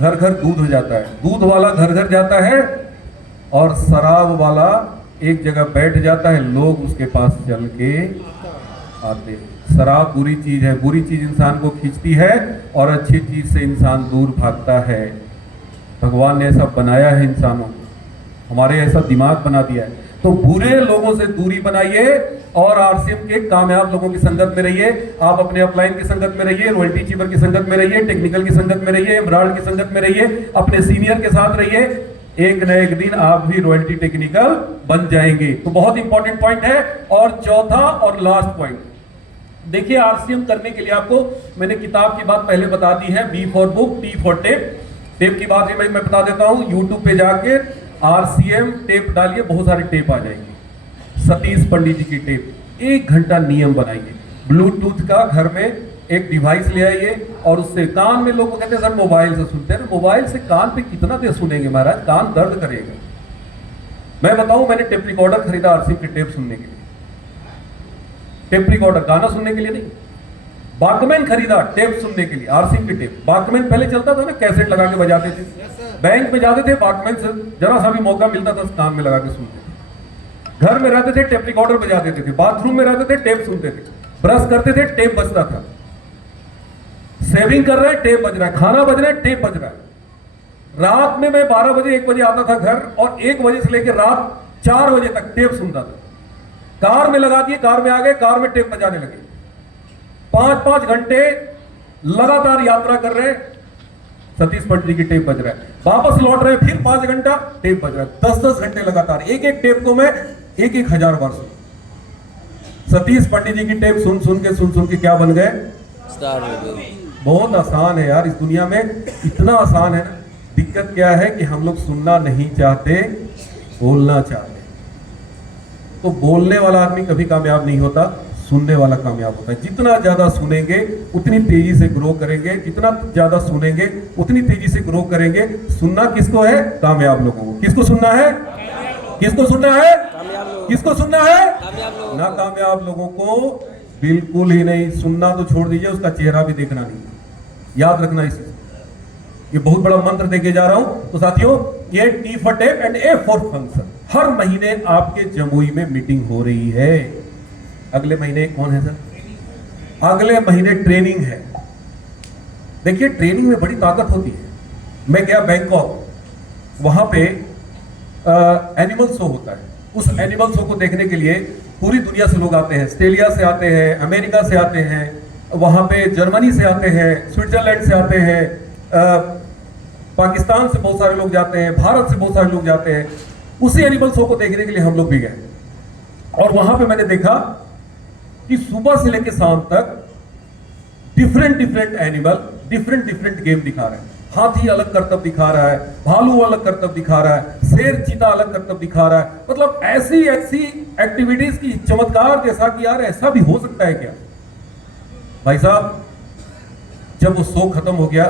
घर घर दूध हो जाता है। दूध वाला घर घर जाता है और शराब वाला एक जगह बैठ जाता है, लोग उसके पास चल के आते। शराब बुरी चीज है, बुरी चीज इंसान को खींचती है और अच्छी चीज से इंसान दूर भागता है। भगवान ने ऐसा बनाया है इंसानों को, हमारे ऐसा दिमाग बना दिया है। तो बुरे लोगों से दूरी बनाइए और आरसीएम के कामयाब लोगों की संगत में रहिए। आप अपने अपलाइन की संगत में रहिए, रॉयल्टी चीवर की संगत में रहिए, टेक्निकल की संगत में रहिए, एमराल्ड की संगत में रहिए, अपने सीनियर के साथ रहिए। एक न एक दिन आप भी रॉयल्टी टेक्निकल बन जाएंगे। तो बहुत इंपॉर्टेंट पॉइंट है। और चौथा और लास्ट पॉइंट देखिए, आरसीएम करने के लिए आपको मैंने किताब की बात पहले बता दी है, B for book, T for tape. Tape की बात मैं बता देता हूं। यूट्यूब पे जाके आरसीएम टेप डालिए, बहुत सारे टेप आ जाएंगे। सतीश पंडित जी की टेप, 1 घंटा नियम बनाइए। ब्लूटूथ का घर में एक डिवाइस ले आइए और उससे कान में, लोग कहते हैं सर मोबाइल से सुनते हैं। मोबाइल से कान पे कितना देर सुनेंगे महाराज, कान दर्द करेगा। मैं बताऊं, मैंने टेप रिकॉर्डर खरीदा आरसीएम की टेप सुनने के लिए। टेप रिकॉर्डर गाना सुनने के लिए नहीं, वॉकमैन खरीदा टेप सुनने के लिए, आरसीएम की टेप। वॉकमैन पहले चलता था ना, कैसेट लगा के बजाते थे, बैंक में जाते थे, वॉकमैन से जरा सा भी मौका मिलता था कान में लगा के सुनते थे। घर में रहते थे, टेप रिकॉर्डर बजा देते थे। बाथरूम में रहते थे, टेप सुनते थे। ब्रश करते थे, टेप बजता था। सेविंग कर रहे हैं, टेप बज रहा है। खाना बज रहा है, टेप बज रहा है। रात में मैं 12 बजे 1 बजे आता था घर और 1 बजे से लेकर रात 4 बजे तक टेप सुनता था। कार में लगा दिए, कार में आ गए, कार में टेप बजाने लगे। 5-5 घंटे लगातार यात्रा कर रहे हैं, सतीश पंडित जी की टेप बज रहा है। वापस लौट रहे हैं, फिर 5 घंटा टेप बज रहा है। 10-10 घंटे लगातार एक टेप को मैं 1,000 बार सुना। सतीश पंडित जी की टेप सुन सुन के क्या बन गए? स्टार हो गए। बहुत आसान है यार, इस दुनिया में इतना आसान है ना। दिक्कत क्या है कि हम लोग सुनना नहीं चाहते, बोलना चाहते। तो बोलने वाला आदमी कभी कामयाब नहीं होता, सुनने वाला कामयाब होता है। जितना ज्यादा सुनेंगे उतनी तेजी से ग्रो करेंगे, जितना ज्यादा सुनेंगे उतनी तेजी से ग्रो करेंगे। सुनना किसको है? कामयाब लोगों को। किसको सुनना है? किसको सुनना है? किसको सुनना है? ना कामयाब लोगों को बिल्कुल ही नहीं। सुनना तो छोड़ दीजिए, उसका चेहरा भी देखना नहीं। याद रखना इस, ये बहुत बड़ा मंत्र देके जा रहा हूं। तो साथियों, ये T for tape and A for function. हर महीने आपके जमुई में मीटिंग हो रही है। अगले महीने कौन है सर? अगले महीने ट्रेनिंग है। देखिए, ट्रेनिंग में बड़ी ताकत होती है। मैं गया बैंकॉक, वहां पे एनिमल शो होता है। उस एनिमल शो को देखने के लिए पूरी दुनिया से लोग आते हैं, ऑस्ट्रेलिया से आते हैं, अमेरिका से आते हैं, वहां पे जर्मनी से आते हैं, स्विट्जरलैंड से आते हैं, पाकिस्तान से बहुत सारे लोग जाते हैं, भारत से बहुत सारे लोग जाते हैं। उसी एनिमल शो को देखने के लिए हम लोग भी गए और वहां पे मैंने देखा कि सुबह से लेकर शाम तक डिफरेंट एनिमल डिफरेंट गेम दिखा रहे हैं। हाथी अलग करतब दिखा रहा है, भालू अलग करतब दिखा रहा है, शेर चीता अलग करतब दिखा रहा है। मतलब ऐसी एक्टिविटीज की चमत्कार जैसा कि यार ऐसा भी हो सकता है क्या। भाई साहब, जब वो शो खत्म हो गया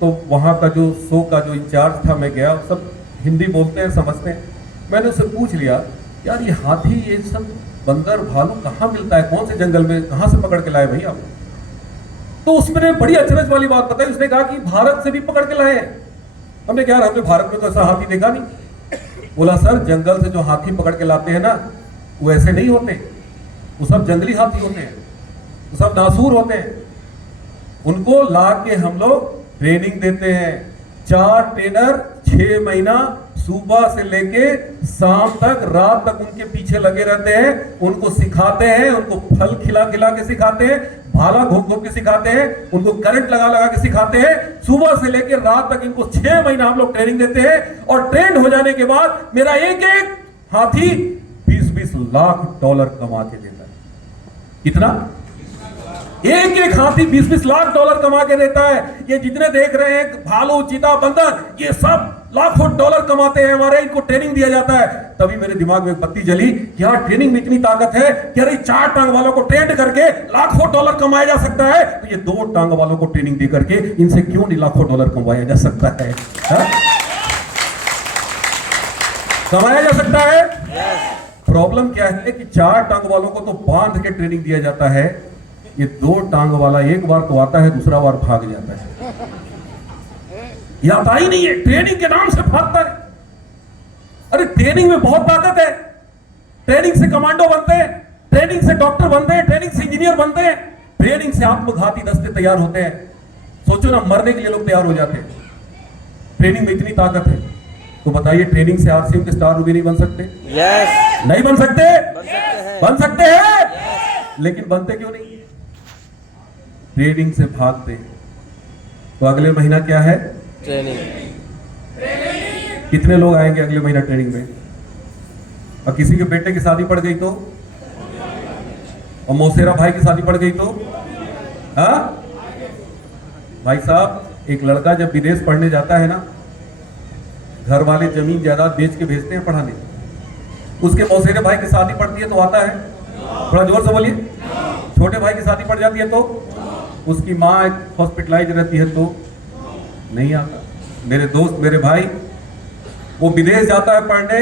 तो वहां का जो शो का जो इंचार्ज था, मैं गया, सब हिंदी बोलते हैं, समझते हैं। मैंने उससे पूछ लिया, यार ये हाथी, ये सब बंदर भालू कहाँ मिलता है, कौन से जंगल में, कहाँ से पकड़ के लाए भाई आप? तो उसने बड़ी अचरज वाली बात बताई। उसने कहा कि भारत से भी पकड़ के लाए हैं। हमने कहा हमने भारत में तो ऐसा हाथी देखा नहीं। बोला सर, जंगल से जो हाथी पकड़ के लाते हैं ना, वो ऐसे नहीं होते, वो सब जंगली हाथी होते हैं, वो सब नासूर होते हैं। उनको ला के हम लोग ट्रेनिंग देते हैं। 4 ट्रेनर 6 महीना सुबह से लेके शाम तक, रात तक उनके पीछे लगे रहते हैं, उनको सिखाते हैं, उनको फल खिला खिला के सिखाते हैं, भाला घोंप घोंप के सिखाते हैं, उनको करंट लगा लगा के सिखाते हैं। सुबह से लेकर रात तक इनको 6 महीना हम लोग ट्रेनिंग देते हैं और ट्रेंड हो जाने के बाद मेरा एक हाथी 20-20 लाख डॉलर कमा के देता है। कितना? एक हाथी 20-20 लाख डॉलर कमा के देता है। ये जितने देख रहे हैं भालू, चीता, बंदर, ये सब लाखों डॉलर कमाते हैं हमारे, इनको ट्रेनिंग दिया जाता है। तभी मेरे दिमाग में बत्ती जली कि यार ट्रेनिंग में इतनी ताकत है कि अरे 4 टांग वालों को ट्रेंड करके लाखों डॉलर कमाया जा सकता है, तो ये 2 टांग वालों को ट्रेनिंग दे करके इनसे क्यों नहीं लाखों डॉलर कमाया जा सकता है? कमाया जा सकता है। प्रॉब्लम क्या है कि 4 टांग वालों को तो बांध के ट्रेनिंग दिया जाता है, ये 2 टांग वाला एक बार तो आता है, दूसरा बार भाग जाता है। ये आता ही नहीं है, ट्रेनिंग के नाम से भागता है। अरे ट्रेनिंग में बहुत ताकत है। ट्रेनिंग से कमांडो बनते हैं, ट्रेनिंग से डॉक्टर बनते हैं, ट्रेनिंग से इंजीनियर बनते हैं, ट्रेनिंग से आत्मघाती दस्ते तैयार होते हैं। सोचो ना, मरने के लिए लोग तैयार हो जाते हैं। ट्रेनिंग में इतनी ताकत है, तो बताइए ट्रेनिंग से आरसीएम के स्टार भी नहीं बन सकते? यस, नहीं बन सकते? बन सकते हैं। लेकिन बनते क्यों नहीं? ट्रेनिंग से भागते हैं। तो अगले महीना क्या है? ट्रेनिंग। कितने लोग आएंगे अगले महीना ट्रेनिंग में? और किसी के बेटे की शादी पड़ गई तो, और मौसेरा भाई की शादी पड़ गई तो, हाँ भाई साहब, एक लड़का जब विदेश पढ़ने जाता है ना, घर वाले जमीन जायदाद बेच के भेजते हैं पढ़ाने। उसके मौसेरे भाई की शादी पड़ती है तो आता है? थोड़ा जोर से बोलिए। छोटे भाई की शादी पड़ जाती है तो, उसकी माँ हॉस्पिटलाइज रहती है तो नहीं आता। मेरे दोस्त, मेरे भाई, वो विदेश जाता है पढ़ने,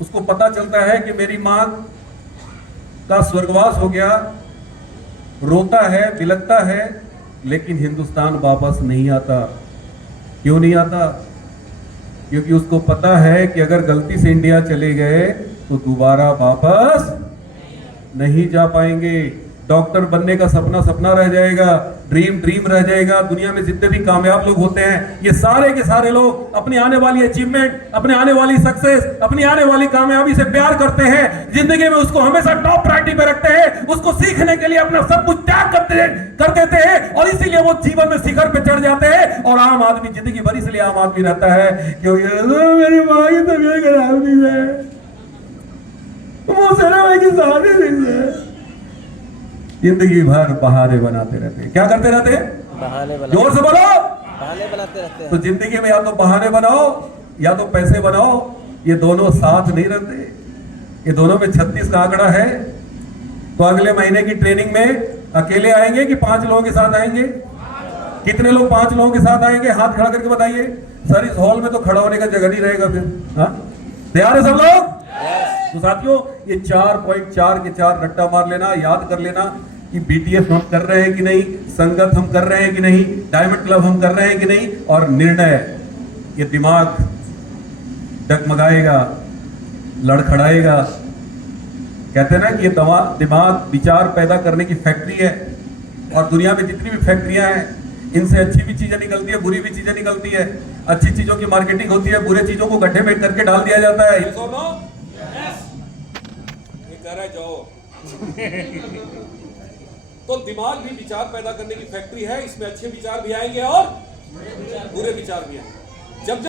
उसको पता चलता है कि मेरी माँ का स्वर्गवास हो गया, रोता है, बिलखता है, लेकिन हिंदुस्तान वापस नहीं आता। क्यों नहीं आता? क्योंकि उसको पता है कि अगर गलती से इंडिया चले गए तो दोबारा वापस नहीं जा पाएंगे। डॉक्टर बनने का सपना सपना रह जाएगा, ड्रीम रह जाएगा। दुनिया में जितने भी कामयाब लोग होते हैं, ये सारे के सारे लोग अपनी आने वाली अचीवमेंट, अपने आने वाली सक्सेस, अपनी आने वाली कामयाबी से प्यार करते हैं। जिंदगी में उसको हमेशा टॉप प्रायोरिटी पे रखते हैं, उसको सीखने के लिए अपना सब कुछ त्याग कर देते हैं, और इसीलिए वो जीवन में शिखर पे चढ़ जाते हैं। और आम आदमी जिंदगी भर इसलिए आम आदमी रहता है क्योंकि मेरी माँ की तबीयत खराब नहीं है, वो सेना भाई की शादी नहीं है। जिंदगी भर बहाने बनाते रहते हैं। क्या करते रहते हैं? बहाने बनाते। जोर से बोलो। बहाने बनाते रहते हैं। तो जिंदगी में या तो बहाने बनाओ या तो पैसे बनाओ, ये दोनों साथ नहीं रहते। ये दोनों में 36 का आंकड़ा है। तो अगले महीने की ट्रेनिंग में अकेले आएंगे कि 5 लोगों के साथ आएंगे? कितने लोग 5 लोगों के साथ आएंगे? हाथ खड़ा करके बताइए। सर, इस हॉल में तो खड़ा होने का जगह नहीं रहेगा फिर। हाँ, तैयार है सब लोग? तो साथियों, ये 4.4 के 4 रट्टा मार लेना, याद कर लेना कि बीटीएफ हम कर रहे हैं कि नहीं, संगत हम कर रहे हैं कि नहीं, डायमंड क्लब हम कर रहे हैं कि नहीं, और निर्णय, ये दिमाग डगमगाएगा, लड़खड़ाएगा। कहते हैं ना कि ये दिमाग विचार पैदा करने की फैक्ट्री है, और दुनिया में जितनी भी फैक्ट्रियां हैं, इनसे अच्छी भी चीजें निकलती है, बुरी भी चीजें निकलती है। अच्छी चीजों की मार्केटिंग होती है, बुरे चीजों को गड्ढे में करके डाल दिया जाता है। Yes or no? ये कह रहा है जाओ। तो दिमाग भी विचार पैदा करने की फैक्ट्री है, इसमें अच्छे विचार भी आएंगे और बुरे विचार भी आएंगे। जब